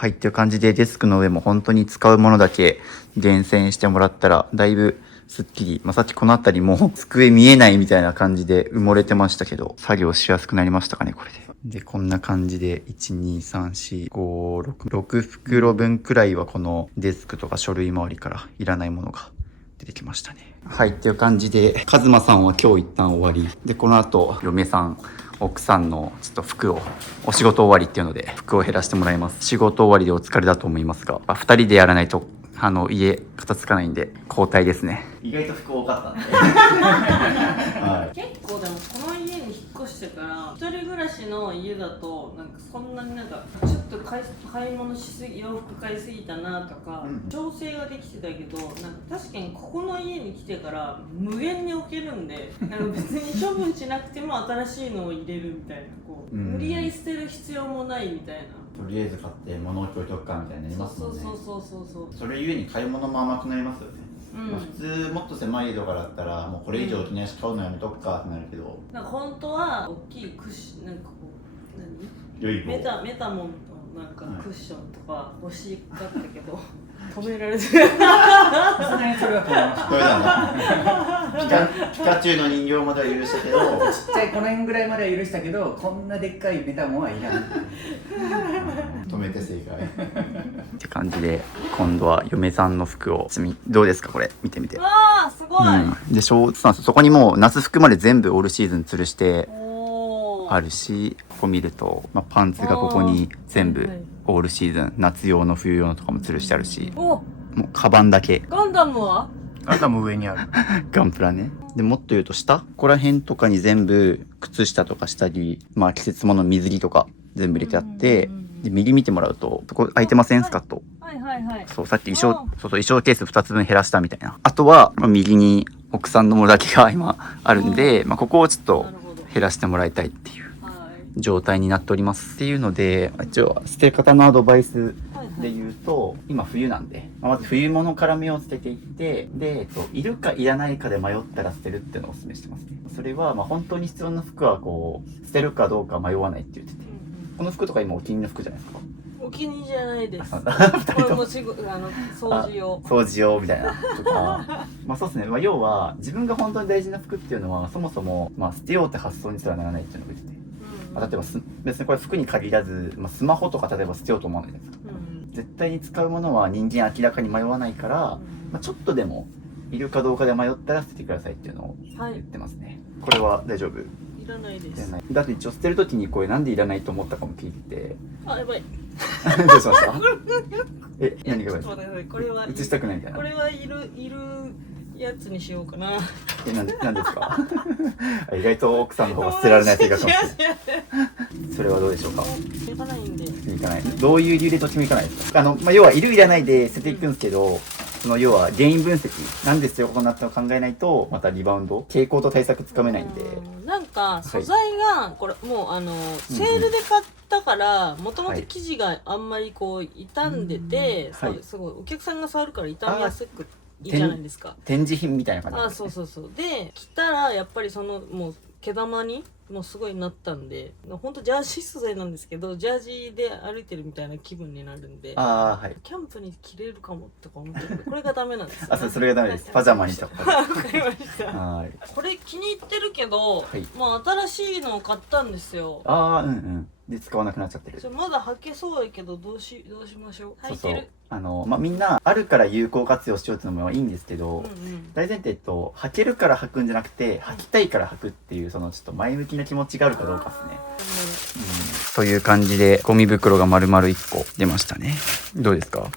はいっていう感じで、デスクの上も本当に使うものだけ厳選してもらったらだいぶすっきり、さっきこの辺りも机見えないみたいな感じで埋もれてましたけど、作業しやすくなりましたかね、これで。で、こんな感じで、1、2、3、4、5、6袋分くらいはこのデスクとか書類周りからいらないものが出てきましたね。はい、っていう感じで、カズマさんは今日一旦終わり。で、この後、嫁さん、奥さんのちょっと服を、お仕事終わりっていうので、服を減らしてもらいます。仕事終わりでお疲れだと思いますが、2人でやらないと、家片付かないんで、交代ですね。意外と服多かったんでは結構でもこの家に引っ越してから一人暮らしの家だとなんかそんなになんかちょっと買い物しすぎ洋服買いすぎたなとか、調整ができてたけどなんか確かにここの家に来てから無限に置けるんでなんか別に処分しなくても新しいのを入れるみたいなこう無理やり捨てる必要もないみたいな。とりあえず買って物置置いとくかみたいになりますもんね。そうそれゆえに買い物も甘くなりますよね。普通もっと狭いとかだったらもうこれ以上気にし買うのやめとくかってなるけど、なんか本当は大きいクッションなんかこう良いメタモンのなんかクッションとか欲しかったけど、止められてる。さすがにそれは止めました。これだなピカチュウの人形までは許したけどちっちゃいこの辺ぐらいまでは許したけど、こんなでっかいメタモンはいらない。止めて正解って感じで、今度は嫁さんの服をどうですかこれ見てみて。わあすごい、でそうなんですよ。そこにもう夏服まで全部オールシーズン吊るしておーあるし、ここ見ると、パンツがここに全部オールシーズン、夏用の冬用のとかも吊るしてあるし、おもうカバンだけガンダムはあとも上にある。ガンプラね。でもっと言うと下ここら辺とかに全部靴下とか下着、季節物水着とか全部入れてあって、で右見てもらうとそこ空いてませんスカット。はいはいはい。そう、さっき衣装ケース2つ分減らしたみたいな。あとは、右に奥さんのものだけが今あるんで、ここをちょっと減らしてもらいたいっていう状態になっておりますっていうので、一応捨て方のアドバイスで言うと、今冬なんで、まず冬物から目をつけていって、で、いるかいらないかで迷ったら捨てるっていうのをお勧めしてますね。それは本当に必要な服はこう捨てるかどうか迷わないって言ってて、この服とか今お気に入りの服じゃないですか。お気に入りじゃないです。ここれも掃除用。掃除用みたいなとかそうですね、要は自分が本当に大事な服っていうのはそもそも捨てようって発想にすらならないっていうのが出てて、例えば別にこれ服に限らず、スマホとか例えば捨てようと思わないじゃないですか。絶対に使うものは人間明らかに迷わないから、ちょっとでもいるかどうかで迷ったら捨ててくださいっていうのを言ってますね。これは大丈夫？いらないです。だって一応捨てるときにこれなんでいらないと思ったかも聞いてて。あ、やばい。どうしました？何がこれは映したくないみたいな。これはいるやつにしようかな。なんですか？意外と奥さんの方が捨てられない性格かもしれない。それはどうでしょうか？いかないんで。いかない。どういう理由でどっちもいかないですか？要はいるいらないで捨てていくんですけど、その要は原因分析なんですよこうなったの考えないとまたリバウンド傾向と対策つかめないんで。なんか素材がこれもうセールで買ったからもともと生地があんまりこう傷んでて、すごいお客さんが触るから傷みやすくいいじゃないですか。展示品みたいな感じ。そうで着たらやっぱりもう毛玉にもうすごいなったんで、本当ジャージ素材なんですけどジャージで歩いてるみたいな気分になるんで、キャンプに着れるかもとか思ってるけどこれがダメなんですよ、ね。それがダメです。パジャマにした方が。わかりました。これ気に入ってるけど、もう新しいのを買ったんですよ。で使わなくなっちゃってる。まだ履けそうやけどどうしましょう。履いてる。みんなあるから有効活用しようっていうのもいいんですけど、大前提履けるから履くんじゃなくて履きたいから履くっていうそのちょっと前向きな気持ちがあるかどうかですね。という感じでゴミ袋が丸々1個出ましたね。どうですか？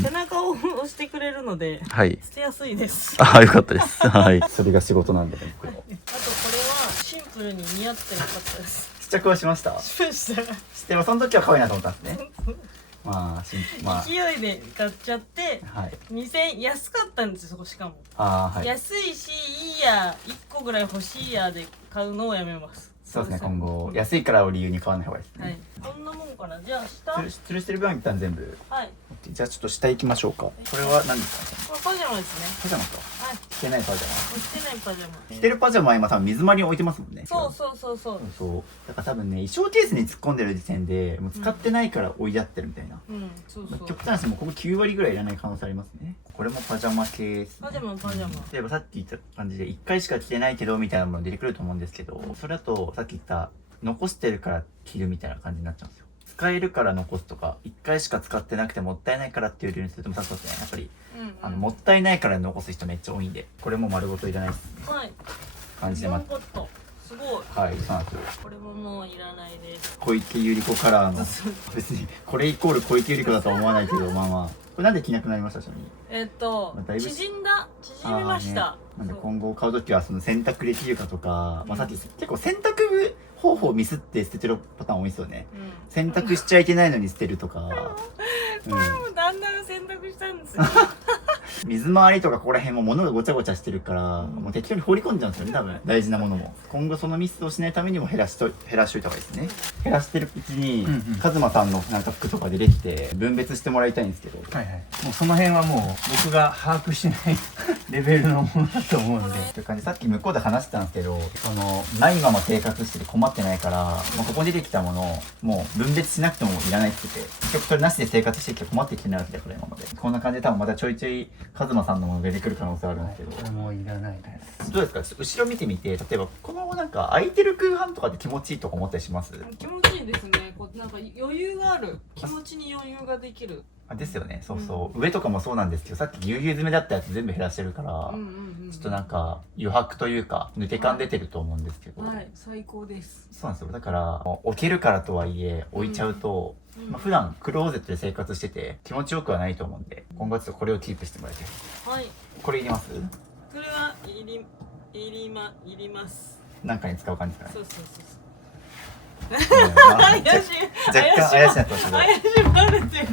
背中を押してくれるので、捨てやすいです。よかったです。それが仕事なんで。あとこれはシンプルに似合ってなかったです。試着はしました？しました。してもその時は可愛いなと思ったんですね。勢いで買っちゃって、2000円安かったんですよ。そこしかも安いしいいや1個ぐらい欲しいやで買うのをやめます。そうですね、今後安いからを理由に買わない方がいいですね。こんなもんかな。じゃあ下吊るしてる分は一旦全部じゃあちょっと下行きましょうか。これは何ですか？これパジャマですね。パジャマか。はい。着てないパジャマ。着てないパジャマ。着てるパジャマは今多分水回りに置いてますもんね。そうそうそうそう。そうだから多分ね、衣装ケースに突っ込んでる時点でもう使ってないから置いてあってるみたいな。そうそう。極端にしてもここ9割ぐらいいらない可能性ありますね。これもパジャマ系です、ね。パジャマ。例えばさっき言った感じで1回しか着てないけどみたいなもの出てくると思うんですけど、それだとさっき言った残してるから着るみたいな感じになっちゃうんですよ。使えるから残すとか、1回しか使ってなくてもったいないからっていう理由にすると、そうですね、やっぱり、もったいないから残す人めっちゃ多いんで、これも丸ごといらないですね。はい。感じでますごい。はい、そうなんですよ。これももういらないです。小池百合子カラーの、別にこれイコール小池百合子だとは思わないけど、まあまあ。これなんで着なくなりました？ちなみに。縮みました。なんで今後買うときはその洗濯できるかとか、まあさっき結構洗濯方法ミスって捨ててるパターン多いですよね。洗濯しちゃいけないのに捨てるとか。これも旦那が洗濯したんですよ。水回りとかここら辺も物がごちゃごちゃしてるから、もう適当に放り込んじゃうんですよね、多分。大事なものも。今後そのミスをしないためにも減らしといた方がいいですね。減らしてるうちに、カズマさんのなんか服とか出てきて、分別してもらいたいんですけど。はいはい。もうその辺はもう僕が把握しないレベルのものだと思うんで。という感じ、さっき向こうで話してたんですけど、ないまま生活してて困ってないから、ここに出てきたものをもう分別しなくてもいらないって言ってて、結局それなしで生活してきて困ってきてないわけだから今まで。こんな感じで多分またちょいちょいカズマさんのもの出てくる可能性あるんですけど。これもいらないです。どうですか？後ろ見てみて、例えばこのなんか空いてる空間とかって気持ちいいとか思ったりします？気持ちいいですね。なんか余裕がある。気持ちに余裕ができる。ですよね。そうそう、上とかもそうなんですけど、さっきぎゅうぎゅう詰めだったやつ全部減らしてるから、ちょっとなんか余白というか抜け感出てると思うんですけど、はい、最高です。そうなんですよ。だから置けるからとはいえ置いちゃうと、普段クローゼットで生活してて気持ちよくはないと思うんで、今後ちょっとこれをキープしてもらいたい。はい。これいります？それはいります。何かに使う感じですかね。そう。若干怪しいなってましたけど。怪しまれてる。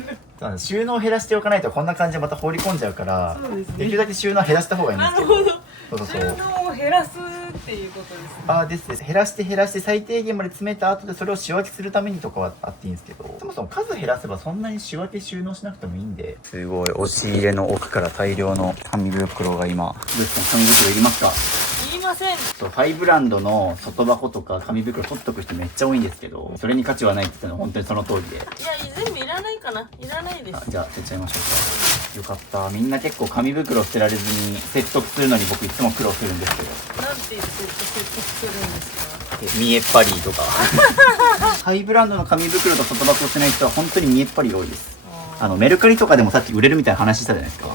収納を減らしておかないとこんな感じでまた放り込んじゃうから、できるだけ収納減らした方がいいんですけど。なるほど。収納を減らすっていうことですね。減らして最低限まで詰めた後でそれを仕分けするためにとかはあっていいんですけど、そもそも数減らせばそんなに仕分け収納しなくてもいいんで。すごい、押し入れの奥から大量の紙袋が今。どうですか？紙袋いりますか？いりません。ファイブランドの外箱とか紙袋取っとく人めっちゃ多いんですけど、それに価値はないって言ったのは本当にその通りで。いや、全部いらないかな。いらないです。じゃあ捨てちゃいましょうか。よかった。みんな結構紙袋捨てられずに説得するのに僕いつも苦労するんですけど。なんて言って説得するんですか？見えっぱりとか。ハイブランドの紙袋と外箱をしてない人は本当に見えっぱり多いです。メルカリとかでもさっき売れるみたいな話したじゃないですか。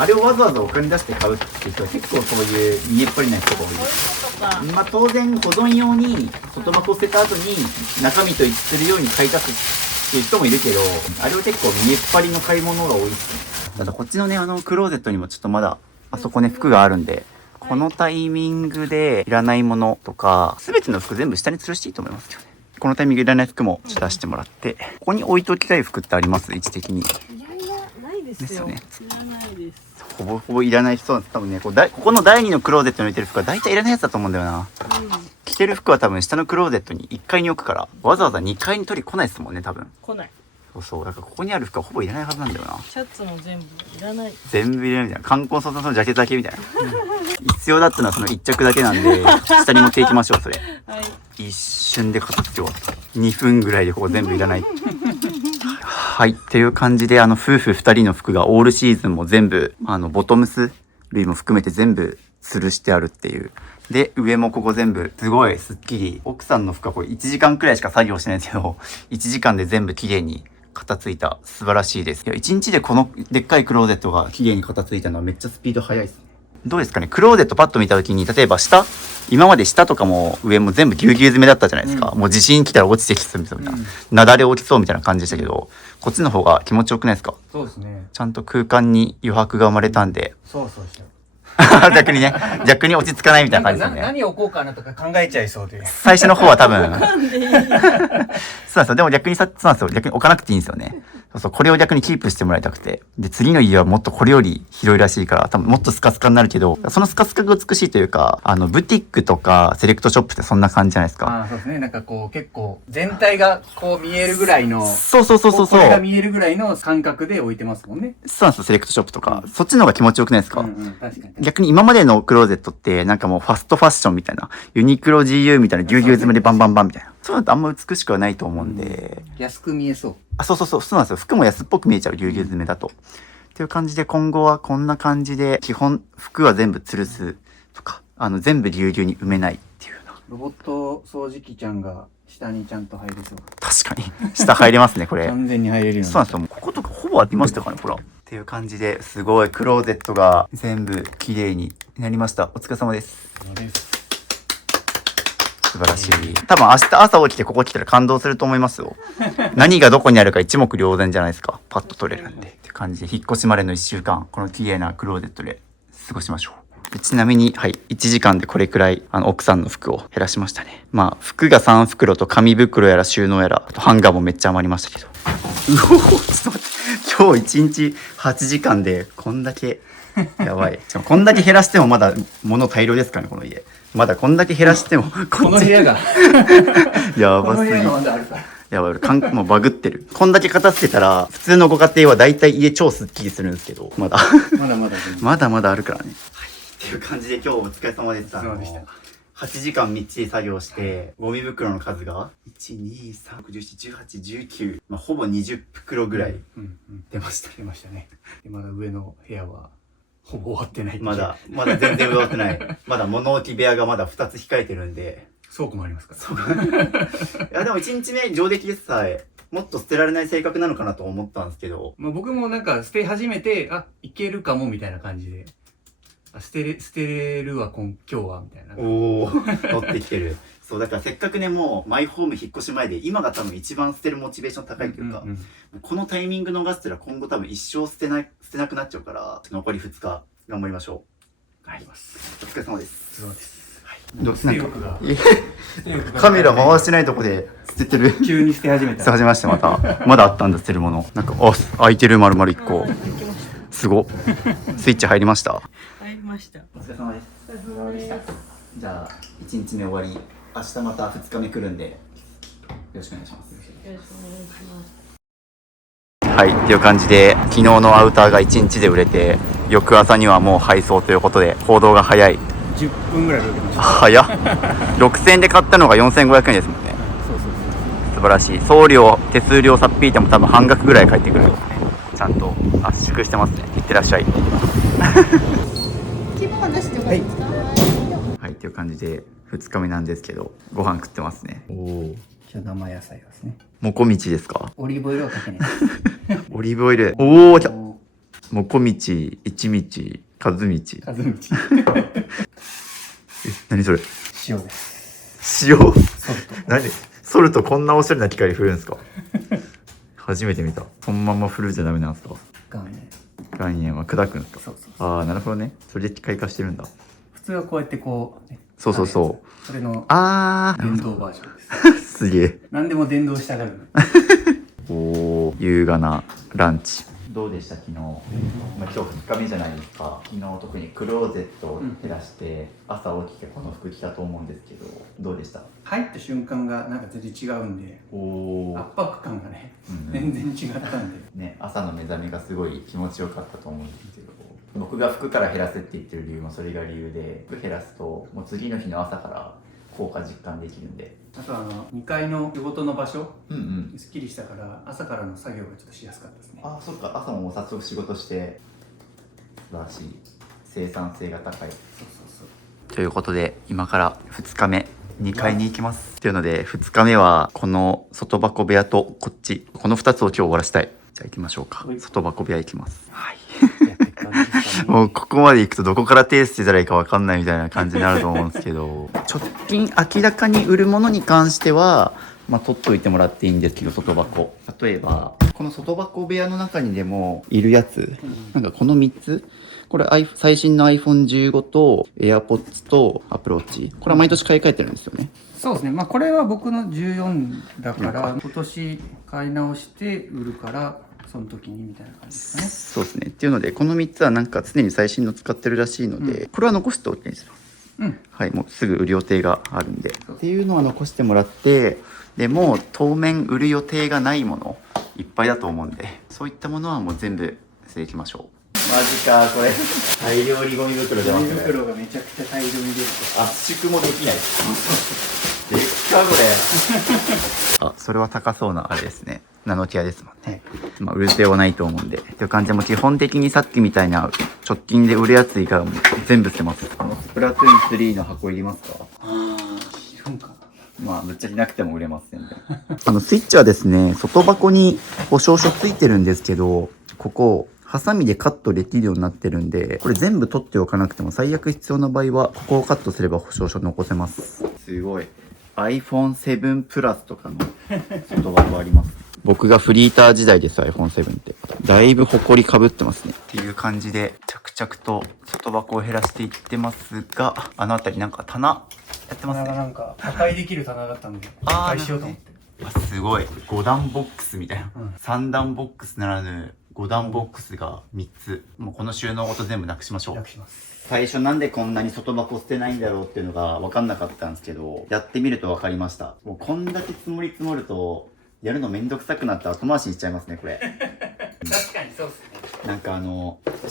あれをわざわざお金出して買うって人は結構そういう見えっぱりな人が多いです。まあ当然保存用に外箱を捨てた後に中身と一致するように買い足すっていう人もいるけど、あれは結構見えっぱりの買い物が多いですね。ただこっちのねクローゼットにもちょっとまだあそこね服があるんで、このタイミングでいらないものとか全ての服全部下に吊るしていいと思いますけどね。このタイミングいらない服もちょっと出してもらって、ここに置いときたい服ってあります？位置的に。いやないですよ。ですよね。いらないです。ほぼほぼいらない人は多分ね、ここの第2のクローゼットに置いてる服は大体いらないやつだと思うんだよな。着てる服は多分下のクローゼットに1階に置くから、わざわざ2階に取り来ないですもんね、多分。来ない。そうだからここにある服はほぼいらないはずなんだよな。シャツも全部いらない。全部いらないみたいな。冠婚葬祭のジャケットだけみたいな。必要だったのはその1着だけなんで、下に持っていきましょう、それ。はい。一瞬で片付け終わった。2分ぐらいでここ全部いらない。はい。っていう感じで、夫婦2人の服がオールシーズンも全部、ボトムス類も含めて全部吊るしてあるっていう。で、上もここ全部、すごいスッキリ。奥さんの服はこれ1時間くらいしか作業してないんですけど、1時間で全部綺麗に片付いた。素晴らしいです。いや、1日でこのでっかいクローゼットが綺麗に片付いたのはめっちゃスピード速いですね。どうですかね？クローゼットパッと見たときに、例えば今まで下とかも上も全部ぎゅうぎゅう詰めだったじゃないですか。もう地震来たら落ちてきそうみたいな。雪崩起きそうみたいな感じでしたけど、こっちの方が気持ちよくないですか？そうですね。ちゃんと空間に余白が生まれたんで。そうそうそう。逆にね、逆に落ち着かないみたいな感じですね。何置こうかなとか考えちゃいそうで。最初の方は多分。なんでいいそうなんですよ。でも逆にそうなんですよ。逆に置かなくていいんですよね。そうそう、これを逆にキープしてもらいたくて。で、次の家はもっとこれより広いらしいから、多分もっとスカスカになるけど、そのスカスカが美しいというか、ブティックとかセレクトショップってそんな感じじゃないですか。そうですね。なんかこう、結構、全体がこう見えるぐらいの、そうそうそうそうそう。これが見えるぐらいの感覚で置いてますもんね。そうなんですよ、セレクトショップとか。そっちの方が気持ちよくないですか？確かに。逆に今までのクローゼットって、なんかもうファストファッションみたいな、ユニクロ GU みたいなぎゅうぎゅう詰めでバンバンバンみたいな。そういうのってあんま美しくはないと思うんで。安く見えそう。そうなんですよ。服も安っぽく見えちゃう、ぎゅうぎゅう詰めだと。っていう感じで、今後はこんな感じで、基本、服は全部吊るすとか、全部ぎゅうぎゅうに埋めないっていうような。ロボット掃除機ちゃんが下にちゃんと入れそう。確かに。下入れますね、これ。完全に入れるように。そうなんですよ。もうこことかほぼありましたかね、ほら。っていう感じで、すごいクローゼットが全部綺麗になりました。お疲れ様です。素晴らしい。多分明日朝起きてここ来たら感動すると思いますよ。何がどこにあるか一目瞭然じゃないですか。パッと取れるんで。って感じで、引っ越しまでの1週間、この綺麗なクローゼットで過ごしましょう。でちなみに、はい、1時間でこれくらい、奥さんの服を減らしましたね。まあ、服が3袋と紙袋やら収納やら、あとハンガーもめっちゃ余りましたけど。うおー、ちょっと待って。今日1日8時間でこんだけ、やばい。しかもこんだけ減らしてもまだ物大量ですからね、この家。まだこんだけ減らしても、この部屋が。やばすぎ。まだあるから。やばい、俺もうバグってる。こんだけ片付けたら、普通のご家庭は大体家超スッキリするんですけど、まだ。まだまだあるからね。はい。っていう感じで今日お疲れ様でした。8時間みっちり作業して、ゴミ袋の数が、1、2、3、6、17、18、19、まあ、ほぼ20袋ぐらい出ました。出ましたね。まだ上の部屋は、ほぼ終わってない。まだ全然終わってない。まだ物置部屋がまだ2つ控えてるんで。倉庫もありますから。いやでも1日目上出来でさえ、もっと捨てられない性格なのかなと思ったんですけど。まあ僕もなんか捨て始めて、いけるかもみたいな感じで。捨てれるわ、今日は、みたいな。おー、乗ってきてる。そう、だからせっかくね、もうマイホーム引っ越し前で、今が多分一番捨てるモチベーション高いというか、このタイミング逃したら今後多分一生捨てなくなっちゃうから、残り2日頑張りましょう。帰ります。お疲れ様です。そうです。なんかカメラ回してないとこで捨ててる。急に捨て始めた。捨て始めましたまた。まだあったんだ捨てるもの。なんか開いてる丸々1個。すご。スイッチ入りました。入りました。お疲れ様です。お疲れ様でした。じゃあ1日目終わり。明日また2日目来るんでよろしくお願いします。よろしくお願いします。はい、っていう感じで昨日のアウターが1日で売れて、翌朝にはもう配送ということで報道が早い。10分ぐらいで売れました。早っ。6000円で買ったのが4500円ですもんね。素晴らしい。送料手数料さっぴいても多分半額ぐらい返ってくる。ちゃんと圧縮してますね。いってらっしゃい。気分はなしでもいいですか？はい、っていう感じで2日目なんですけど、ご飯食ってますね。おお。じゃあ生野菜ですね。もこみちですか？オリーブオイルはかけない。オリーブオイル。おお、もこみち、一日、かずみち。かずみち。何それ？塩です。塩？何？ソルトこんなおしゃれな機械で振るんですか？初めて見た。そのまま振るじゃダメなんですか？岩塩は砕くんですか？ああ、なるほどね。それで機械化してるんだ。普通はこうやってこう、ね、そう。それの電動バージョンです。すげえ。何でも電動したがる。おお、優雅なランチ。どうでした昨日？今日2日目じゃないですか。昨日特にクローゼットを減らして、朝起きてこの服着たと思うんですけど、どうでした？入った瞬間がなんか全然違うんで、圧迫感がね、全然違ったんで、ね、朝の目覚めがすごい気持ちよかったと思うんですけど、僕が服から減らせって言ってる理由もそれが理由で、服減らすともう次の日の朝から効果実感できるんで。あと2階の仕事の場所、すっきりしたから朝からの作業がちょっとしやすかったですね。ああ、そっか。朝も早速仕事して素晴らしい。生産性が高い。そうということで今から2日目2階に行きます。っていうので2日目はこの外箱部屋とこっち、この2つを今日終わらせたい。じゃあ行きましょうか。外箱部屋行きます。はい。もうここまで行くとどこから手捨てたらいいか分かんないみたいな感じになると思うんですけど、直近明らかに売るものに関しては取っといてもらっていいんですけど、外箱、例えばこの外箱部屋の中にでもいるやつ、なんかこの3つこれ最新の iPhone15 と AirPods と Apple Watch。これは毎年買い替えてるんですよね。そうですね。まあこれは僕の14だから今年買い直して売るからその時にみたいな感じですかね。そうですね。っていうのでこの3つはなんか常に最新の使ってるらしいので、これは残しておきにします。はい、もうすぐ売る予定があるんでっていうのは残してもらって、でもう当面売る予定がないものいっぱいだと思うんで、そういったものはもう全部捨てていきましょう。マジか、これ大量にゴミ袋出ますね。ゴミ袋がめちゃくちゃ大量に出ると圧縮もできない。でっかこれ。あ、それは高そうなあれですね。ナノティアですもんね。まあ売る手はないと思うんで。という感じで、もう基本的にさっきみたいな直近で売るやつ以外はもう全部捨てます。スプラトゥーン3の箱いりますか？いるんかな。まあぶっちゃけなくても売れますよね。スイッチはですね、外箱に保証書ついてるんですけど、ここハサミでカットできるようになってるんで、これ全部取っておかなくても最悪必要な場合はここをカットすれば保証書残せます。すごい。iPhone7 プラスとかの外箱あります。僕がフリーター時代です、iPhone7 って。だいぶ埃かぶってますね。っていう感じで着々と外箱を減らしていってますが、あの辺りなんか棚やってますね。なんか破壊できる棚だったんで破壊しようと思って。すごい。5段ボックスみたいな。3段ボックスならぬ5段ボックスが3つ。もうこの収納ごと全部なくしましょう。なくします。最初なんでこんなに外箱捨てないんだろうっていうのが分かんなかったんですけど、やってみると分かりました。もうこんだけ積もり積もると、やるのめんどくさくなって後回しにしちゃいますね、これ。確かにそうっすね。なんか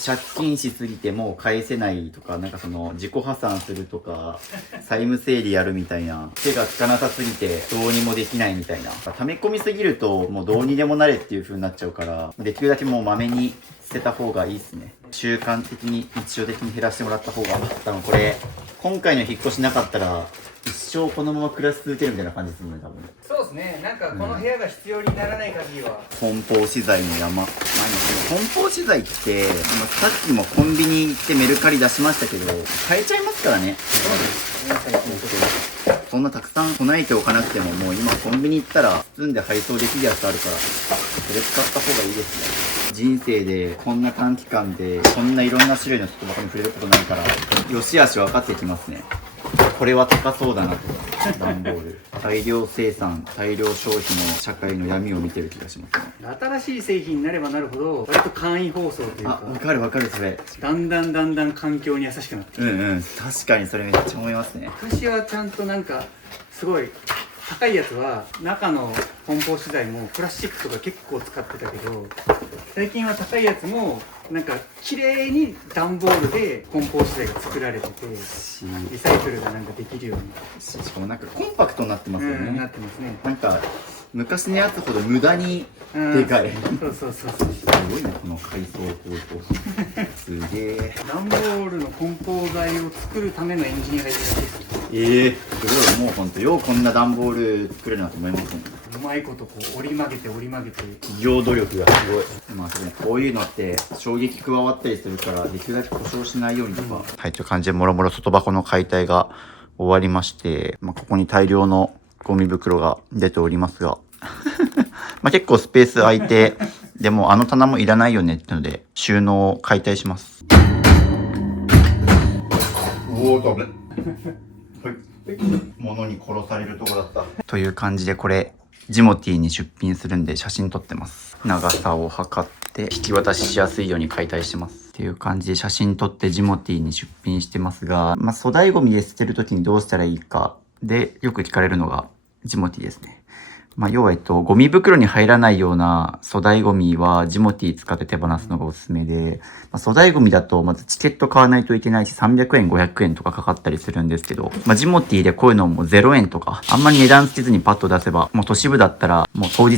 借金しすぎてもう返せないとか、なんか自己破産するとか、債務整理やるみたいな、手がつかなさすぎてどうにもできないみたいな。溜め込みすぎるともうどうにでもなれっていう風になっちゃうから、できるだけもうまめに捨てた方がいいですね。習慣的に日常的に減らしてもらった方が、多分これ、今回の引っ越しなかったら、一生このまま暮らし続けるみたいな感じですもんね、多分。そうですね。なんかこの部屋が必要にならない限りは。梱包資材の山。梱包資材って、さっきもコンビニ行ってメルカリ出しましたけど、買えちゃいますからね。そんなたくさん備えておかなくても、もう今コンビニ行ったら包んで配送できるやつあるから、それ使った方がいいですね。人生でこんな短期間でこんないろんな種類の外箱に触れることないから、よしあし分かってきますね。これは高そうだなとか、段ボール。大量生産、大量消費の社会の闇を見てる気がしますね。新しい製品になればなるほど、割と簡易包装というか。わかるわかる、それ。だんだん環境に優しくなってきて。確かにそれめっちゃ思いますね。昔はちゃんとなんか、すごい、高いやつは中の梱包資材もプラスチックとか結構使ってたけど、最近は高いやつもなんか綺麗に段ボールで梱包資材が作られてて、リサイクルがなんかできるように。しかもなんかコンパクトになってますよね。なってますね。なんか昔のやつほど無駄にでかい。そう。すごいね、この改装方法。すげえ。段ボールの梱包材を作るためのエンジニアがいるらしいです。すごい、もうほんとようこんな段ボール作れるなと思いますもん。うまいことこう折り曲げて企業努力がすごい。まあこういうのって衝撃加わったりするから、できるだけ故障しないようにとか。はい、という感じでもろもろ外箱の解体が終わりまして、ここに大量のゴミ袋が出ておりますが結構スペース空いて、でもあの棚もいらないよねってので収納を解体します。物に殺されるとこだった。という感じでこれジモティーに出品するんで写真撮ってます。長さを測って引き渡ししやすいように解体してます。っていう感じで写真撮ってジモティーに出品してますが、粗大ゴミで捨てるときにどうしたらいいかでよく聞かれるのがジモティーですね。要はゴミ袋に入らないような粗大ゴミはジモティー使って手放すのがおすすめで、粗大ゴミだとまずチケット買わないといけないし300円500円とかかかったりするんですけど、ジモティーでこういうのも0円とかあんまり値段つけずにパッと出せば、もう都市部だったらもう当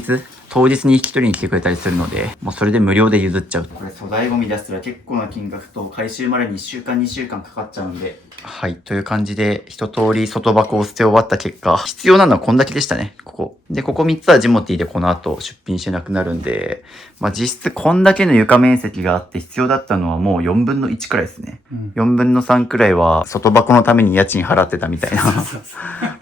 日に引き取りに来てくれたりするので、もうそれで無料で譲っちゃう。これ粗大ゴミ出したら結構な金額と回収までに1週間2週間かかっちゃうんで。はい。という感じで一通り外箱を捨て終わった結果、必要なのはこんだけでしたね、ここ。で、ここ3つはジモティーでこの後出品してなくなるんで、実質こんだけの床面積があって必要だったのはもう4分の1くらいですね。4分の3くらいは外箱のために家賃払ってたみたいな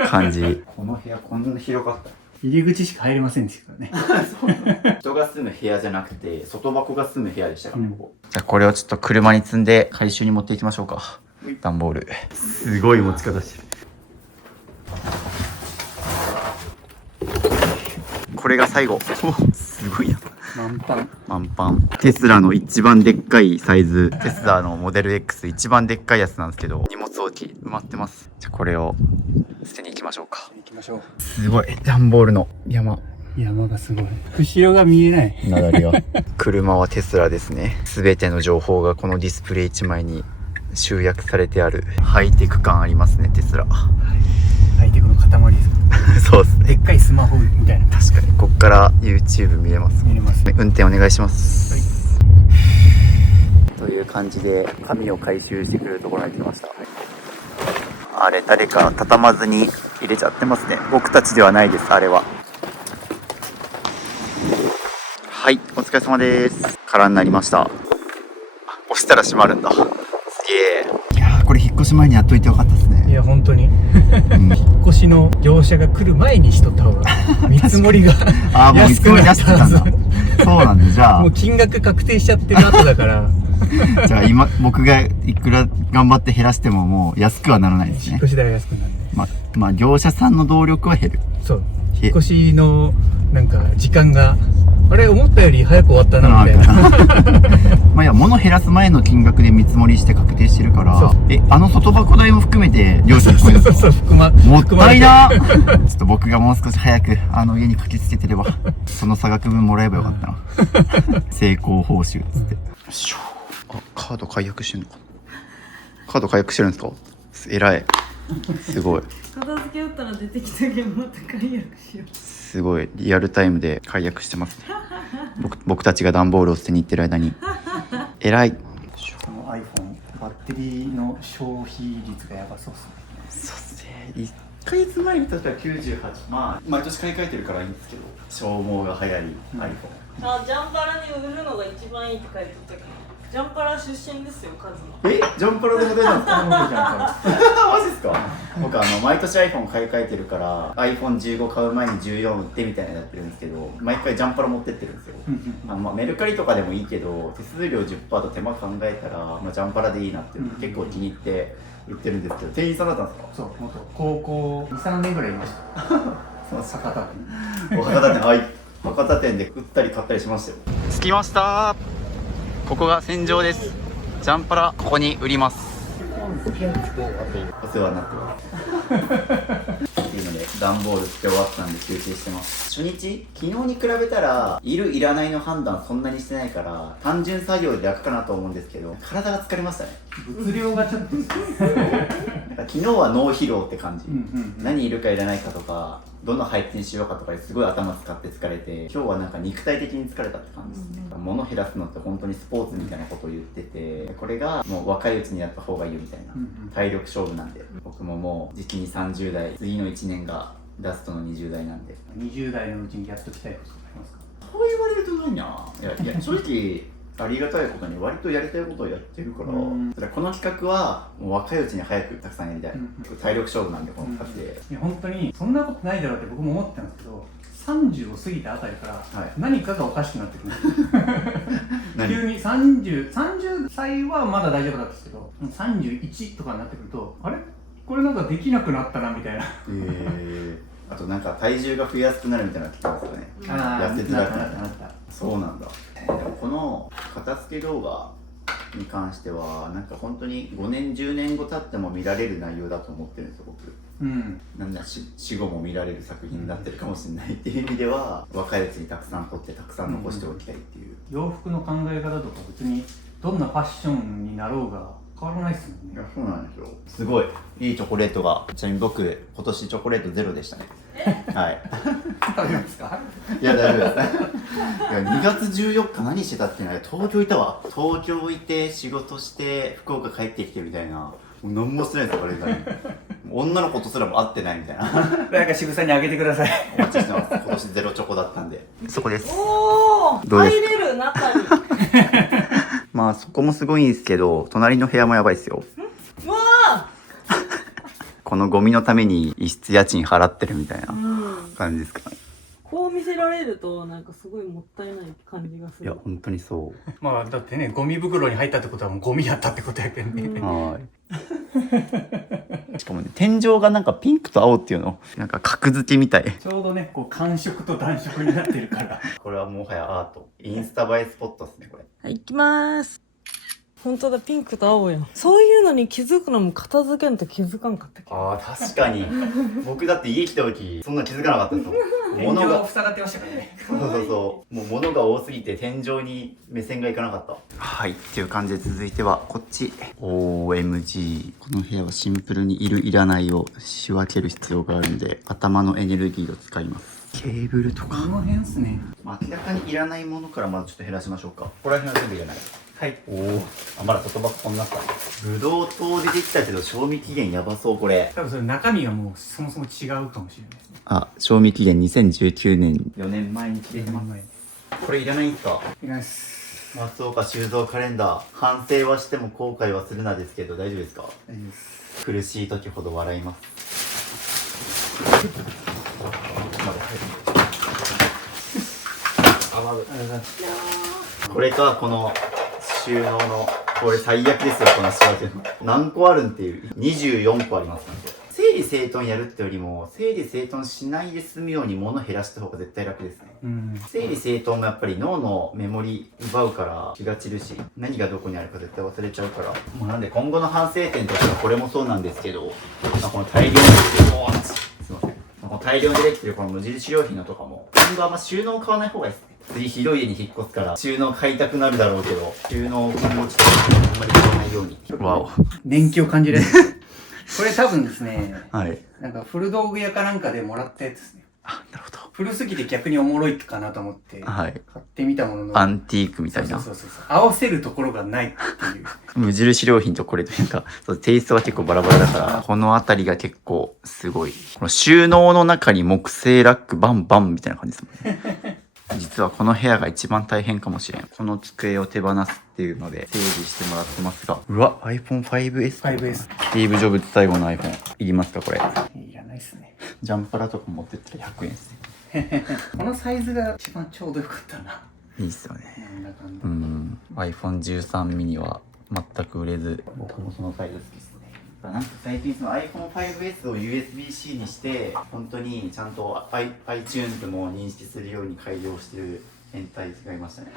感じ。この部屋こんな広かった。入り口しか入れませんでしたからね。人が住む部屋じゃなくて外箱が住む部屋でしたからね、ここ。じゃあこれをちょっと車に積んで回収に持っていきましょうか。段ボールすごい持ち方してる。これが最後。お、すごいな。満帆。テスラの一番でっかいサイズ、テスラのモデル X 一番でっかいやつなんですけど、荷物置き埋まってます。じゃあこれを捨てに行きましょうか。行きましょう。すごい、段ボールの山がすごい。後ろが見えない。なだりが。車はテスラですね。すべての情報がこのディスプレイ1枚に集約されてある。ハイテク感ありますね、テスラ。ハイテクの塊ですか。そうですね。でっかいスマホみたいな。確かにこっから YouTube 見れます。見れます。運転お願いします、という感じで紙を回収してくれるところに来ました。あれ誰か畳まずに入れちゃってますね。僕たちではないです、あれは。はい、お疲れ様です。空になりました。押したら閉まるんだ。すげえ。いやー、これ引っ越し前にやっといてよかったですね。いや本当に、引っ越しの業者が来る前にしとった方が見積もりがああ、もう見積もり出してたんだ。そうなんで、じゃあもう金額確定しちゃってる後だからじゃあ今僕がいくら頑張って減らしてももう安くはならないですね。引っ越し代が安くなるね。まあ業者さんの動力は減る。そう引っ越しのなんか時間があれ思ったより早く終わったなみたいなまあいや、物減らす前の金額で見積もりして確定してるから、外箱代も含めて業者に来るんですか。もったいな。ちょっと僕がもう少し早く家に駆けつけてればその差額分もらえばよかったな成功報酬っつって。あ、カード解約してんのかな。カード解約してるんですか。偉い。すごい。片付け打ったら出てきたけどまた解約しよう。すごいリアルタイムで解約してますね。僕たちが段ボールを捨てに行ってる間に。偉い。この iPhone バッテリーの消費率がやばそうっすね。そうっすね。1ヶ月前にとっては98。まあ毎年買い替えてるからいいんですけど、消耗が早い iPhone。あ、ジャンパラに売るのが一番いいって書いてあったけど、ジャンパラ出身ですよ、カズマ。ジャンパラでモデルなんですか。マジですか。僕毎年 iPhone 買い替えてるから iPhone15 買う前に14売ってみたいなのやってるんですけど、毎回ジャンパラ持ってってるんですよ。メルカリとかでもいいけど手数料 10% と手間考えたら、ジャンパラでいいなって結構気に入って売ってるんですけど、店員さんだったんですか。そう、元高校 2,3 年ぐらいいましたその博多店博多店で売ったり買ったりしましたよ。着きました。ここが戦場です。ジャンパラここに売ります。お世話になってますっていうので段ボール捨て終わったんで休憩してます。初日昨日に比べたらいるいらないの判断そんなにしてないから単純作業で楽かなと思うんですけど、体が疲れましたね。物量がちょっとなんか昨日は脳疲労って感じ、何いるかいらないかとかどの配置にしようかとかですごい頭使って疲れて、今日はなんか肉体的に疲れたって感じですね。物減らすのって本当にスポーツみたいなことを言ってて、これがもう若いうちにやった方がいいよみたいな、体力勝負なんで、僕ももう時期に30代、次の1年がラストの20代なんで、20代のうちにやっときたいことありますか。そう言われるとないな。いや正直ありがたいことに割とやりたいことをやってるから、ただこの企画はもう若いうちに早くたくさんやりたい、体力勝負なんでこの企画で、いや本当にそんなことないだろうって僕も思ってたんですけど、30を過ぎたあたりから何かがおかしくなってくるんですよ急に30歳はまだ大丈夫だったんですけど、31とかになってくると、あれこれなんかできなくなったなみたいなあとなんか体重が増えやすくなるみたいなの聞きますよね。痩せづらくなった。そうなんだ。でもこの片付け動画に関してはなんか本当に5年10年後経っても見られる内容だと思ってるんですよ僕。なんだ死後も見られる作品になってるかもしれないっていう意味では、若いうちにたくさん撮ってたくさん残しておきたいっていう、洋服の考え方とか別にどんなファッションになろうが変わらないっすもんね。いやそうなんですよ。すごいいいチョコレートが、ちなみに僕今年チョコレートゼロでしたね。はい食べますか。いや大丈夫です。いや2月14日何してたってね、東京いたわ。東京いて仕事して福岡帰ってきてみたいな、もう何もしてないですよ。彼らに女の子とすらも会ってないみたいななんか渋さんにあげてください。お待ちしてます。今年ゼロチョコだったんで。そこです。おお、入れる中にまあそこもすごいんですけど、隣の部屋もやばいですよ。うわこのゴミのために一室家賃払ってるみたいな感じですかね。こう見せられるとなんかすごいもったいない感じがする。いや本当にそう。まあだってね、ゴミ袋に入ったってことはもうゴミやったってことやけんね。はい。しかもね、天井がなんかピンクと青っていうの、なんか格付けみたい。ちょうどね、こう寒色と暖色になってるから。これはもはやアート。インスタ映えスポットですね、これ。はい、行きまーす。本当だ、ピンクと青やん。そういうのに気づくのも片付けんと気づかんかったっけ。ああ、確かに。僕だって家来た時、そんな気づかなかったですもん。物天井が塞がってましたからね。そうそうそう。もう物が多すぎて天井に目線がいかなかった。はい。っていう感じで続いてはこっち。OMG。この部屋はシンプルにいるいらないを仕分ける必要があるんで、頭のエネルギーを使います。ケーブルとか。この辺っすね。明らかにいらないものからまずちょっと減らしましょうか。ここら辺は全部いらない。はい。おお。あ、まだ外箱こんなった。ブドウ糖出てきたけど、賞味期限やばそう、これ。多分それ中身がもうそもそも違うかもしれないですね。あ、賞味期限2019年。4年前に切れてます。前。これいらないんすか？いきます。松岡修造カレンダー。反省はしても後悔はするなですけど、大丈夫ですか？大丈夫です。苦しい時ほど笑います。これか、この収納の、これ最悪ですよ、この仕分けの。何個あるんっていう。24個ありますなんで。整理整頓やるってよりも、整理整頓しないで済むように物減らした方が絶対楽ですね。整理整頓もやっぱり脳のメモリ奪うから気が散るし、何がどこにあるか絶対忘れちゃうから。もうなんで今後の反省点としてはこれもそうなんですけど、この大量にできてる、すいません。この大量にできてるこの無印良品のとかも、今後あんま収納を買わない方がいいですね。次広い家に引っ越すから収納買いたくなるだろうけど、収納を今後ちょっとあんまり買わないように。わお。年季を感じるやつ。これ多分ですね、はい。なんか古道具屋かなんかでもらったやつですね。あ、なるほど。古すぎて逆におもろいかなと思って、はい。買ってみたものの。アンティークみたいな。そう。合わせるところがないっていう。無印良品とこれとなんか、テイストが結構バラバラだから、このあたりが結構すごい。この収納の中に木製ラックバンバンみたいな感じですもんね。実はこの部屋が一番大変かもしれん。この机を手放すっていうので整理してもらってますが。うわ、iPhone 5S。5S。スティーブ・ジョブズ最後の iPhone。いりますかこれ。いらないっすね。ジャンパラとか持ってったら100円ですね。このサイズが一番ちょうどよかったな。いいっすよね。なんだかんだ。iPhone 13 mini は全く売れず、僕もそのサイズ好きですね。なんか最近その iPhone 5S を USB-C にして本当にちゃんと iTunes も認識するように改良してる変態がいましたね。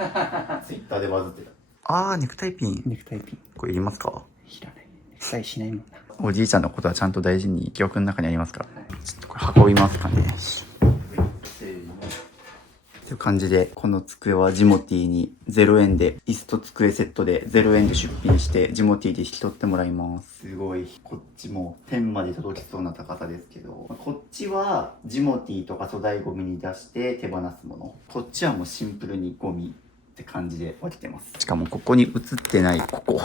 Twitter でバズってた。あー、ネクタイピン。ネクタイピン。これいりますか？いらない。ネクタイしないもんな。おじいちゃんのことはちゃんと大事に記憶の中にありますから。ちょっとこれ運びますかね。という感じで、この机はジモティーに0円で、椅子と机セットで0円で出品して、ジモティーで引き取ってもらいます。すごい。こっちも天まで届きそうな高さですけど、こっちはジモティーとか粗大ゴミに出して手放すもの。こっちはもうシンプルにゴミって感じで分けてます。しかもここに映ってないここ。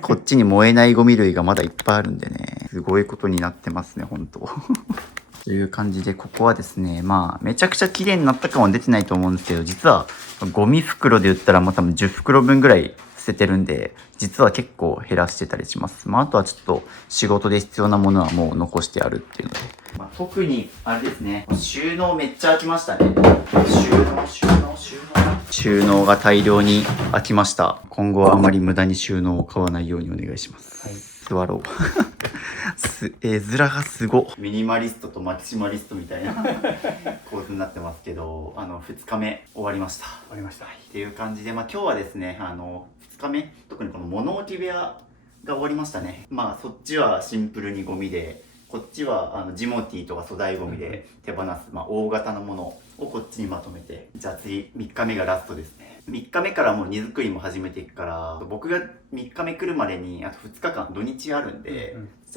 こっちに燃えないゴミ類がまだいっぱいあるんでね。すごいことになってますね、ほんと。という感じで、ここはですね、まあ、めちゃくちゃ綺麗になった感は出てないと思うんですけど、実は、ゴミ袋で言ったらもう多分10袋分ぐらい捨ててるんで、実は結構減らしてたりします。まあ、あとはちょっと仕事で必要なものはもう残してあるっていうので。まあ、特に、あれですね、収納めっちゃ空きましたね。収納が大量に空きました。今後はあまり無駄に収納を買わないようにお願いします。はい。座ろう。絵面がすご。ミニマリストとマキシマリストみたいな構図になってますけど、2日目終わりました。終わりました。っていう感じで、まあ今日はですね、2日目、特にこの物置部屋が終わりましたね。まあそっちはシンプルにゴミで、こっちはジモティーとか粗大ゴミで手放す、まあ大型のものをこっちにまとめて、じゃあ次3日目がラストですね。3日目からもう荷造りも始めていくから、僕が3日目来るまでにあと2日間土日あるんで、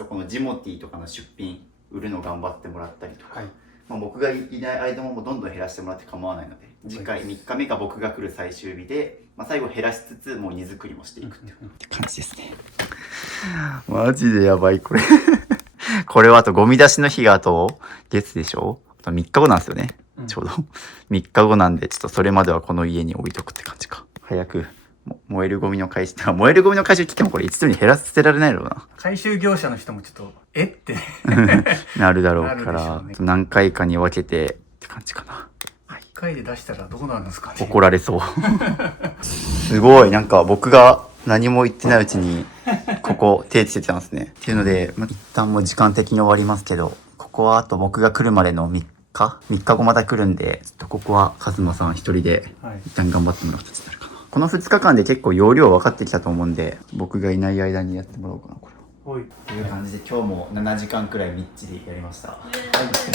このジモティーとかの出品売るの頑張ってもらったりとか、まあ、僕がいない間もどんどん減らしてもらって構わないので、次回3日目が僕が来る最終日で、まあ、最後減らしつつもう荷造りもしていくって感じですね。マジでやばいこれこれはあとゴミ出しの日があと月でしょ、あと3日後なんですよね、ちょうど3日後なんで、ちょっとそれまではこの家に置いとくって感じか。早く燃えるゴミの回収、燃えるゴミの回収来てもこれ一度に減らせられないだろうな。回収業者の人もちょっとえってなるだろうから、ね、何回かに分けてって感じかな。回で出したらどうなんですかね。怒られそうすごいなんか僕が何も言ってないうちにここ手つけてたんですねっていうので、一旦もう時間的に終わりますけど、ここはあと僕が来るまでの3日後また来るんで、ちょっとここはカズマさん一人で一旦頑張ってもらう形になるかな。この2日間で結構容量分かってきたと思うんで、僕がいない間にやってもらおうかなこれを。という感じで今日も7時間くらいみっちりやりました。はい、お疲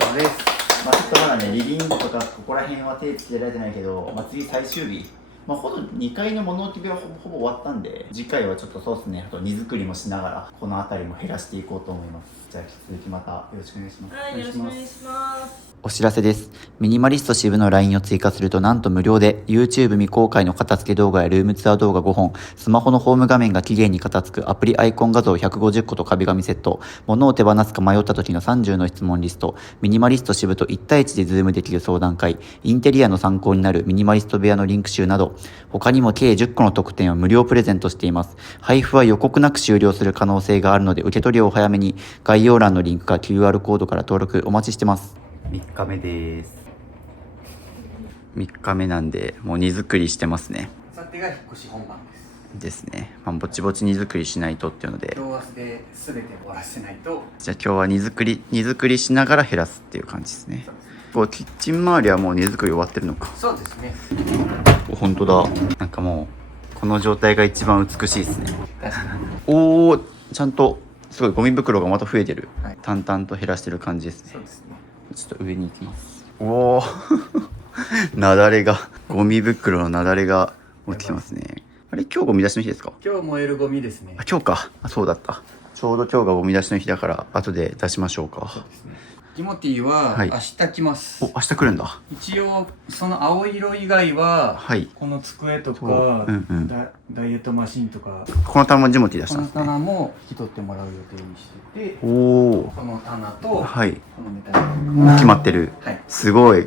れ様です。ちょっとまだね、リビングとかここら辺は手つけられてないけど、次最終日、ほぼ2階の物置部はほぼ終わったんで、次回はちょっとそうですね、あと荷造りもしながらこの辺りも減らしていこうと思います。じゃあ引き続きまたよろしくお願いします。はい、よろしくお願いします。お知らせです。ミニマリスト支部の LINE を追加するとなんと無料で YouTube 未公開の片付け動画やルームツアー動画5本、スマホのホーム画面が綺麗に片付くアプリアイコン画像150個と壁紙セット、物を手放すか迷った時の30の質問リスト、ミニマリスト支部と1対1でズームできる相談会、インテリアの参考になるミニマリスト部屋のリンク集など、他にも計10個の特典を無料プレゼントしています。配布は予告なく終了する可能性があるので受け取りをお早めに。概要欄のリンクか QR コードから登録お待ちしてます。3日目です。3日目なんでもう荷造りしてますね。明後日が引っ越し本番ですね。ぼちぼち荷造りしないとっていうので、今日はで全て終わらせないと。じゃあ今日は荷造りしながら減らすっていう感じですね。こうキッチン周りはもう荷造り終わってるのか。そうですね。本当だ。なんかもうこの状態が一番美しいですね。確かに。おお、ちゃんとすごいゴミ袋がまた増えてる。はい、淡々と減らしてる感じですね。そうですね。ちょっと上に行きます。おおなだれが、ゴミ袋のなだれが落ちてきますね。あれ、今日ゴミ出しの日ですか？今日燃えるゴミですね。あ、今日か。あ、そうだった。ちょうど今日がゴミ出しの日だから後で出しましょうか。そうですね。ティモティは明日来ます。お、明日来るんだ。一応その青色以外は、はい、この机とか、ダイエットマシンとか、この棚もジモティ出したんですね。この棚も引き取ってもらう予定にしてて、おお、この棚と、はい、このメタル決まってる。はい、すごい。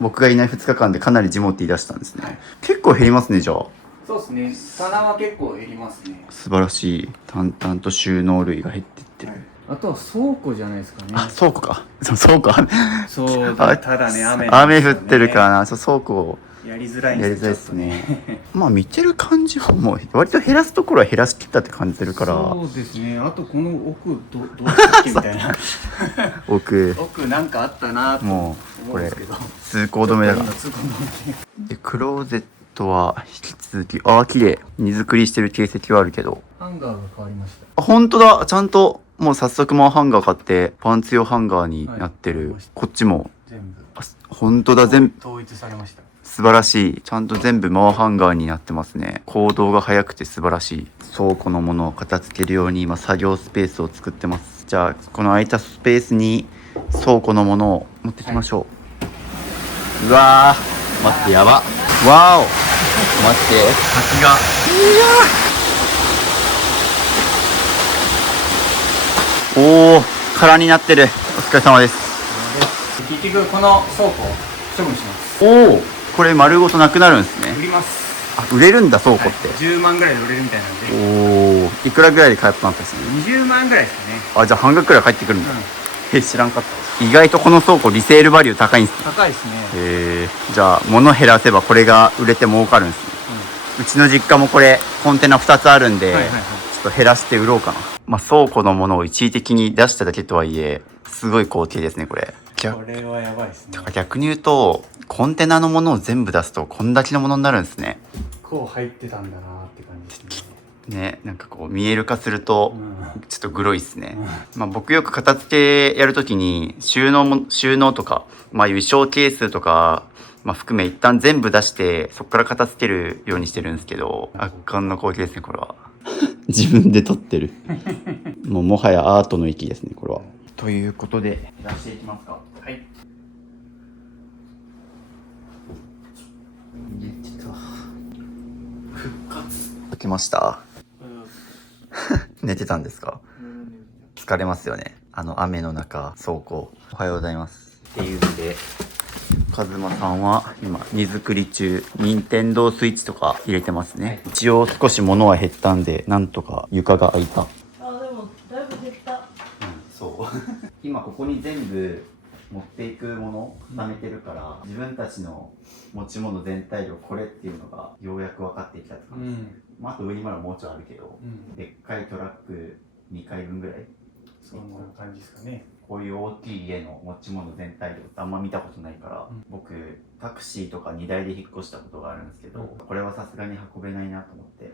僕がいない2日間でかなりジモティ出したんですね。はい、結構減りますね、じゃあ。そうですね。棚は結構減りますね。素晴らしい。淡々と収納類が減っていってる。はい、あとは倉庫じゃないですかね。あ、倉庫か。倉庫。そうだ、ただね、雨降ってるからな。倉庫やりづらいんです。やりづらいですね。見てる感じはもう割と減らすところは減らしきったって感じてるから。そうですね。あとこの奥どうしたっけみたいな。奥なんかあったなと思うんですけど。通行止めだから。でクローゼットは引き続き綺麗。荷造りしてる形跡はあるけど。ハンガーが変わりました。あ、本当だ。ちゃんともう早速ハンガー買ってパンツ用ハンガーになってる。はい、こっちも全部。本当だ。全部統一されました。素晴らしい。ちゃんと全部ハンガーになってますね。行動が早くて素晴らしい。倉庫のものを片付けるように今作業スペースを作ってます。じゃあこの空いたスペースに倉庫のものを持ってきましょう。はい、うわー、待って、やば。わーお、待って、先が。おー、空になってる。お疲れ様です。結局この倉庫処分します。おお、これ丸ごとなくなるんですね。売ります。あ、売れるんだ、倉庫って。はい、10万ぐらいで売れるみたいなんで。おお、いくらぐらいで買ったんですね。20万ぐらいですかね。あ、じゃあ半額くらい返ってくるんだ。知らんかった。意外とこの倉庫リセールバリュー高いんですね。高いですね。じゃあ物減らせばこれが売れて儲かるんですね。うちの実家もこれコンテナ2つあるんで、ちょっと減らして売ろうかな。倉庫のものを一時的に出しただけとはいえ、すごい高級ですね、これ。これはやばいですね。逆に言うとコンテナのものを全部出すとこんだけのものになるんですね。こう入ってたんだなって感じですね。ね、なんかこう見える化するとちょっとグロいですね。僕よく片付けやるときに収納とか、いう衣装ケースとか、含め一旦全部出してそこから片付けるようにしてるんですけど、圧巻の光景ですね、これは。自分で撮ってる。もはやアートの域ですね、これは。ということで出していきますか。はい。復活。起きました。寝てたんですか？疲れますよね。雨の中、倉庫。おはようございます。っていうので、カズマさんは今荷造り中、任天堂スイッチとか入れてますね。一応少し物は減ったんで、なんとか床が空いた。あ、でもだいぶ減った。そう。今ここに全部持っていくもの固めてるから、自分たちの持ち物全体量これっていうのがようやく分かってきたって感じですね。まあ、あと上にまだもうちょいあるけど、でっかいトラック2回分ぐらい、そんな感じですかね。こういう大きい家の持ち物全体量ってあんま見たことないから、僕タクシーとか2台で引っ越したことがあるんですけど、これはさすがに運べないなと思って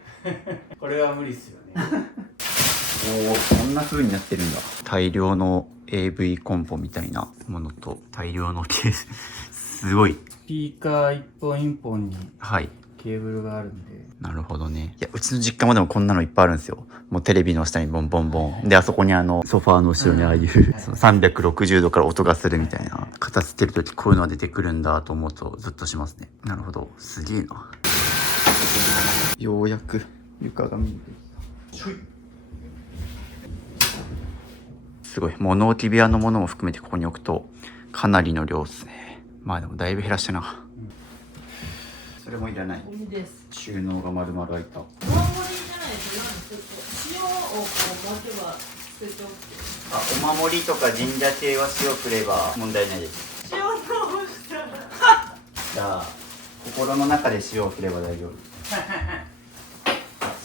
これは無理っすよね。おお、こんな風になってるんだ。大量の AV コンポみたいなものと大量のケースすごい。スピーカー一本一本にはい、ケーブルがあるんで。なるほどね。いや、うちの実家もでもこんなのいっぱいあるんですよ。もうテレビの下にボンボンボンで、あそこにソファーの後ろにああいうその360度から音がするみたいな、片付けるときこういうのが出てくるんだと思うとゾッとしますね。なるほど、すげえな。ようやく床が見えてきた。すごい、物置部屋のものも含めてここに置くとかなりの量ですね。まあでもだいぶ減らしたな。それもいらない。ゴミです。収納が丸々開いた。お守りじゃないと塩をこう巻けば捨てておく。あ、お守りとか神社系は塩くれば問題ないです。塩直したらじゃあ心の中で塩を振れば大丈夫。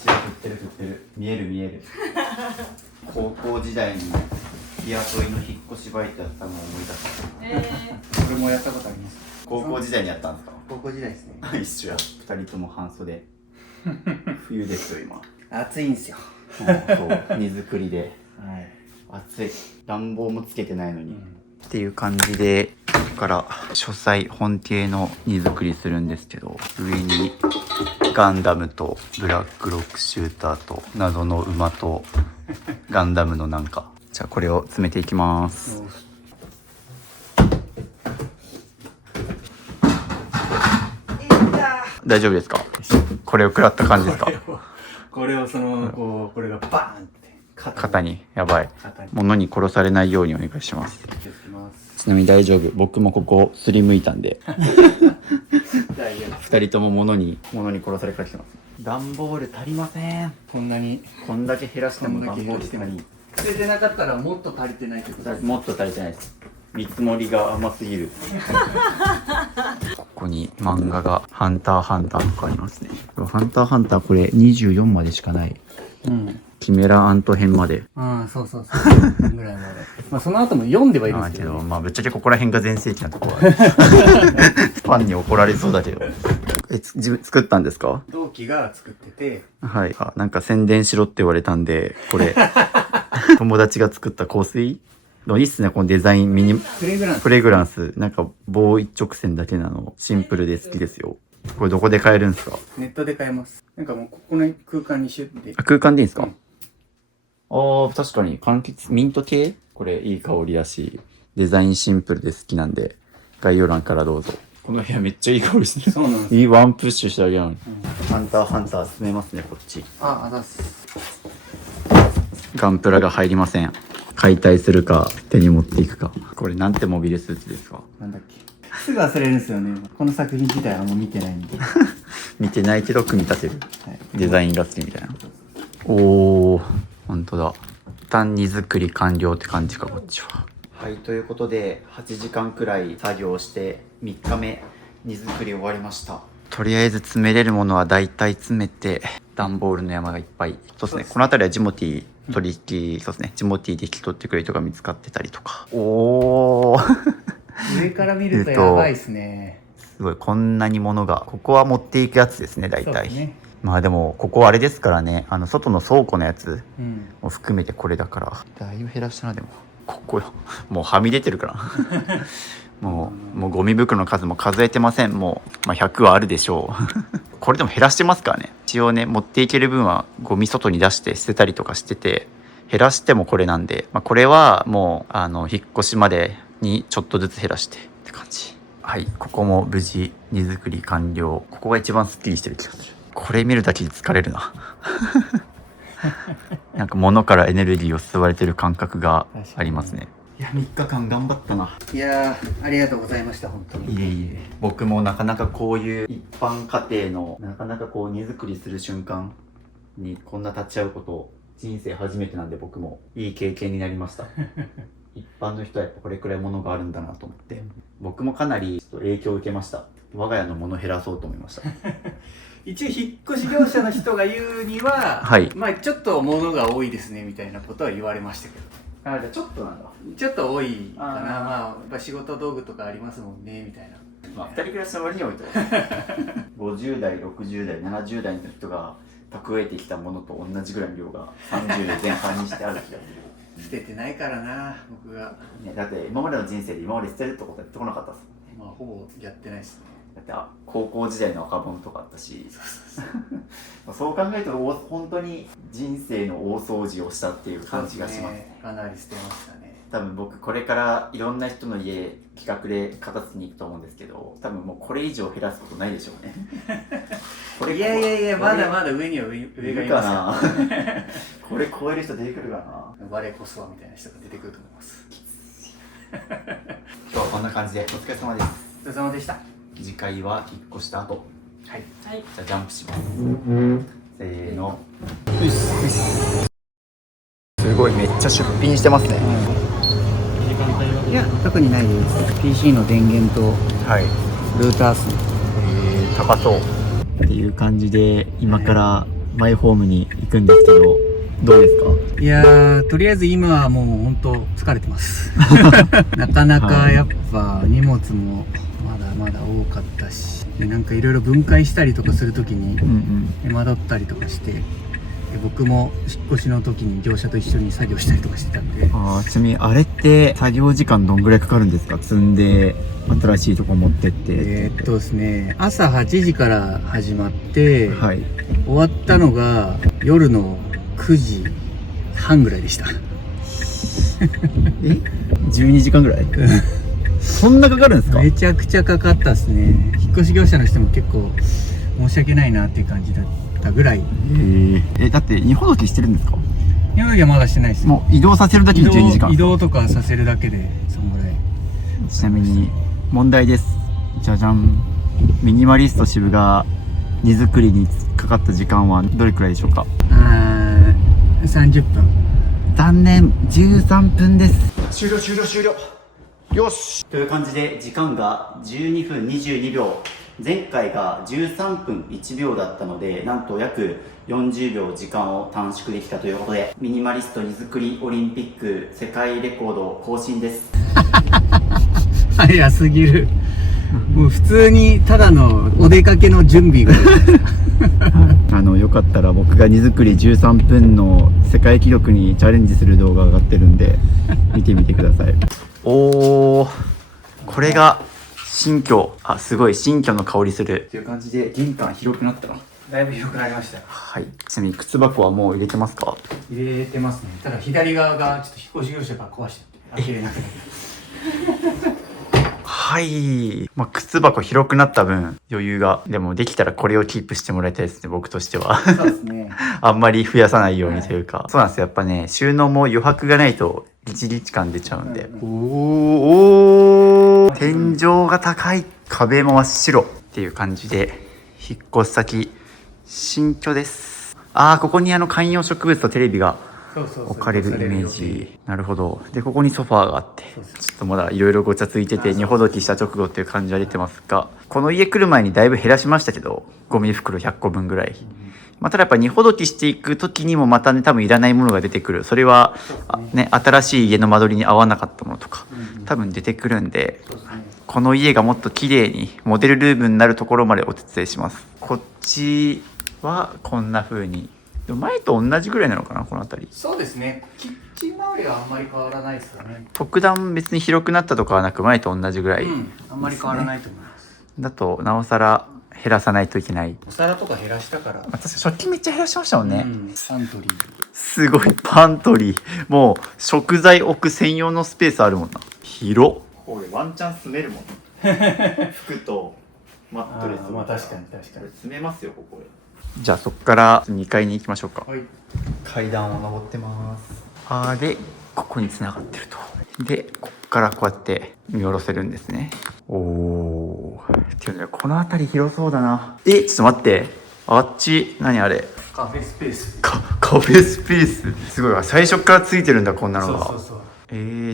塩振ってる振ってる、見える見える。高校時代に日雇いの引っ越しバイトやったのを思い出した。これもやったことあります。高校時代にやったんですか？高校時代ですね。一緒や。二人とも半袖。冬ですよ今。暑いんですよ。そう、荷造りではい。暑い。暖房もつけてないのに。っていう感じで、ここから書斎本体の荷造りするんですけど、上にガンダムとブラックロックシューターと謎の馬とガンダムのなんか、じゃあこれを詰めていきます。大丈夫ですか？これを食らった感じですか？これをこれがバーンって肩に。やばい。肩に物に殺されないようにお願いします。気をつけます。ちなみに大丈夫。僕もここすりむいたんで。大丈夫。二人とも物に殺されかけてます。段ボール足りません。こんなにこんだけ減らしても段ボール足りない。捨ててなかったらもっと足りてないってことです。もっと足りてないです。見積もりが甘すぎる。ここに漫画がハンターハンターとかありますね。ハンターハンターこれ24までしかない。キメラアント編まで。そうそうそうぐらいまで。まあその後も読んではいるんですけど、まあぶっちゃけここら辺が全盛期なところファンに怒られそうだけど。自分作ったんですか？同期が作ってて、はい。なんか宣伝しろって言われたんで、これ友達が作った香水。いいっすね、このデザイン。フレグランス。なんか棒一直線だけなの。シンプルで好きですよ。これどこで買えるんですか？ネットで買えます。なんかもうここの空間にシュッて。空間でいいんですか？確かに柑橘ミント系、これいい香りだし、デザインシンプルで好きなんで概要欄からどうぞ。この部屋めっちゃいい香りしてる。そうなんです。いいワンプッシュしてあげるのに、ハンターハンター進めますね。こっちあざっす。ガンプラが入りません。解体するか手に持っていくか。これなんてモビルスーツですか？なんだっけ、すぐ忘れるんですよね。この作品自体はもう見てないんで。見てないけど組み立てる、はい、デザインが好きみたいな。おー、ほんとだ。一旦荷造り完了って感じか、こっちは。はい、ということで8時間くらい作業して3日目荷造り終わりました。とりあえず詰めれるものは大体詰めて、段ボールの山がいっぱい。そうですね、この辺りはジモティ取引、そうですね、ジモティで引き取ってくれる人が見つかってたりとか。おー上から見るとやばいっすね。すごい、こんなに物が。ここは持っていくやつですね、大体。ね、まあでもここあれですからね、外の倉庫のやつを含めてこれだから、だいぶ減らしたな。でもここよ、もうはみ出てるからもうゴミ袋の数も数えてません。もう、100はあるでしょうこれでも減らしてますからね。一応ね、持っていける分はゴミ外に出して捨てたりとかしてて、減らしてもこれなんで、これはもう引っ越しまでにちょっとずつ減らしてって感じ。はい、ここも無事荷造り完了。ここが一番スッキリしてる気がする。これ見るだけで疲れるななんか物からエネルギーを吸われてる感覚がありますね。いや、3日間頑張ったな。いやー、ありがとうございました。本当に。いえいえ、僕もなかなかこういう一般家庭のなかなかこう荷造りする瞬間にこんな立ち会うこと人生初めてなんで、僕もいい経験になりました一般の人はやっぱこれくらい物があるんだなと思って、僕もかなりちょっと影響を受けました。我が家の物減らそうと思いました。一応引っ越し業者の人が言うには、はい、まあちょっと物が多いですねみたいなことは言われましたけど。あ、じゃあちょっとなんだ。ちょっと多いかな。まあやっぱ仕事道具とかありますもんねみたいな。まあ、2人暮らしの割には多いと50代60代70代の人が蓄えてきたものと同じぐらいの量が30代前半にしてある気がする。捨ててないからな、僕が、ね、だって今までの人生で今まで捨てるってことやってこなかったっすもんね。まあほぼやってないですね。だって高校時代の赤本とかあったしそう考えると本当に人生の大掃除をしたっていう感じがしますね。かなり捨てましたね。多分僕これからいろんな人の家企画で片付けに行くと思うんですけど、多分もうこれ以上減らすことないでしょうねこれいやいやいや、まだまだ上には上がいますよこれ超える人出てくるかな。我こそはみたいな人が出てくると思います今日はこんな感じでお疲れ様です。お疲れ様でした。次回は引っ越した後。はい、はい、じゃあジャンプします、せーの。すごいめっちゃ出品してますね。いや、特にないです。 PC の電源とルーターっすね。高そうっていう感じで今からマイホームに行くんですけど、どうですか？いやー、とりあえず今はもう本当疲れてますなかなかやっぱ荷物もまだまだ多かったし、でなんかいろいろ分解したりとかするときに手間取ったりとかして、で僕も引っ越しの時に業者と一緒に作業したりとかしてたんで。ちなみにあれって作業時間どんぐらいかかるんですか？積んで新しいとこ持ってって。ですね、朝8時から始まって、はい、終わったのが夜の9時半ぐらいでした12時間ぐらいそんなかかるんですか？めちゃくちゃかかったですね。引っ越し業者の人も結構申し訳ないなっていう感じだったぐらい。だって荷ほどきしてるんですか？荷ほどきはまだしてないです。もう移動させるだけで12時間。移動とかさせるだけでそんぐらい。ちなみに問題です。じゃじゃん。ミニマリスト渋が荷造りにかかった時間はどれくらいでしょうか？30分。残念、13分です。終了。よしという感じで時間が12分22秒。前回が13分1秒だったので、なんと約40秒時間を短縮できたということで、ミニマリスト荷造りオリンピック世界レコード更新です早すぎる。もう普通にただのお出かけの準備がよかったら僕が荷造り13分の世界記録にチャレンジする動画が上がってるんで見てみてくださいおー、これが新居。すごい新居の香りするっていう感じで、玄関広くなったな。だいぶ広くなりました。はい。ちなみに靴箱はもう入れてますか？入れてますね。ただ左側がちょっと引っ越し業者が壊しちゃって開けれなくなるはい。靴箱広くなった分余裕が。でもできたらこれをキープしてもらいたいですね、僕としては。そうですね。あんまり増やさないようにというか。そうなんですよ。やっぱね、収納も余白がないとリチリチ感出ちゃうんで。おー、天井が高い。壁も真っ白っていう感じで、引っ越し先、新居です。ここに観葉植物とテレビが置かれるイメージ。なるほど。でここにソファーがあって、ちょっとまだいろいろごちゃついてて荷ほどきした直後っていう感じは出てますが、この家来る前にだいぶ減らしましたけど、ゴミ袋100個分ぐらい。ただやっぱ荷ほどきしていく時にもまたね、多分いらないものが出てくる。それはね、新しい家の間取りに合わなかったものとか多分出てくるんで、この家がもっと綺麗にモデルルームになるところまでお手伝いします。こっちはこんな風に。でも前と同じぐらいなのかな、この辺り。そうですね。キッチン周りはあんまり変わらないですよね。特段別に広くなったとかはなく、前と同じぐらい、あんまり変わらないと思います。だとなおさら減らさないといけない。お皿とか減らしたから。私食器めっちゃ減らしましたもんね。サントリー。すごいパントリー。もう食材置く専用のスペースあるもんな。広。これワンチャン住めるもん。服とマットレス。確かに。住めますよここへ。じゃあそこから2階に行きましょうか。はい。階段を上ってます。でここに繋がってると。でここからこうやって見下ろせるんですね。っていうね、この辺り広そうだな。ちょっと待って、あっち何あれ、カフェスペース。カフェスペースすごいわ。最初からついてるんだこんなのが。そう。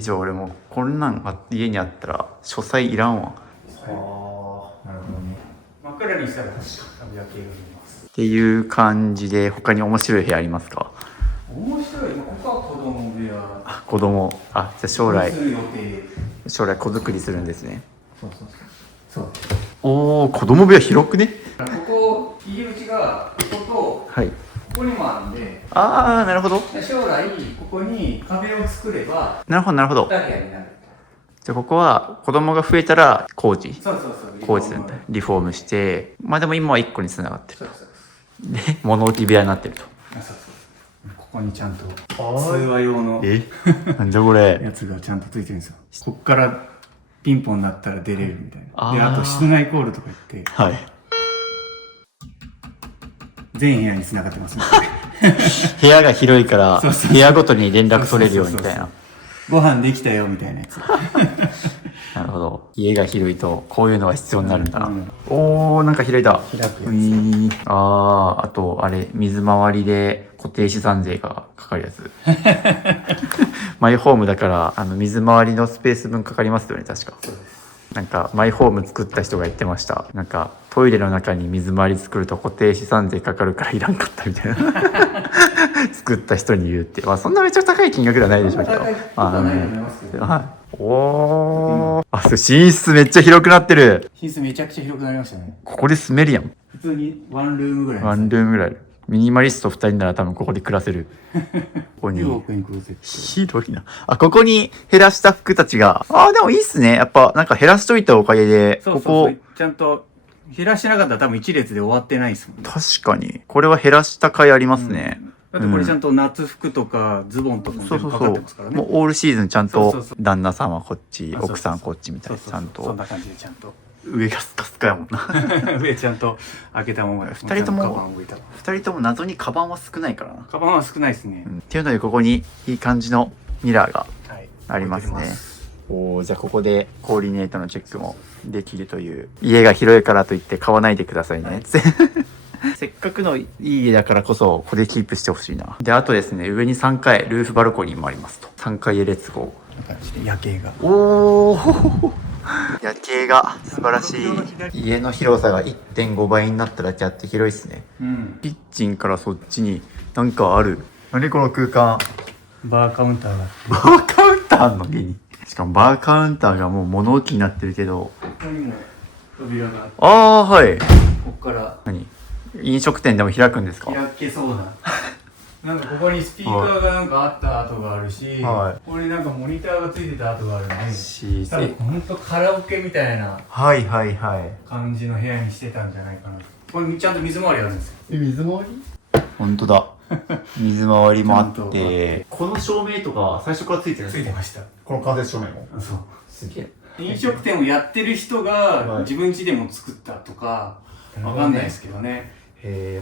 じゃあ俺もこんなん家にあったら書斎いらんわ。なるほどね。枕にしたら確かに夜景が見えます。っていう感じで、他に面白い部屋ありますか？面白い。ここは子供部屋。あ、子供。あ、じゃあ将来する予定。子作りするんですね。そう。おお、子供部屋広くね。ここ入り口がこことはい。ここにもあるんで。ああ、なるほど。将来ここに壁を作ればなるほどなるほど。2部屋になる。じゃあここは子供が増えたら工事そう工事するんだ。リフォームして、まあでも今は1個に繋がってる。そうで、物置部屋になってると。ここにちゃんと通話用のなんじゃこれ。やつがちゃんとついてるんですよ。こっからピンポンになったら出れるみたいな。で、あーあと室内コールとか言ってはい。全部屋に繋がってますね。部屋が広いからそうそうそう部屋ごとに連絡取れるようにみたいな。ご飯できたよみたいなやつ。なるほど。家が広いとこういうのが必要になるんだな。うんおー、なんか開いた。開くやつあとあれ、水回りで固定資産税がかかるやつ。マイホームだから水回りのスペース分かかりますよね、確か。なんかマイホーム作った人が言ってました。なんかトイレの中に水回り作ると固定資産税かかるからいらんかったみたいな。作った人に言うって。まあそんなめちゃ高い金額ではないでしょうけど。高いことはないと思いますけど。はい。おー。あ、そう、寝室めっちゃ広くなってる。寝室めちゃくちゃ広くなりましたね。ここで住めるやん。普通にワンルームぐらい。ワンルームぐらいある。ミニマリスト2人なら多分ここで暮らせる。ここに。オープンクローゼット。広いな。あ、ここに減らした服たちが。でもいいっすね。やっぱなんか減らしといたおかげで、そうここ、ちゃんと減らしてなかったら多分一列で終わってないですもんね。確かに。これは減らした甲斐ありますね。だってこれちゃんと夏服とかズボンとかもそうそうそ全部かかってますからう。ね。もうオールシーズンちゃんとそうそうそう旦那さんはこっち、あそうそうそう奥さんこっちみたいな。ちゃんそんと。な感じでちゃんと。上がスカスカやもんな。上ちゃんと開けたままで。二人ともカバン置いた。二人とも謎にカバンは少ないからな。カバンは少ないですね。っていうのでここにいい感じのミラーがはい。ありますね置いてます。おー、じゃあここでコーディネートのチェックもできるという。家が広いからといって買わないでくださいね。せっかくのいい家だからこそこれキープしてほしいな。で、あとですね、上に3階ルーフバルコニーもありますと。3階へレッツゴー。こんな感じで夜景が。おー夜景が素晴らしい。家の広さが 1.5 倍になっただけあって広いですね。うん。キッチンからそっちになんかある。何この空間。バーカウンターがあって。バーカウンターあんの家に。しかもバーカウンターがもう物置になってるけど。ここにも扉があって。はい。ここから何飲食店でも開くんですか？開けそうな。なんかここにスピーカーがなんかあった跡があるし、はいここになんかモニターがついてた跡があるね。し多分ほんとカラオケみたいなはいはいはい。感じの部屋にしてたんじゃないかな。これちゃんと水回りあるんですよ。水回り？本当だ。水回りもあっちゃんとあて。この照明とか最初からついてるんつですか？いてました。この間接照明も。そう。すげえ。飲食店をやってる人が自分家でも作ったとかわかんないですけどね。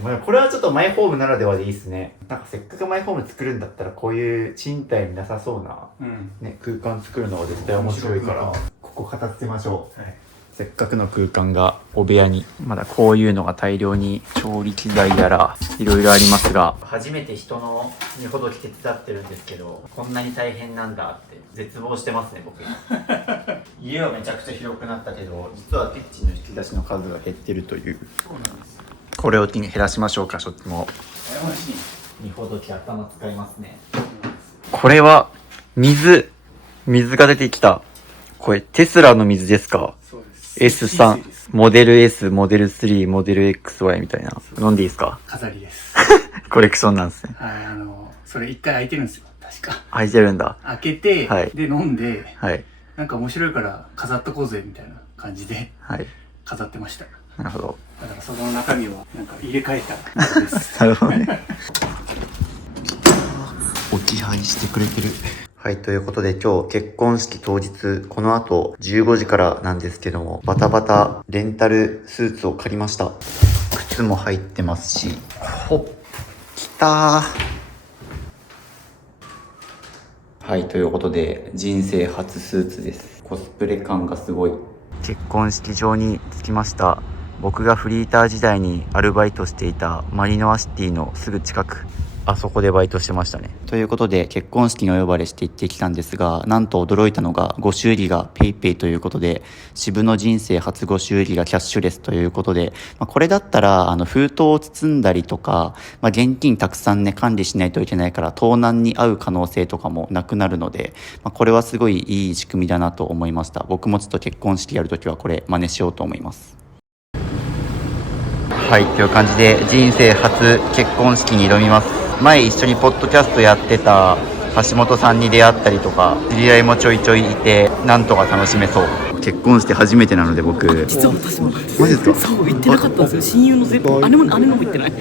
まあこれはちょっとマイホームならではでいいですね。なんかせっかくマイホーム作るんだったらこういう賃貸になさそうな、うん。ね、空間作るのは絶対面白いから面白いここ片付けましょう。はい。せっかくの空間がお部屋にまだこういうのが大量に調理機材やらいろいろありますが、初めて人の荷ほどき手伝ってるんですけどこんなに大変なんだって絶望してますね僕。家はめちゃくちゃ広くなったけど実はキッチンの引き出しの数が減ってるという。そうなんですよ。これを機に減らしましょうか。そっちも羨ましい。荷ほどき頭使いますね。これは水が出てきた。これテスラの水ですか？そうです。S3、モデル S、モデル3、モデル XY みたいな。飲んでいいですか？飾りです。コレクションなんですね。はい、それ一回開いてるんですよ。確か。開いてるんだ。開けて、はいで飲んで、はい。なんか面白いから飾っとこうぜみたいな感じではい。飾ってました。なるほど。だからその中身をなんか入れ替えたんです。なるほどね。置き配してくれてる。はい、ということで今日結婚式当日、この後15時からなんですけども、バタバタレンタルスーツを借りました。靴も入ってますし、ほっ、きたー。はい、ということで人生初スーツです。コスプレ感がすごい。結婚式場に着きました。僕がフリーター時代にアルバイトしていたマリノアシティのすぐ近く。あそこでバイトしてましたね。ということで結婚式にお呼ばれして行ってきたんですが、なんと驚いたのがご祝儀が PayPay ということで、渋の人生初ご祝儀がキャッシュレスということで、これだったら封筒を包んだりとか、現金たくさんね管理しないといけないから盗難に遭う可能性とかもなくなるので、これはすごいいい仕組みだなと思いました。僕もちょっと結婚式やるときはこれ真似しようと思います。はい、という感じで人生初結婚式に挑みます。前一緒にポッドキャストやってた橋本さんに出会ったりとか、知り合いもちょいちょいいて、なんとか楽しめそう。結婚して初めてなので僕。実は私もマジですか？そう言ってなかったんですよ。親友の姉のも言ってない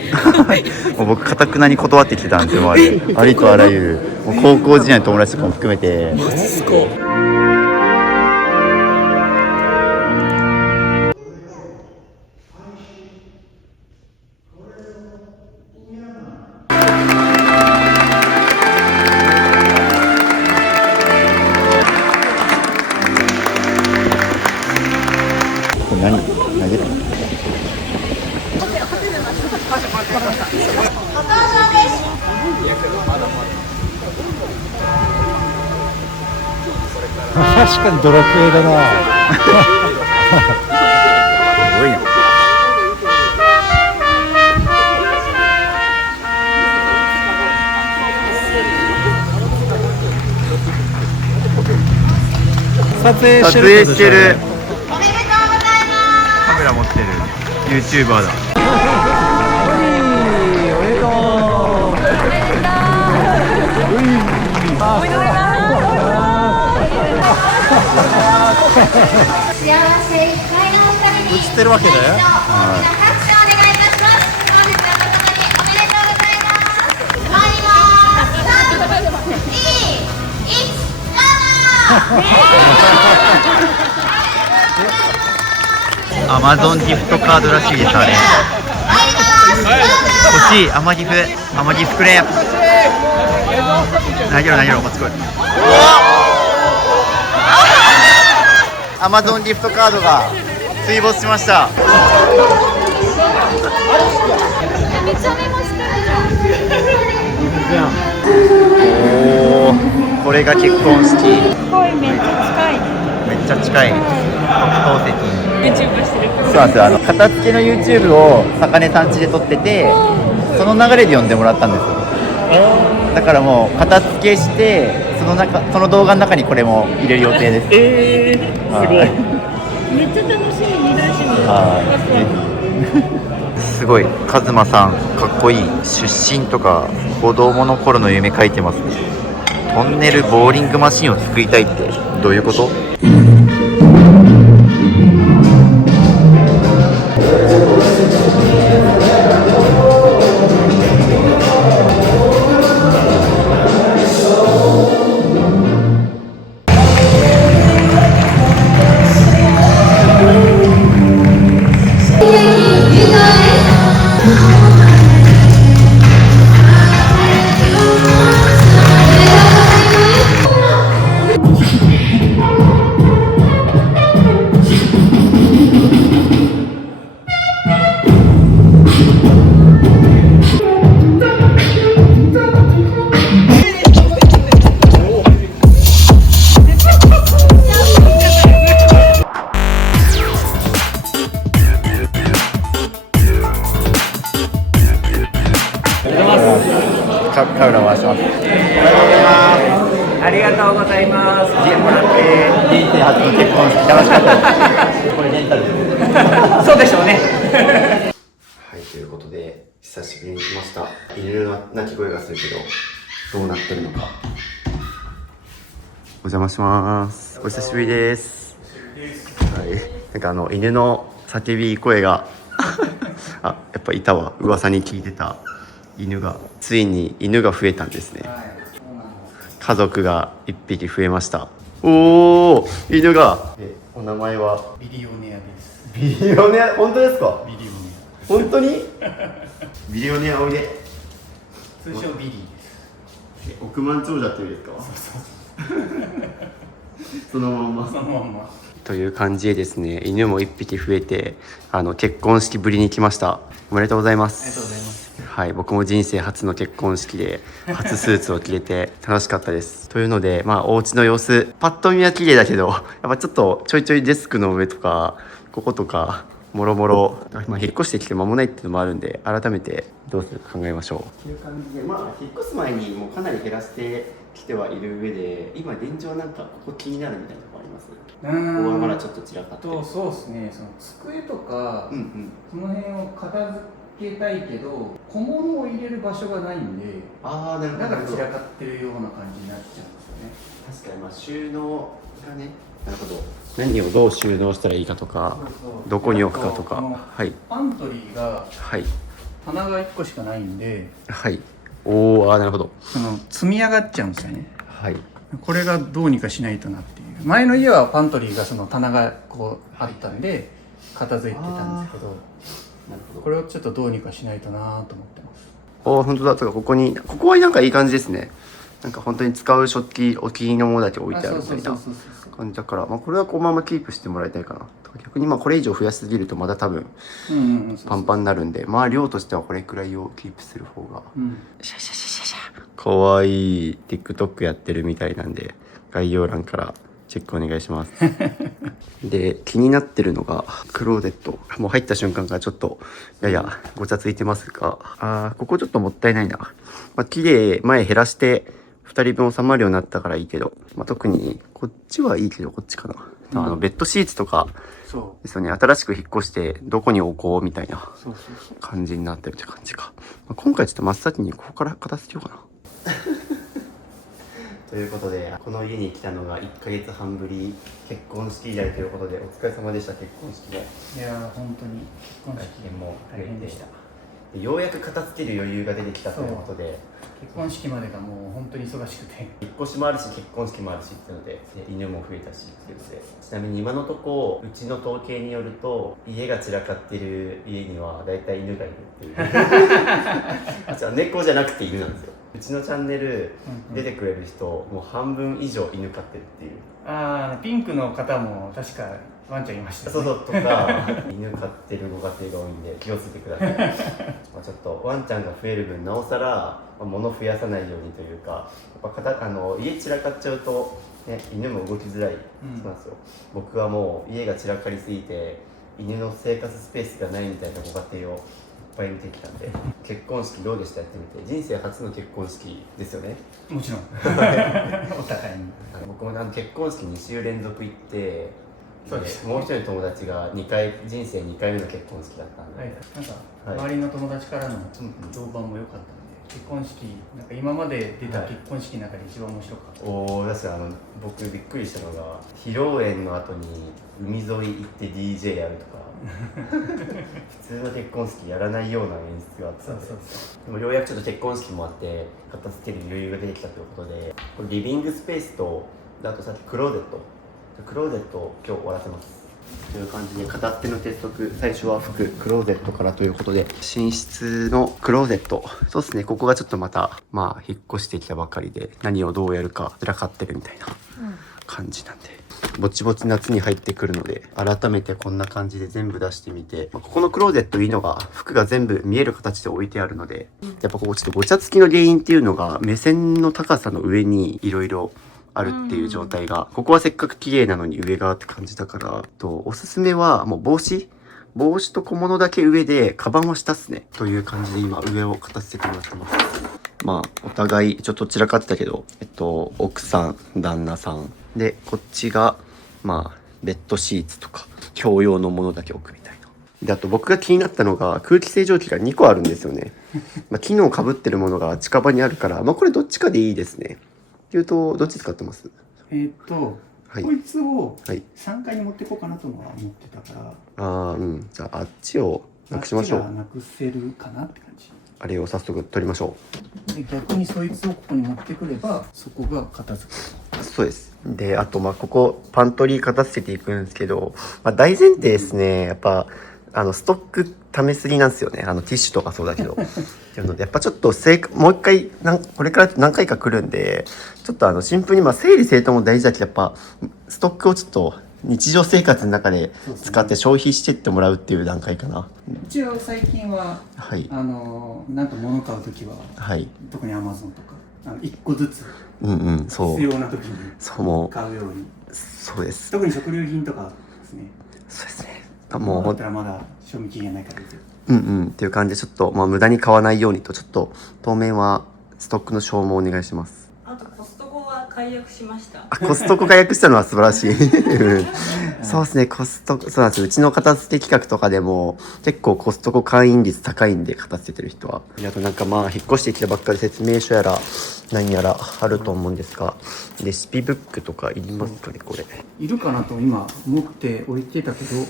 もう僕堅くなに断ってきてたんですよ。ありとあらゆるもう高校時代の友達とかも含めて。マジっすか？何投げたの？確かにドラクエだな。すごいな。撮影撮して影してる。おめでとうございます。カメラ持ってる YouTuber だ。幸せいっぱいのお二人に映ってるわけだよ。大きな拍手をお願いいたします。本日は誠におめでとうございます。参ります。3、2、1、どうぞ。アマゾンギフトカードらしいです。あれ欲しい。アマギフくれ。投げろこっち来い。アマゾンギフトカードが水没しました。めっちゃメモしてる。おー、これが結婚式。すごいめっちゃ近い。めっちゃ近い。特等席。YouTube してる。そうなんですよ。片付けの YouTube を坂根さん家で撮ってて、その流れで呼んでもらったんですよ。だからもう片付けしてその動画の中にこれも入れる予定です。すごい。めっちゃ楽しみ、2来週に。すごい、カズマさんかっこいい。出身とか子供の頃の夢書いてますね。トンネルボーリングマシンを作りたいってどういうこと？カメラ回します。ありがとうございます。人生初の結婚式楽しかったです。これレンタルそうでしょうね。はい、ということで久しぶりに来ました。犬の鳴き声がするけどどうなってるのか。お邪魔します。お久しぶりです。はい、なんか犬の叫び声がやっぱいたわ。噂に聞いてた犬が、ついに犬が増えたんですね。家族が1匹増えました。おお、犬が。お名前はビリオネアです。ビリオネア、本当ですか？ビリオネ本当にビリオネアおいで。ア。通称ビリーです。億万長者っていうんですか？そのまんま。そのまんま。という感じでですね、犬も1匹増えて結婚式ぶりに来ました。おめでとうございます。ありがとうございます。はい、僕も人生初の結婚式で初スーツを着れて楽しかったです。というので、まあお家の様子パッと見は綺麗だけど、やっぱちょっとちょいちょいデスクの上とかこことかもろもろ引っ越してきて間もないっていうのもあるんで、改めてどうするか考えましょうという感じで、まあ引っ越す前にもうかなり減らしてきてはいる上で、今現状なんかここ気になるみたいなとこあります？ここはまだちょっと散らかってる。そうですね、その机とか、その辺を片付けたいけど小物を入れる場所がないんで、ああ、なるほど。だから散らかってるような感じになっちゃうんですよね。確かにまあ収納がね、なるほど。何をどう収納したらいいかとか、どこに置くかとか。はい。パントリーがはい。棚が1個しかないんで、はい。おお、あ、なるほど。その積み上がっちゃうんですよね。はい。これがどうにかしないとなっていう。前の家はパントリーがその棚がこうあったんで片付いてたんですけど、なるほど。これをちょっとどうにかしないとなと思ってます。おお、本当だ。ここはなんかいい感じですね。なんか本当に使う食器、お気に入りのものだけ置いてあるみたいな感じだから、まあこれはこのままキープしてもらいたいかな。逆にまあこれ以上増やしすぎるとまだ多分パンパンになるんで、まあ量としてはこれくらいをキープする方が。シャシャシャシャシャ。かわいい。TikTok やってるみたいなんで、概要欄からチェックお願いします。で、気になってるのがクローゼット。もう入った瞬間からちょっとややごちゃついてますが、ここちょっともったいないな。まあ綺麗、前減らして2人分収まるようになったからいいけど、まあ、特にこっちはいいけどこっちかな。ベッドシーツとかですよね。新しく引っ越してどこに置こうみたいな感じになってるって感じか。まあ、今回ちょっと真っ先にここから片付けようかな。ということで、この家に来たのが1ヶ月半ぶり、結婚式以来ということで、お疲れ様でした。結婚式で。いやー本当に結婚式も大変でした。ようやく片付ける余裕が出てきたということで、結婚式までがもう本当に忙しくて、引っ越しもあるし結婚式もあるしっていうので、犬も増えたしっていうので、ちなみに今のとこうちの統計によると、家が散らかってる家にはだいたい犬がいるっていうじゃあ猫じゃなくて犬なんですよ。うちのチャンネル出てくれる人、もう半分以上犬飼ってるっていう。ピンクの方も確かワンちゃんいましたね。そうとか犬飼ってるご家庭が多いんで気をつけてください。まあちょっとワンちゃんが増える分なおさら物増やさないようにというか、やっぱ家散らかっちゃうと、ね、犬も動きづらい、そうなんですよ。僕はもう家が散らかりすぎて犬の生活スペースがないみたいなご家庭をいっぱい見てきたんで、結婚式どうでした？やってみて。人生初の結婚式ですよね。もちろんお互いに。僕も結婚式2週連続行って、そうですね、もう一人の友達が人生2回目の結婚式だったんで、なんか周りの友達からの評判も良かったんで、結婚式なんか今まで出た結婚式の中で一番面白かった。おお、確かに僕びっくりしたのが、披露宴の後に海沿い行って DJ やるとか普通の結婚式やらないような演出があったんで、でもようやくちょっと結婚式もあって片付ける余裕が出てきたということで、これリビングスペースと、あとさっきクローゼットを今日終わらせます。という感じで、片付けの鉄則、最初は服、クローゼットからということで、寝室のクローゼット、そうですね、ここがちょっとまた引っ越してきたばかりで、何をどうやるか散らかってるみたいな感じなんで、ぼちぼち夏に入ってくるので、改めてこんな感じで全部出してみて、ここのクローゼットいいのが、服が全部見える形で置いてあるので、やっぱここちょっとごちゃつきの原因っていうのが、目線の高さの上にいろいろあるっていう状態が、ここはせっかく綺麗なのに上側って感じだから、おすすめはもう帽子と小物だけ上で、カバンは下っすね。という感じで今上を片付けてもらってます。お互いちょっと散らかってたけど、奥さん、旦那さん。で、こっちが、ベッドシーツとか、共用のものだけ置くみたいな。で、あと僕が気になったのが、空気清浄機が2個あるんですよね。機能被ってるものが近場にあるから、これどっちかでいいですね。っていうと、どっち使ってます？こいつを3階に持っていこうかなとは思ってたから。じゃああっちをなくしましょう。あっちがなくせるかなって感じ。あれを早速取りましょう。で、逆にそいつをここに持ってくれば、そこが片付く。そうです。で、あとここパントリー片付けていくんですけど、大前提ですね。やっぱストック溜めすぎなんですよね。ティッシュとかそうだけど。やっぱちょっともう一回これから何回か来るんで、ちょっとシンプルに整理整頓も大事だけど、やっぱストックをちょっと日常生活の中で使って消費してってもらうっていう段階かな。一応最近は、はい、なんか物買うときは、はい、特に Amazon とか1個ずつそう必要なときに買うように。そうです。特に食料品とかですね。そうですね。もうだったらまだ賞味期限ないからですよ。っていう感じでちょっと、無駄に買わないようにと、ちょっと当面はストックの消耗をお願いします。あとコストコは解約しました。コストコ解約したのは素晴らしいそうですね、そうなんですよ。うちの片付け企画とかでも結構コストコ会員率高いんで、片付けてる人は。あとなんか引っ越してきたばっかり説明書やら何やらあると思うんですが、レシピブックとかいりますかね、これ。いるかなと今思っておいてたけど、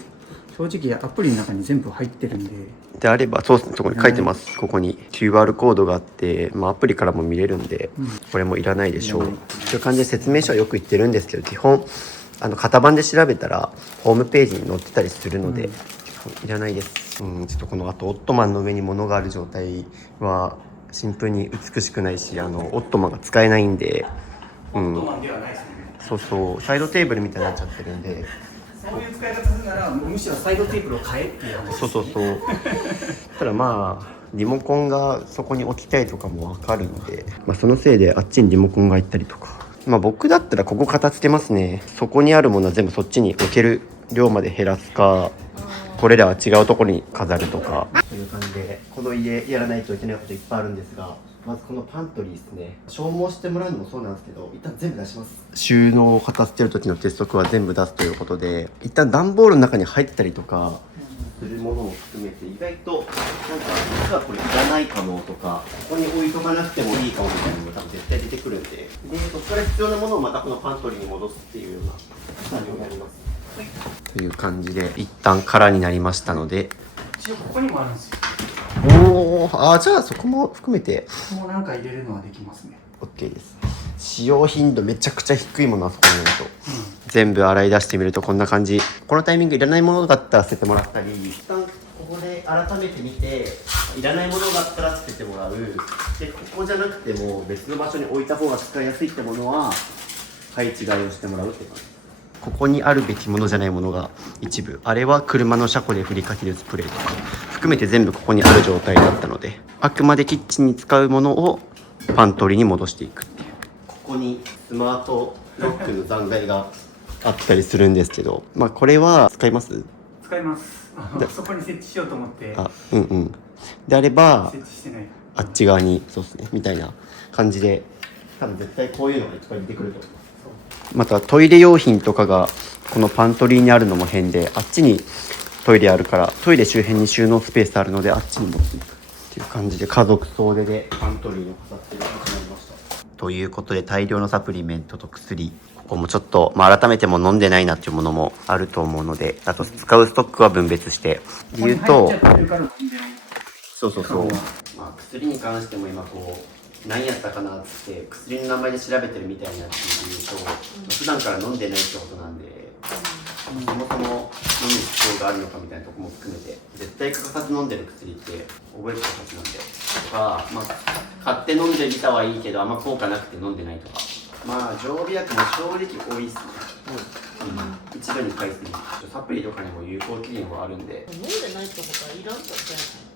正直アプリの中に全部入ってるんで。であれば、そうですね、そこに書いてます。ここに QR コードがあって、アプリからも見れるんで、これもいらないでしょう。という感じで説明書はよく言ってるんですけど、基本型番で調べたらホームページに載ってたりするので、いらないです。ちょっとこのあとオットマンの上に物がある状態はシンプルに美しくないし、オットマンが使えないんで、オットマンではないですね。そうサイドテーブルみたいになっちゃってるんで。そういう使い方するならむしろサイドテーブルを変えっていう話。そうただリモコンがそこに置きたいとかも分かるので、そのせいであっちにリモコンが行ったりとか。僕だったらここ片付けますね。そこにあるものは全部そっちに置ける量まで減らすか、これらは違うところに飾るとかという感じで、この家やらないといけないこといっぱいあるんですが、まずこのパントリーですね。消耗してもらうのもそうなんですけど、一旦全部出します。収納を片付ける時の鉄則は全部出すということで、一旦段ボールの中に入ったりとかするものを含めて、意外と実はこれいらないかもとか、ここに置いとかなくてもいいかもみたいなのが多分絶対出てくるんで、そこから必要なものをまたこのパントリーに戻すっていうような作業になります。という感じで一旦空になりましたので、一応ここにもあるんですよ。じゃあそこも含めてもうなんか入れるのはできますね。 OK です。使用頻度めちゃくちゃ低いものはそこに入れると、全部洗い出してみるとこんな感じ。このタイミングいらないものだったら捨ててもらったり、一旦ここで改めて見ていらないものがあったら捨ててもらう。でここじゃなくても別の場所に置いた方が使いやすいってものは配置替えをしてもらうって感じ。ここにあるべきものじゃないものが一部、あれは車の車庫で振りかけるスプレーとか含めて全部ここにある状態だったので、あくまでキッチンに使うものをパントリーに戻していくっていう。ここにスマートロックの残骸があったりするんですけど、これは使います？使います。そこに設置しようと思ってであれば設置してない。あっち側にそうですねみたいな感じで、多分絶対こういうのがいっぱい出てくると思う。またトイレ用品とかがこのパントリーにあるのも変で、あっちにトイレあるからトイレ周辺に収納スペースあるのであっちに持っていくっていう感じで、家族総出でパントリーを飾っていることになりました。ということで大量のサプリメントと薬、ここもちょっと、改めても飲んでないなっていうものもあると思うので、あと使うストックは分別して言うと、薬に関しても今何やったかなって薬の名前で調べてるみたいなっていうと、普段から飲んでないってことなんで、そもそも飲む必要があるのかみたいなところも含めて、絶対欠かさず飲んでる薬って覚えてるはずなんでとか、買って飲んでみたはいいけどあんま効果なくて飲んでないとか、常備薬も正直多いっすね。一度に買いすぎ、サプリとかにも有効期限はあるんで。飲んでないってことはいらんかったよね。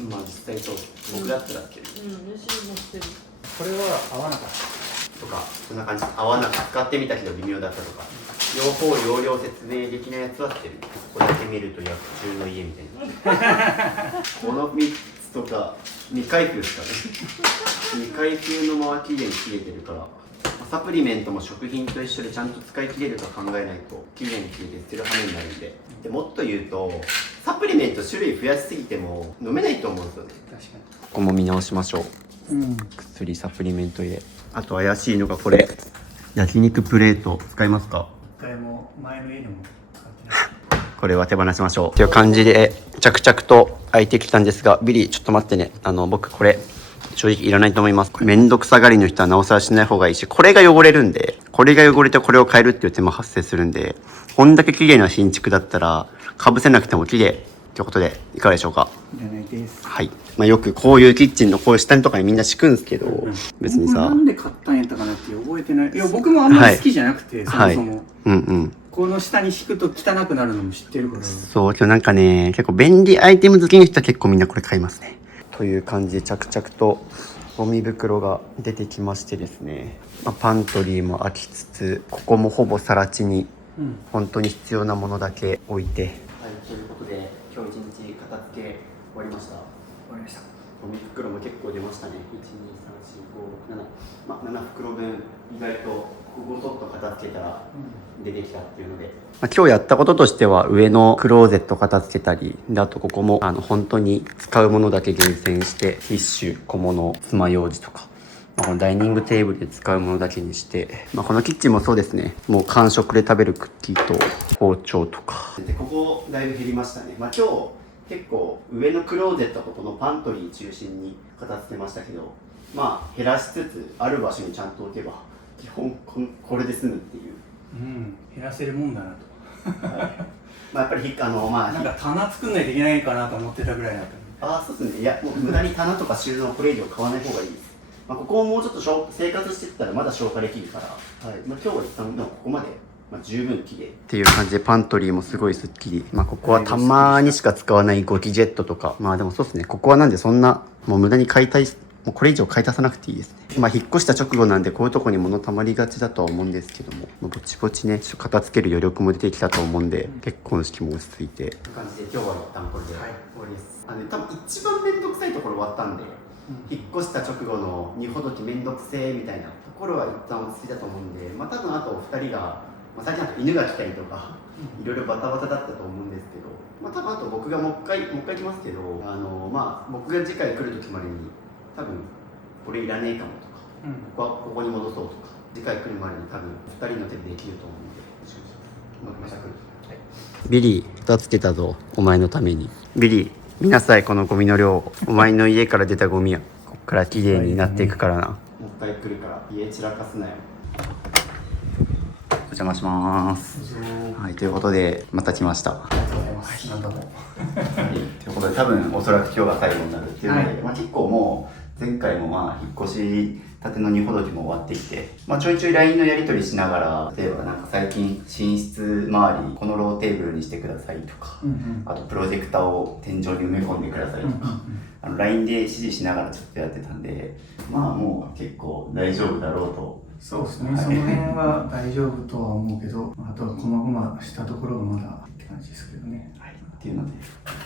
実際そう、僕だったらってる。私もしてる。これは合わなかったとか、そんな感じ。合わなかった、使ってみたけど微妙だったとか、両方容量説明できないやつは捨てる。ここだけ見ると薬中の家みたいなこの3つとか未開封ですかね未開封のまま期限切れてるから、サプリメントも食品と一緒でちゃんと使い切れるか考えないと期限切れて捨てる羽目になるんで。でもっと言うと、サプリメント種類増やしすぎても飲めないと思うんですよね。確かに。ここも見直しましょう。薬、サプリメント入れ。あと怪しいのがこれ、焼肉プレート使いますか？一回も前の家でも使ってない。これは手放しましょうという感じで着々と開いてきたんですが、ビリーちょっと待ってね、僕これ正直いらないと思います。めんどくさがりの人はなおさらしない方がいいし、これが汚れるんで、これが汚れてこれを変えるっていう手間発生するんで、こんだけ綺麗な新築だったらかぶせなくても綺麗ということでいかがでしょうか？いらないです。はい。よくこういうキッチンのこういう下とかにみんな敷くんですけど、別にさ、なんで買ったんやったかなって覚えてない。いや僕もあんまり好きじゃなくて、そもそも。この下に敷くと汚くなるのも知ってるから。そう、今日なんかね、結構便利アイテム好きの人は結構みんなこれ買いますね。という感じで着々とゴミ袋が出てきましてですね、パントリーも空きつつ、ここもほぼ更地に本当に必要なものだけ置いて、はい、ということで今日一日片付け終わりました。終わりました。ゴミ袋も結構出ましたね。1、2、3、4、5、6、7、7袋分意外とここごとっと片付けたら出てきたっていうので、今日やったこととしては上のクローゼット片付けたりで、あとここも本当に使うものだけ厳選してティッシュ、小物、爪楊枝とか、このダイニングテーブルで使うものだけにして、このキッチンもそうですね。もう間食で食べるクッキーと包丁とかで、ここだいぶ減りましたね。今日結構上のクローゼットとこのパントリー中心に片付けましたけど、減らしつつある場所にちゃんと置けば基本これで済むっていう。減らせるもんだなと。やっぱりなんか棚作んないといけないかなと思ってたぐらいだった。そうですね。いや、もう無駄に棚とか収納これ以上買わない方がいいです。ここをもうちょっと生活してったらまだ消化できるから、今日は一旦でもここまで十分綺麗っていう感じで、パントリーもすごいスッキリ。ここはたまにしか使わないゴキジェットとか、でもそうですね。ここはなんでそんなもう無駄に買いたい、もうこれ以上買い足さなくていいですね。引っ越した直後なんでこういうとこに物たまりがちだとは思うんですけども、ぼちぼちね、ちょっと片付ける余力も出てきたと思うんで、結婚式も落ち着いて。という感じで今日は一旦これで終わりです。多分一番めんどくさいところ終わったんで、引っ越した直後の荷ほどきめんどくせーみたいなところは一旦落ち着いたと思うんで、多分あと2人が、最近犬が来たりとか、いろいろバタバタだったと思うんですけど、多分あと僕がもう一回来ますけど、僕が次回来る時までに多分これいらねえかもとか、ここに戻そうとか、次回来るまでに多分2人の手でできると思うんで、また来る。ビリー、片付けたぞ、お前のために。ビリー、見なさい、このゴミの量。お前の家から出たゴミや。こっから綺麗になっていくからな。もう一回来るから家散らかすなよ。お邪魔します。はい、ということでまた来ました。ありがとうございます。何度も。ということで多分おそらく今日が最後になるっていうので、結構もう前回も引っ越したての荷ほどきも終わってきて、ちょいちょい LINE のやり取りしながら、例えばなんか最近寝室周りこのローテーブルにしてくださいとか、あとプロジェクターを天井に埋め込んでくださいとか、LINE で指示しながらちょっとやってたんで、もう結構大丈夫だろうと。そうですね、その辺は大丈夫とは思うけど、あとは細々したところがまだって感じですけどね。っていうので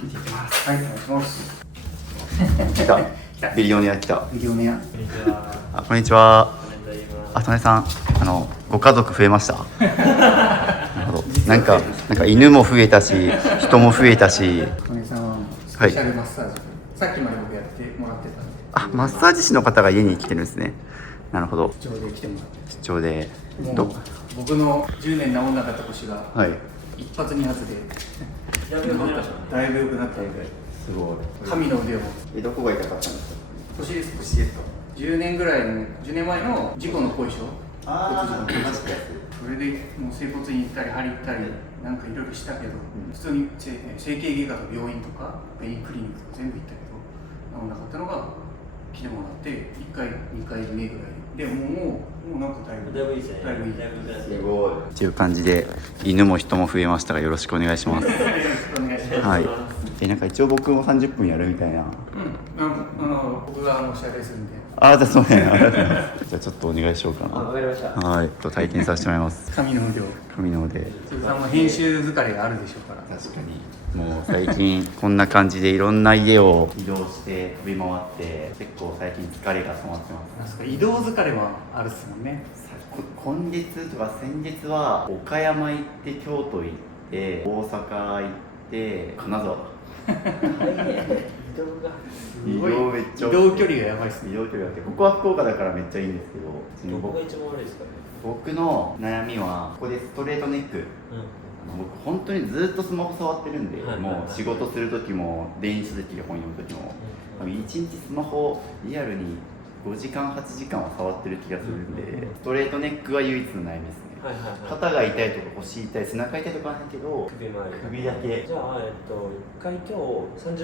見ていきます。はい、お願いします。来た。ビリオネア来た。ビリオネア。こんにちは。トネさん、ご家族増えました。なるほど。なんか犬も増えたし、人も増えたし。トネさんはスペシャルマッサージ、さっきまで僕やってもらってたんで。マッサージ師の方が家に来てるんですね。なるほど。出張で来てもらって。出張で。僕の10年治んなかった腰が一発二発でだいぶ良くなったので、すごい。神の腕を。どこが痛かったんですか？腰ですか。10年前の事故の後遺症。それでもう整骨院行ったり針行ったりなんかいろいろしたけど、普通に整形外科と病院とかベインクリニックとか全部行ったけど治んなかったのが来てもらって1回2回目ぐらいでもうなんかだいぶいいですね。すごい。っていう感じで犬も人も増えましたがよろしくお願いします。よろしくお願いします。はい。なんか一応僕も30分やるみたいな。僕がお支払いするんで。じゃあそうね。じゃあちょっとお願いしようかな。わかりました。はい。体験させてもらいます。神の腕を。神の腕。編集疲れがあるでしょうから。確かに。もう最近こんな感じでいろんな家を移動して飛び回って結構最近疲れが溜まってます。移動疲れはあるっすもんね。今月とか先月は岡山行って京都行って大阪行って金沢。移動めっちゃ移動距離がやばいっすね。移動距離がここは福岡だからめっちゃいいんですけど、どこが一番悪いですかね。僕の悩みはここでストレートネック。僕本当にずっとスマホ触ってるんで、もう仕事する時も電子書籍で本読む時も、1日スマホリアルに5時間8時間は触ってる気がするんで、ストレートネックは唯一の悩みですね。肩が痛いとか腰痛い、背中痛いとかはないけど首だけ。じゃあ、1回今日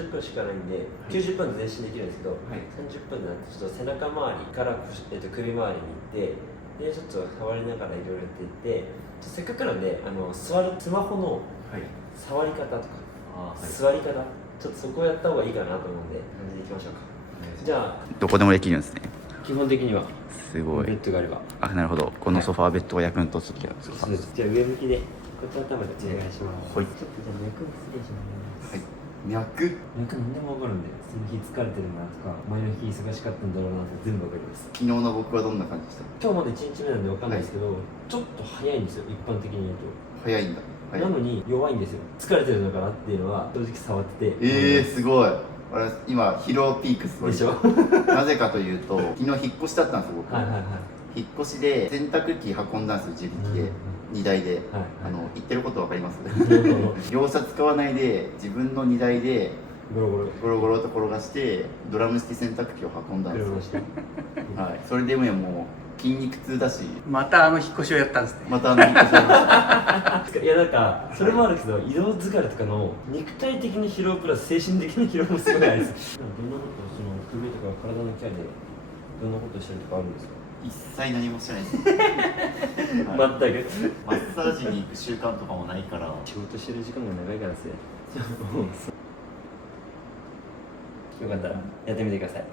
30分しかないんで、90分で前進できるんですけど、30分になってちょっと背中周りから首周りに行って、でちょっと触りながらいろいろやっていって、せっかくなんで座るスマホの触り方とか、座り方、ちょっとそこをやった方がいいかなと思うんで、感じでいきましょうか。じゃあどこでもできるんですね。基本的にはすごい。ベッドがあれば。あ、なるほど。このソファーベッドが役に立つ時はそうです。じゃあ上向きでこっち頭でお願いします。はい。ちょっとじゃあ脈失礼します。はい。脈。脈何でも分かるんで、その日疲れてるなとか、前の日忙しかったんだろうなって全部分かります。昨日の僕はどんな感じでした？今日まだ1日目なんで分かんないですけど、ちょっと早いんですよ、一般的に言うと。早いんだ。なのに弱いんですよ。疲れてるのかなっていうのは正直触ってて。すごい。今疲労ピークすごいでしょ。なぜかというと、昨日引っ越しだったんですよ僕。はいはいはい。引っ越しで洗濯機運んだんですよ、自力で。荷台で。言ってることわかります？業者使わないで自分の荷台でゴロゴロと転がしてドラム式洗濯機を運んだんですよ。はい。それでもう筋肉痛だし、また引っ越しをやったんですね。また引っ越しやりました。いやなんかそれもあるけど、移動疲れとかの肉体的な疲労プラス精神的な疲労もすごいあるんです。どんなことその首とか体のケアでどんなことしてるとかあるんですか？一切何もしてないです。全く。マッサージに行く習慣とかもないから。仕事してる時間が長いからですね。よかったらやってみてください。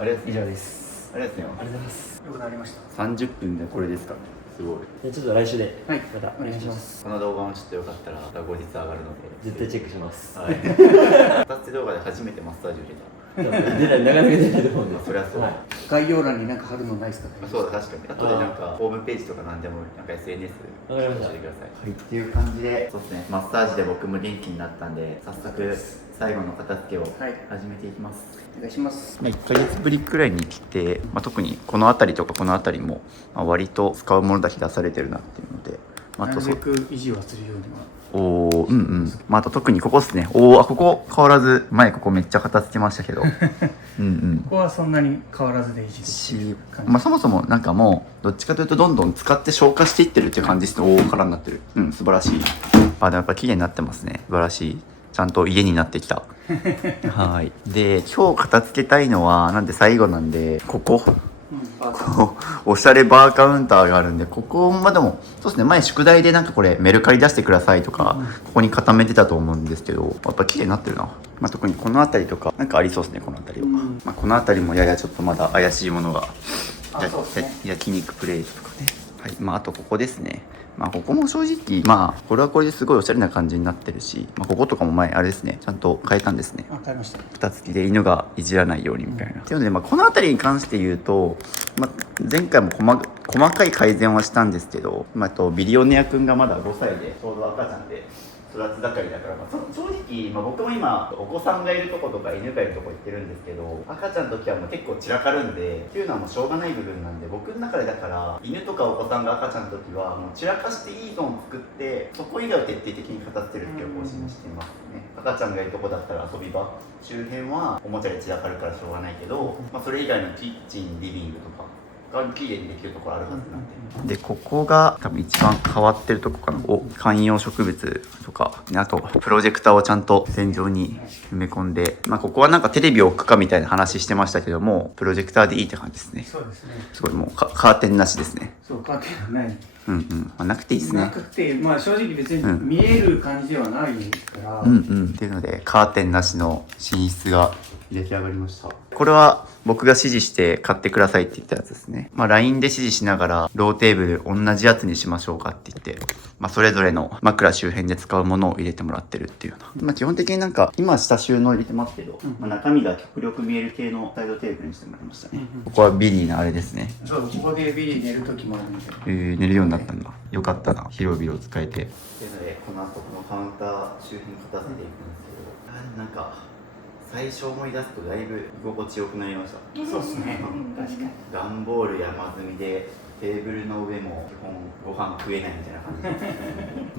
ありがとう以上です。ありがとうございます。ありがとうございます。よくなりました。30分でこれですかね。すごい。じゃあちょっと来週ではい、またお願いします。この動画もちょっとよかったら後日上がるので絶対チェックします。はい。片手動画で初めてマッサージを受けた。なかなか出ないと思うんで。それはそう。はい概要欄になんか貼るのないですかね。そうだ、確かに。あとでなんかホームページとかなんでもなんか SNS 教えてください。はい。っていう感じで、そうですね。マッサージで僕も元気になったんで、早速最後の片付けを始めていきます。お願いします。1ヶ月ぶりくらいに来て、特にこの辺りとかこの辺りも、割と使うものだけ出されてるなっていうので、なるべく維持はするようには。あと特にここですね。ここ変わらず、前ここめっちゃ片付けましたけど。ここはそんなに変わらずで維持できる感じ。そもそもなんかもう、どっちかというとどんどん使って消化していってるっていう感じですね。空になってる。素晴らしい。でもやっぱ綺麗になってますね。素晴らしい。ちゃんと家になってきた。はい。で、今日片付けたいのは、なんで最後なんで、ここおしゃれバーカウンターがあるんで、ここまでもそうですね、前宿題でなんかこれメルカリ出してくださいとか、ここに固めてたと思うんですけど、やっぱ綺麗になってるな。特にこの辺りとかなんかありそうですね、この辺りは。この辺りもややちょっとまだ怪しいものが、焼肉プレートとかね。はい。あとここですね。ここも正直これはこれですごいおしゃれな感じになってるし、こことかも前あれですね、ちゃんと変えたんですね。変えました。蓋付きで犬がいじらないようにみたいな。っていうのでこの辺りに関して言うと、前回も細かい改善はしたんですけど、ビリオネア君がまだ5歳でちょうど赤ちゃんで育つ盛りだから、正直、僕も今お子さんがいるとことか犬がいるとこ行ってるんですけど、赤ちゃんの時はもう結構散らかるんでっていうのはもうしょうがない部分なんで、僕の中でだから犬とかお子さんが赤ちゃんの時はもう散らかしていいゾーンを作って、そこ以外を徹底的に片付けるっていう方針にしてますね。赤ちゃんがいるとこだったら遊び場周辺はおもちゃで散らかるからしょうがないけど、それ以外のキッチン、リビングとか綺麗にできるところあるはずなんで、ここが多分一番変わってるとこかな。観葉植物とか、あとプロジェクターをちゃんと天井に埋め込んで、ここはなんかテレビを置くかみたいな話してましたけども、プロジェクターでいいって感じですね。そうですね。すごいもうカーテンなしですね。そう、カーテンない。なくていいですね。なくて、正直別に見える感じではないから。っていうので、カーテンなしの寝室が出来上がりました。これは僕が指示して買ってくださいって言ったやつですね。LINE で指示しながら、ローテーブル同じやつにしましょうかって言って、それぞれの枕周辺で使うものを入れてもらってるっていうような。基本的になんか、今下収納入れてますけど、中身が極力見える系のサイドテーブルにしてもらいましたね。ここはビリーのあれですね。そう、ここでビリー寝る時もあるんで。寝るようになったんだ。よかったな。広々使えて。というので、この後このカウンター周辺片付けていくんですけど、なんか、最初思い出すとだいぶ居心地よくなりました。そうですね。確かに。段ボール山積みでテーブルの上も基本ご飯食えないみたいな感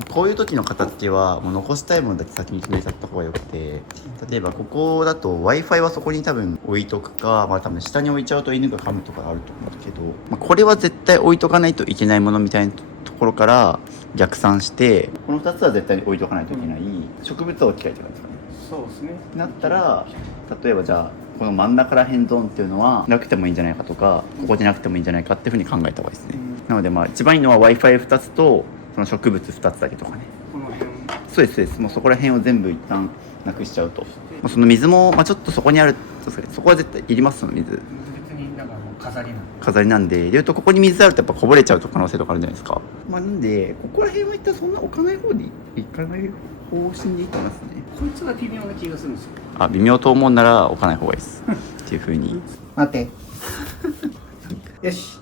じ。こういう時の片付けはもう残したいものだけ先に決めちゃった方がよくて、例えばここだと Wi-Fi はそこに多分置いとくか、多分下に置いちゃうと犬が噛むとかあると思うんだけど、これは絶対置いとかないといけないものみたいなところから逆算して、この2つは絶対に置いとかないといけない、植物を置きたいとかですかね。そうですね。なったら、例えばじゃあこの真ん中ら辺ゾーンっていうのはなくてもいいんじゃないかとか、ここでなくてもいいんじゃないかっていうふうに考えた方がいいですね。なので一番いいのは Wi-Fi2 つとその植物2つだけとかね。この辺そうですそうです。もうそこら辺を全部一旦なくしちゃうと、もうその水も、ちょっとそこにあると、そこは絶対いります。その水別にだからもう飾りなんで、言うとここに水あるとやっぱこぼれちゃうと可能性とかあるじゃないですか。なんでここら辺は一旦そんな置かない方でいかない方針でいいと思いますね。こいつが微妙な気がするんですよ。微妙と思うなら置かない方がいいですっていう風に。待ってよし。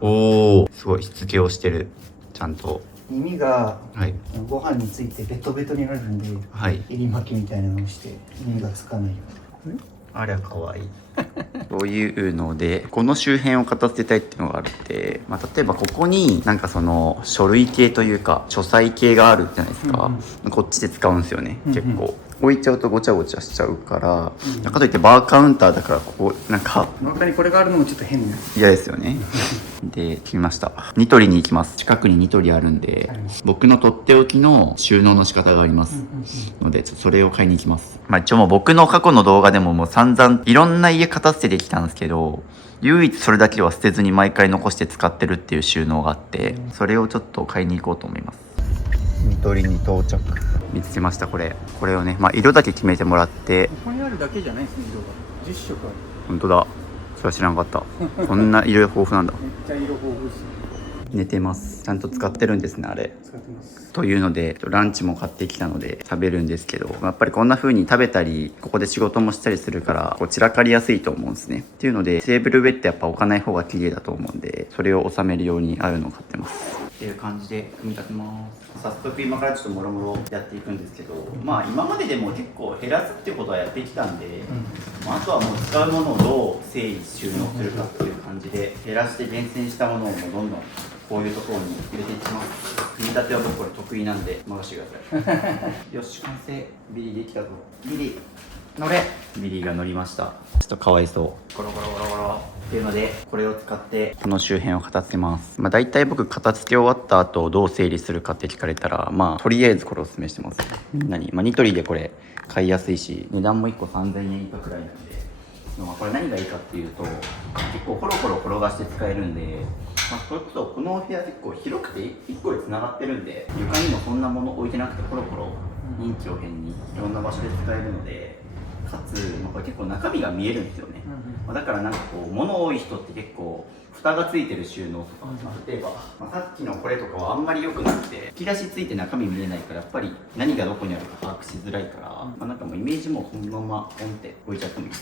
おお、すごいしつけをしてる。ちゃんと耳がはいご飯についてベトベトになるんで、はい襟巻きみたいなのをして耳がつかないように。あれは可愛いそういうのでこの周辺を片付けたいっていうのがあるって、例えばここになんかその書類系というか書斎系があるじゃないですか、こっちで使うんですよね、結構置いちゃうとごちゃごちゃしちゃうから、かといってバーカウンターだからここなんか中にこれがあるのもちょっと変な。嫌ですよねで決めました。ニトリに行きます。近くにニトリあるんで、僕のとっておきの収納の仕方がありますので、ちょっとそれを買いに行きます。一応もう僕の過去の動画でももう散々いろんな家片付けてきたんですけど、唯一それだけは捨てずに毎回残して使ってるっていう収納があって、それをちょっと買いに行こうと思います。ニトリに到着。見つけました。これをね、色だけ決めてもらって。ここにあるだけじゃないですね、色が10色ある。本当だ、それは知らなかったこんな色豊富なんだ。めっちゃ色豊富ですね。寝てます。ちゃんと使ってるんですね、あれ。使ってます。というのでランチも買ってきたので食べるんですけど、やっぱりこんな風に食べたりここで仕事もしたりするからこう散らかりやすいと思うんですね。っていうのでテーブル上ってやっぱ置かない方が綺麗だと思うんで、それを収めるようにあるのを買ってます。っていう感じで組み立てます。早速今からちょっともろもろやっていくんですけど、今まででも結構減らすっていうことはやってきたんで、あとはもう使うものをどう整理収納するかっていう感じで減らして厳選したものをもうどんどんこういうところに入れていきます。組み立ては僕これ得意なんで任せてくださいよし、完成。ビリーできたぞ。ビリー乗れ。ビリーが乗りました。ちょっとかわいそう。ゴロゴロゴロゴロっていうのでこれを使ってこの周辺を片付けます。大体僕片付け終わった後どう整理するかって聞かれたらとりあえずこれをおすすめしてます。みんなにニトリでこれ買いやすいし値段も1個3000円以下くらいなんで、これ何がいいかっていうと結構コロコロ転がして使えるんで、それこそこの部屋結構広くて1個で繋がってるんで、床にもそんなもの置いてなくてコロコロ臨機応変にいろんな場所で使えるので、かつ、これ結構中身が見えるんですよね。だからなんかこう物多い人って結構蓋がついてる収納とか、例えば、さっきのこれとかはあんまり良くなくて引き出しついて中身見えないからやっぱり何がどこにあるか把握しづらいから、なんかもうイメージもそのままポンって置いちゃってもいいっ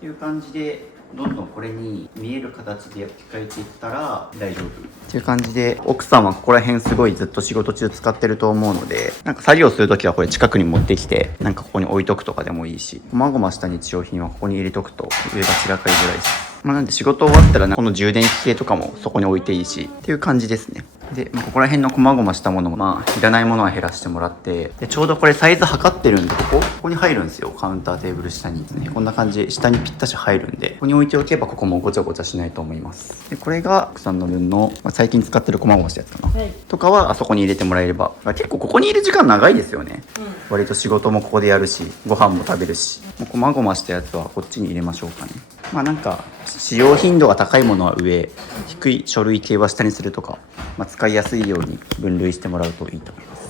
ていう感じで、どんどんこれに見える形で置き換えていったら大丈夫っていう感じで、奥さんはここら辺すごいずっと仕事中使ってると思うので、なんか作業するときはこれ近くに持ってきてなんかここに置いとくとかでもいいし、こまごました日用品はここに入れとくと上が散らかりづらいです。なんで仕事終わったらこの充電器系とかもそこに置いていいしっていう感じですね。で、ここら辺のこまごましたものもいらないものは減らしてもらって、でちょうどこれサイズ測ってるんでここに入るんですよ。カウンターテーブル下にですね、こんな感じ下にぴったし入るんで、ここに置いておけばここもごちゃごちゃしないと思います。でこれが奥さんの分の、最近使ってるこまごましたやつかな、とかはあそこに入れてもらえれば、結構ここにいる時間長いですよね、割と仕事もここでやるしご飯も食べるし、もうこまごましたやつはこっちに入れましょうかね。なんか使用頻度が高いものは上、低い書類系は下にするとか、使いやすいように分類してもらうといいと思います。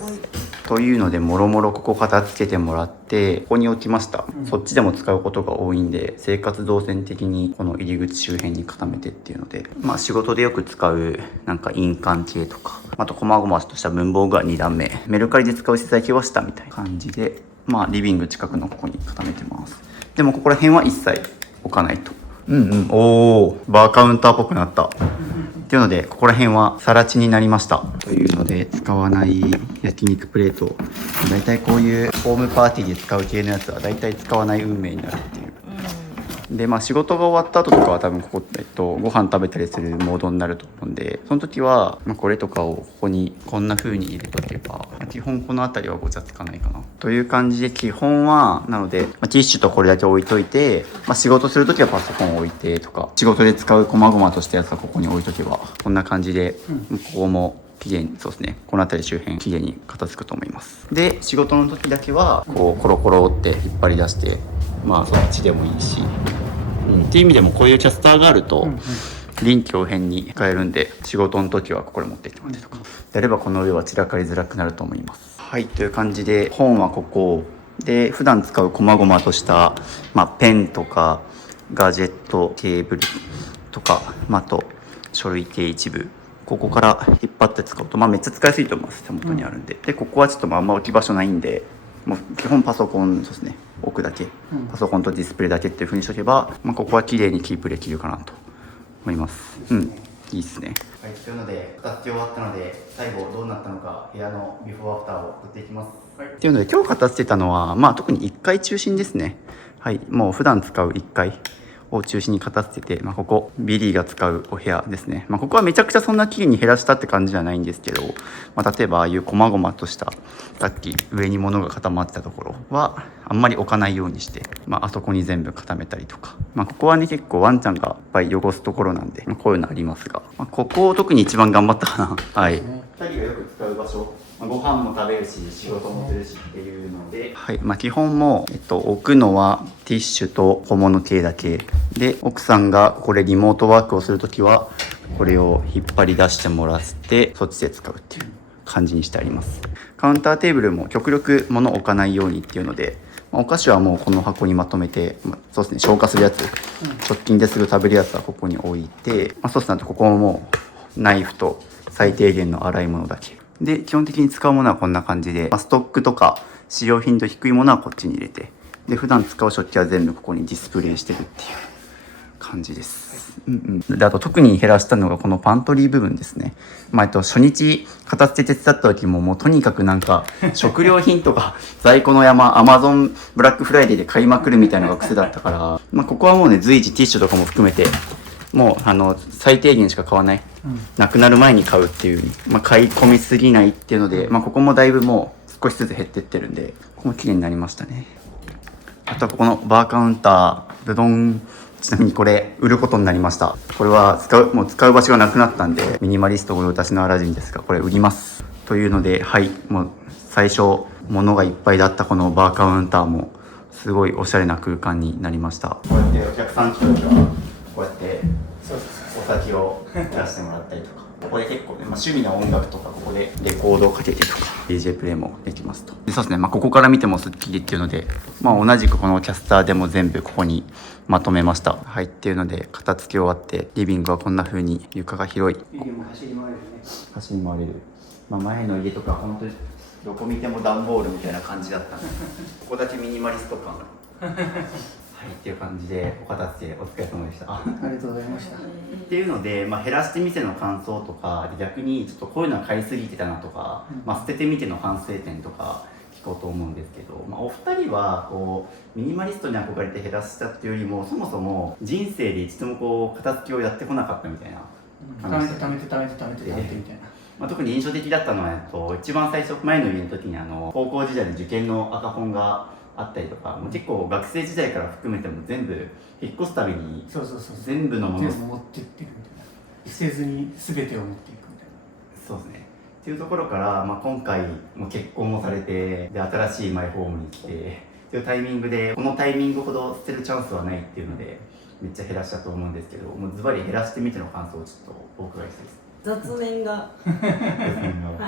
というのでもろもろここ片付けてもらってここに置きました。そっちでも使うことが多いんで生活動線的にこの入り口周辺に固めてっていうので、仕事でよく使うなんか印鑑系とか、あとこまごまとした文房具は2段目、メルカリで使う資材系は下みたいな感じで、リビング近くのここに固めてます。でもここら辺は一切置かないと。おー、バーカウンターっぽくなったっていうので、ここら辺は更地になりましたというので、使わない焼肉プレート、だいたいこういうホームパーティーで使う系のやつはだいたい使わない運命になるっていう。で仕事が終わった後とかは多分ここ、ご飯食べたりするモードになると思うんで、その時は、これとかをここにこんな風に入れとけば、基本この辺りはごちゃつかないかなという感じで、基本はなので、ティッシュとこれだけ置いといて、仕事する時はパソコンを置いてとか、仕事で使うこまごまとしたやつはここに置いとけばこんな感じで、ここも綺麗に、そうですね、この辺り周辺綺麗に片付くと思います。で仕事の時だけはこうコロコロって引っ張り出して、そっちでもいいし、っていう意味でもこういうキャスターがあると、臨機応変に使えるんで、仕事の時はここで持ってきてもらってとかやれば、この上は散らかりづらくなると思います。はい、という感じで本はここで、普段使う細々とした、ペンとかガジェット、ケーブルとか、あと書類系一部、ここから引っ張って使うと、めっちゃ使いやすいと思います。手元にあるんで。で、ここはちょっとあんま置き場所ないんで、もう基本パソコンですね、置くだけ、パソコンとディスプレイだけっていう風にしとけば、ここは綺麗にキープできるかなと思います。いいですね。はい、というので片付け終わったので、最後どうなったのか部屋のビフォーアフターを送っていきます。はい、っていうので今日片付けたのは、特に1階中心ですね。はい、もう普段使う1階を中心に片付けて、ここビリーが使うお部屋ですね。ここはめちゃくちゃそんな綺麗に減らしたって感じじゃないんですけど、例えばああいう細々としたさっき上に物が固まってたところはあんまり置かないようにして、あそこに全部固めたりとか、ここはね結構ワンちゃんがいっぱい汚すところなんで、こういうのありますが、ここを特に一番頑張ったかな。はい。2人がよく使う場所。ご飯も食べるし仕事もするしっていうので、はい、基本も置くのはティッシュと小物系だけで、奥さんがこれリモートワークをするときはこれを引っ張り出してもらってそっちで使うっていう感じにしてあります。カウンターテーブルも極力物を置かないようにっていうので、お菓子はもうこの箱にまとめて、そうですね、消化するやつ、直近ですぐ食べるやつはここに置いて、そうですね、あとここももうナイフと最低限の洗い物だけで、基本的に使うものはこんな感じで、ストックとか使用頻度低いものはこっちに入れて、で普段使う食器は全部ここにディスプレイしてるっていう感じです。で、あと特に減らしたのがこのパントリー部分ですね。初日片付け手伝った時も、もうとにかく食料品とか在庫の山、Amazon ブラックフライデーで買いまくるみたいなのが癖だったから、ここはもうね、随時ティッシュとかも含めてもう最低限しか買わない、なくなる前に買うっていう、買い込みすぎないっていうので、ここもだいぶもう少しずつ減ってってるんで、ここも綺麗になりましたね。あとはここのバーカウンター、ブドン、ちなみにこれ売ることになりました。これはもう使う場所がなくなったんで、ミニマリスト御用達のアラジンですが、これ売りますというので、はい、もう最初物がいっぱいだったこのバーカウンターもすごいおしゃれな空間になりました。こうやってお客さん来た時はこうやってお酒を出してもらったりとか、ここで結構ね、趣味の音楽とかここでレコードをかけてとか DJ プレイもできますと。で、そうですね、ここから見てもスッキリっていうので、同じくこのキャスターでも全部ここにまとめました。はい、っていうので片付け終わってリビングはこんな風に床が広い。リビングも走り回れるね。走り回れる。前の家とか本当にどこ見ても段ボールみたいな感じだったんで、ここだけミニマリスト感はい、っていう感じでお片付けお疲れ様でした。ありがとうございました。っていうので、減らしてみての感想とか、逆にちょっとこういうのは買いすぎてたなとか、捨ててみての反省点とか聞こうと思うんですけど、お二人はミニマリストに憧れて減らしたっていうよりも、そもそも人生で一度も片付けをやってこなかったみたいな話。貯めてみたいな。特に印象的だったのは、一番最初前の家の時に高校時代の受験の赤本があったりとか、もう結構学生時代から含めても全部引っ越すたびに全部のものを持ってってるみたいな、捨てずに全てを持っていくみたいな。そうですねっていうところから、今回も結婚もされて、で新しいマイホームに来てっていうタイミングで、このタイミングほど捨てるチャンスはないっていうのでめっちゃ減らしたと思うんですけど、もうズバリ減らしてみての感想をちょっとお伺いしたいです。雑念がは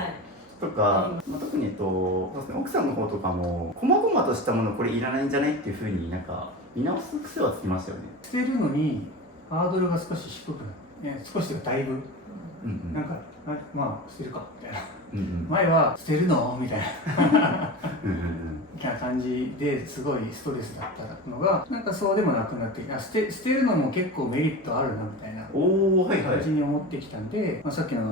いとか、特にそうですね、奥さんの方とかも細々としたものこれいらないんじゃないっていうふうに見直す癖はつきましたよね。捨てるのにハードルが少し低くなる、少しでだいぶ、捨てるかみたいな、前は捨てるのみたいなみたいな感じですごいストレスだったのが、そうでもなくなって捨てるのも結構メリットあるなみたいな感じに思ってきたんで、さっきの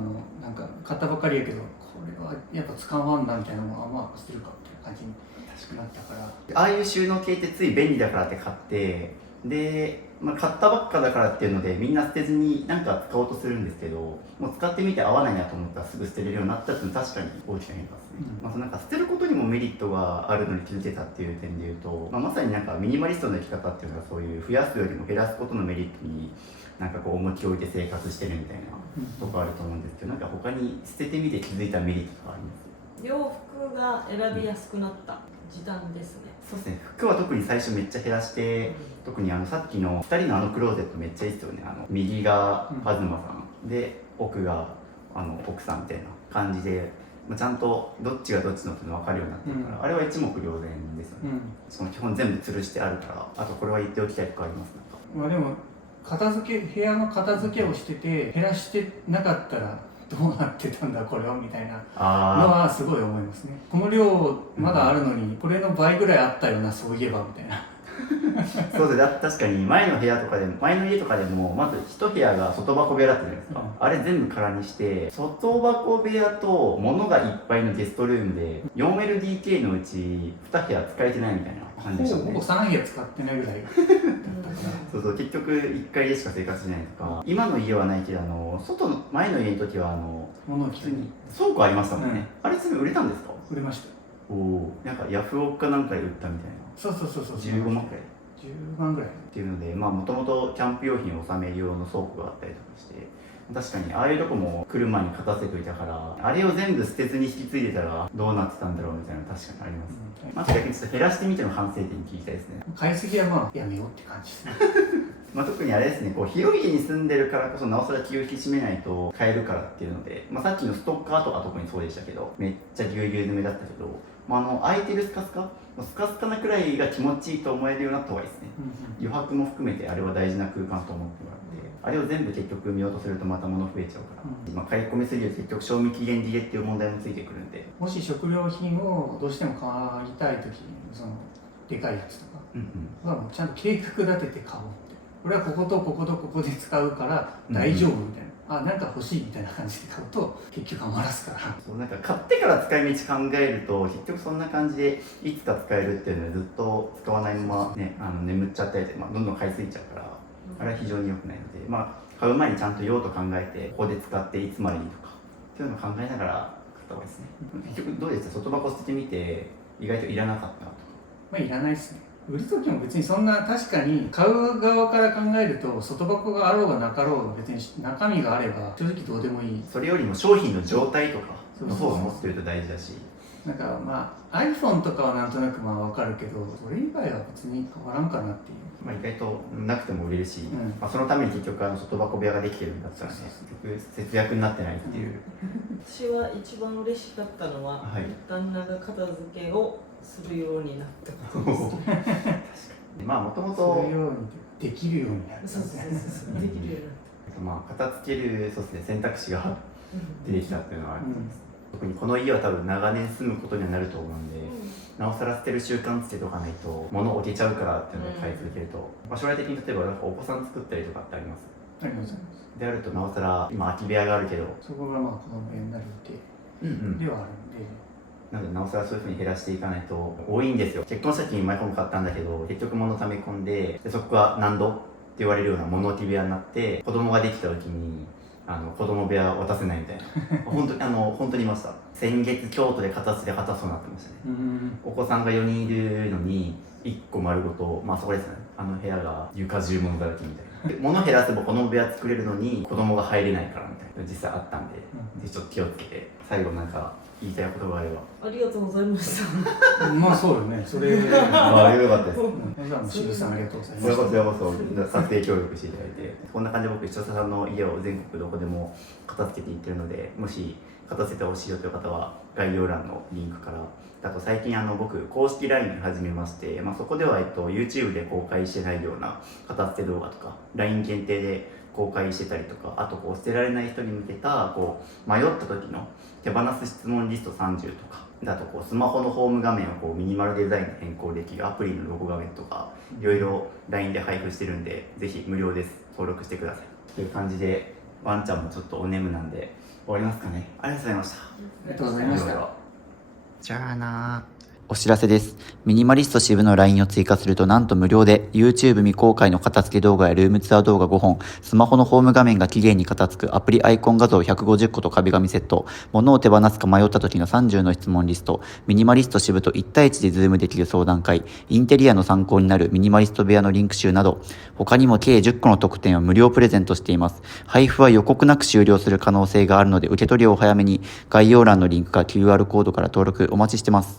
買ったばかりやけどこれはやっぱ使わんなみたいなのは捨てるかっていう感じになったから、ああいう収納系ってつい便利だからって買って、で、買ったばっかだからっていうのでみんな捨てずに使おうとするんですけど、もう使ってみて合わないなと思ったらすぐ捨てれるようになったっていうのは確かに大きな変化ですね。捨てることにもメリットがあるのに気づけたっていう点でいうと、まさにミニマリストの生き方っていうのはそういう増やすよりも減らすことのメリットに重きを置いて生活してるみたいなとこあると思うんですけど、他に捨ててみて気づいたメリットとかあります？洋服が選びやすくなった時短ですね。そうですね、服は特に最初めっちゃ減らして、特にさっきの2人のクローゼットめっちゃいいですよね。右がカズマさんで奥が奥さんみたいな感じで、ちゃんとどっちがどっちのっていうの分かるようになってるから、あれは一目瞭然ですよね。その基本全部吊るしてあるから。あとこれは言っておきたいとかあります？まあでも部屋の片付けをしてて減らしてなかったらどうなってたんだこれはみたいなのはすごい思いますね。この量まだあるのに、これの倍ぐらいあったよなそういえばみたいな。そうです。確かに前の家とかでもまず一部屋が外箱部屋だったじゃないですか、あれ全部空にして外箱部屋と物がいっぱいのゲストルームで 4LDK のうち2部屋使えてないみたいな感じでしたね。ほぼ3部屋使ってないぐらいだったからそう結局1階でしか生活しないとか。今の家はないけど前の家の時は物を着ずに倉庫ありましたもんね、あれ全部売れたんですか？売れました。おお、なんかヤフオクかなんかで売ったみたいな。そう15万くらい10万ぐらいっていうので、もともとキャンプ用品を収める用の倉庫があったりとかして、確かにああいうとこも来る前に片せといたから、あれを全部捨てずに引き継いでたらどうなってたんだろうみたいなの確かにあります、逆にちょっと減らしてみての反省点聞きたいですね。買いすぎはやめようって感じですね。特にあれですね、広い家に住んでるからこそなおさら気を引き締めないと買えるからっていうので、さっきのストッカーとか特にそうでしたけど、めっちゃぎゅうぎゅう詰めだったけど、空いてるスカスカなくらいが気持ちいいと思えるようになった方がいいですね。余白も含めてあれは大事な空間と思ってもらって、あれを全部結局見ようとするとまた物増えちゃうから、買い込みすぎると結局賞味期限切れっていう問題もついてくるんで、もし食料品をどうしても買いたい時にでかいやつとかはちゃんと計画立てて買おうって、これはこことこことここで使うから大丈夫みたいな、なんか欲しいみたいな感じで買うと結局余らすから。なんか買ってから使い道考えると結局そんな感じでいつか使えるっていうのはずっと使わないまま、ね、眠っちゃったりで、どんどん買いすぎちゃうから、あれは非常に良くないので、買う前にちゃんと用途考えてここで使っていつまでにとかっていうのを考えながら買った方がいいですね。結局どうですか、外箱捨ててみて意外といらなかったとか。いらないですね。売る時も別にそんな、確かに買う側から考えると外箱があろうがなかろうが別に中身があれば正直どうでもいい。それよりも商品の状態とかの方が持ってると大事だし、なんかiPhone とかはなんとなく分かるけど、それ以外は別に変わらんかなっていう。意外となくても売れるし、そのために結局外箱部屋ができてるんだったらね、結局節約になってないっていう。私は一番嬉しかったのは、旦那が片付けをするようになったことです。確かに。もともとするようにできるようになる。そうできるようになった。片付ける選択肢が出てきたっていうのはあります。特にこの家は多分長年住むことにはなると思うんで、なおさら捨てる習慣つけておかないと物置けちゃうからっていうのを買い続けると、将来的に例えばお子さん作ったりとかってあります？あります。であるとなおさら今空き部屋があるけど、そこが子供部屋になる予定ではあるんで、なのでなおさらそういうふうに減らしていかないと。多いんですよ。結婚した時にマイホーム買ったんだけど結局物溜め込んで、そこが何度って言われるような物置部屋になって、子供ができた時に子供部屋渡せないみたいな本当にいました。先月京都で片付けそうになってましたね。お子さんが4人いるのに1個丸ごと、そこですね、部屋が床中物だらけみたいな。物減らせば子供部屋作れるのに子供が入れないからみたいな実際あったんで、ちょっと気をつけて。最後なんか言いたいことがあれば。ありがとうございました。そうよね。それよかったです。渋さんありがとうございます。こちらこそ撮影協力していただいて、こんな感じで僕一田さんの家を全国どこでも片付けていってるので、もし片付けてほしいよという方は概要欄のリンクから。あと最近僕公式 LINE に始めまして、そこではYouTube で公開してないような片付け動画とか LINE 限定で公開してたりとか、あと捨てられない人に向けた迷った時の手放す質問リスト30とか、あとスマホのホーム画面をミニマルデザインに変更できるアプリのロゴ画面とか、いろいろ LINE で配布してるんで、ぜひ無料です。登録してくださいという感じで、ワンちゃんもちょっとお眠なんで終わりますかね。ありがとうございました。ありがとうございました。じゃあなー。お知らせです。ミニマリスト支部の LINE を追加するとなんと無料で YouTube 未公開の片付け動画やルームツアー動画5本、スマホのホーム画面が綺麗に片付くアプリアイコン画像150個と壁紙セット、物を手放すか迷った時の30の質問リスト、ミニマリスト支部と1対1でズームできる相談会、インテリアの参考になるミニマリスト部屋のリンク集など、他にも計10個の特典を無料プレゼントしています。配布は予告なく終了する可能性があるので受け取りをお早めに。概要欄のリンクか QR コードから登録お待ちしてます。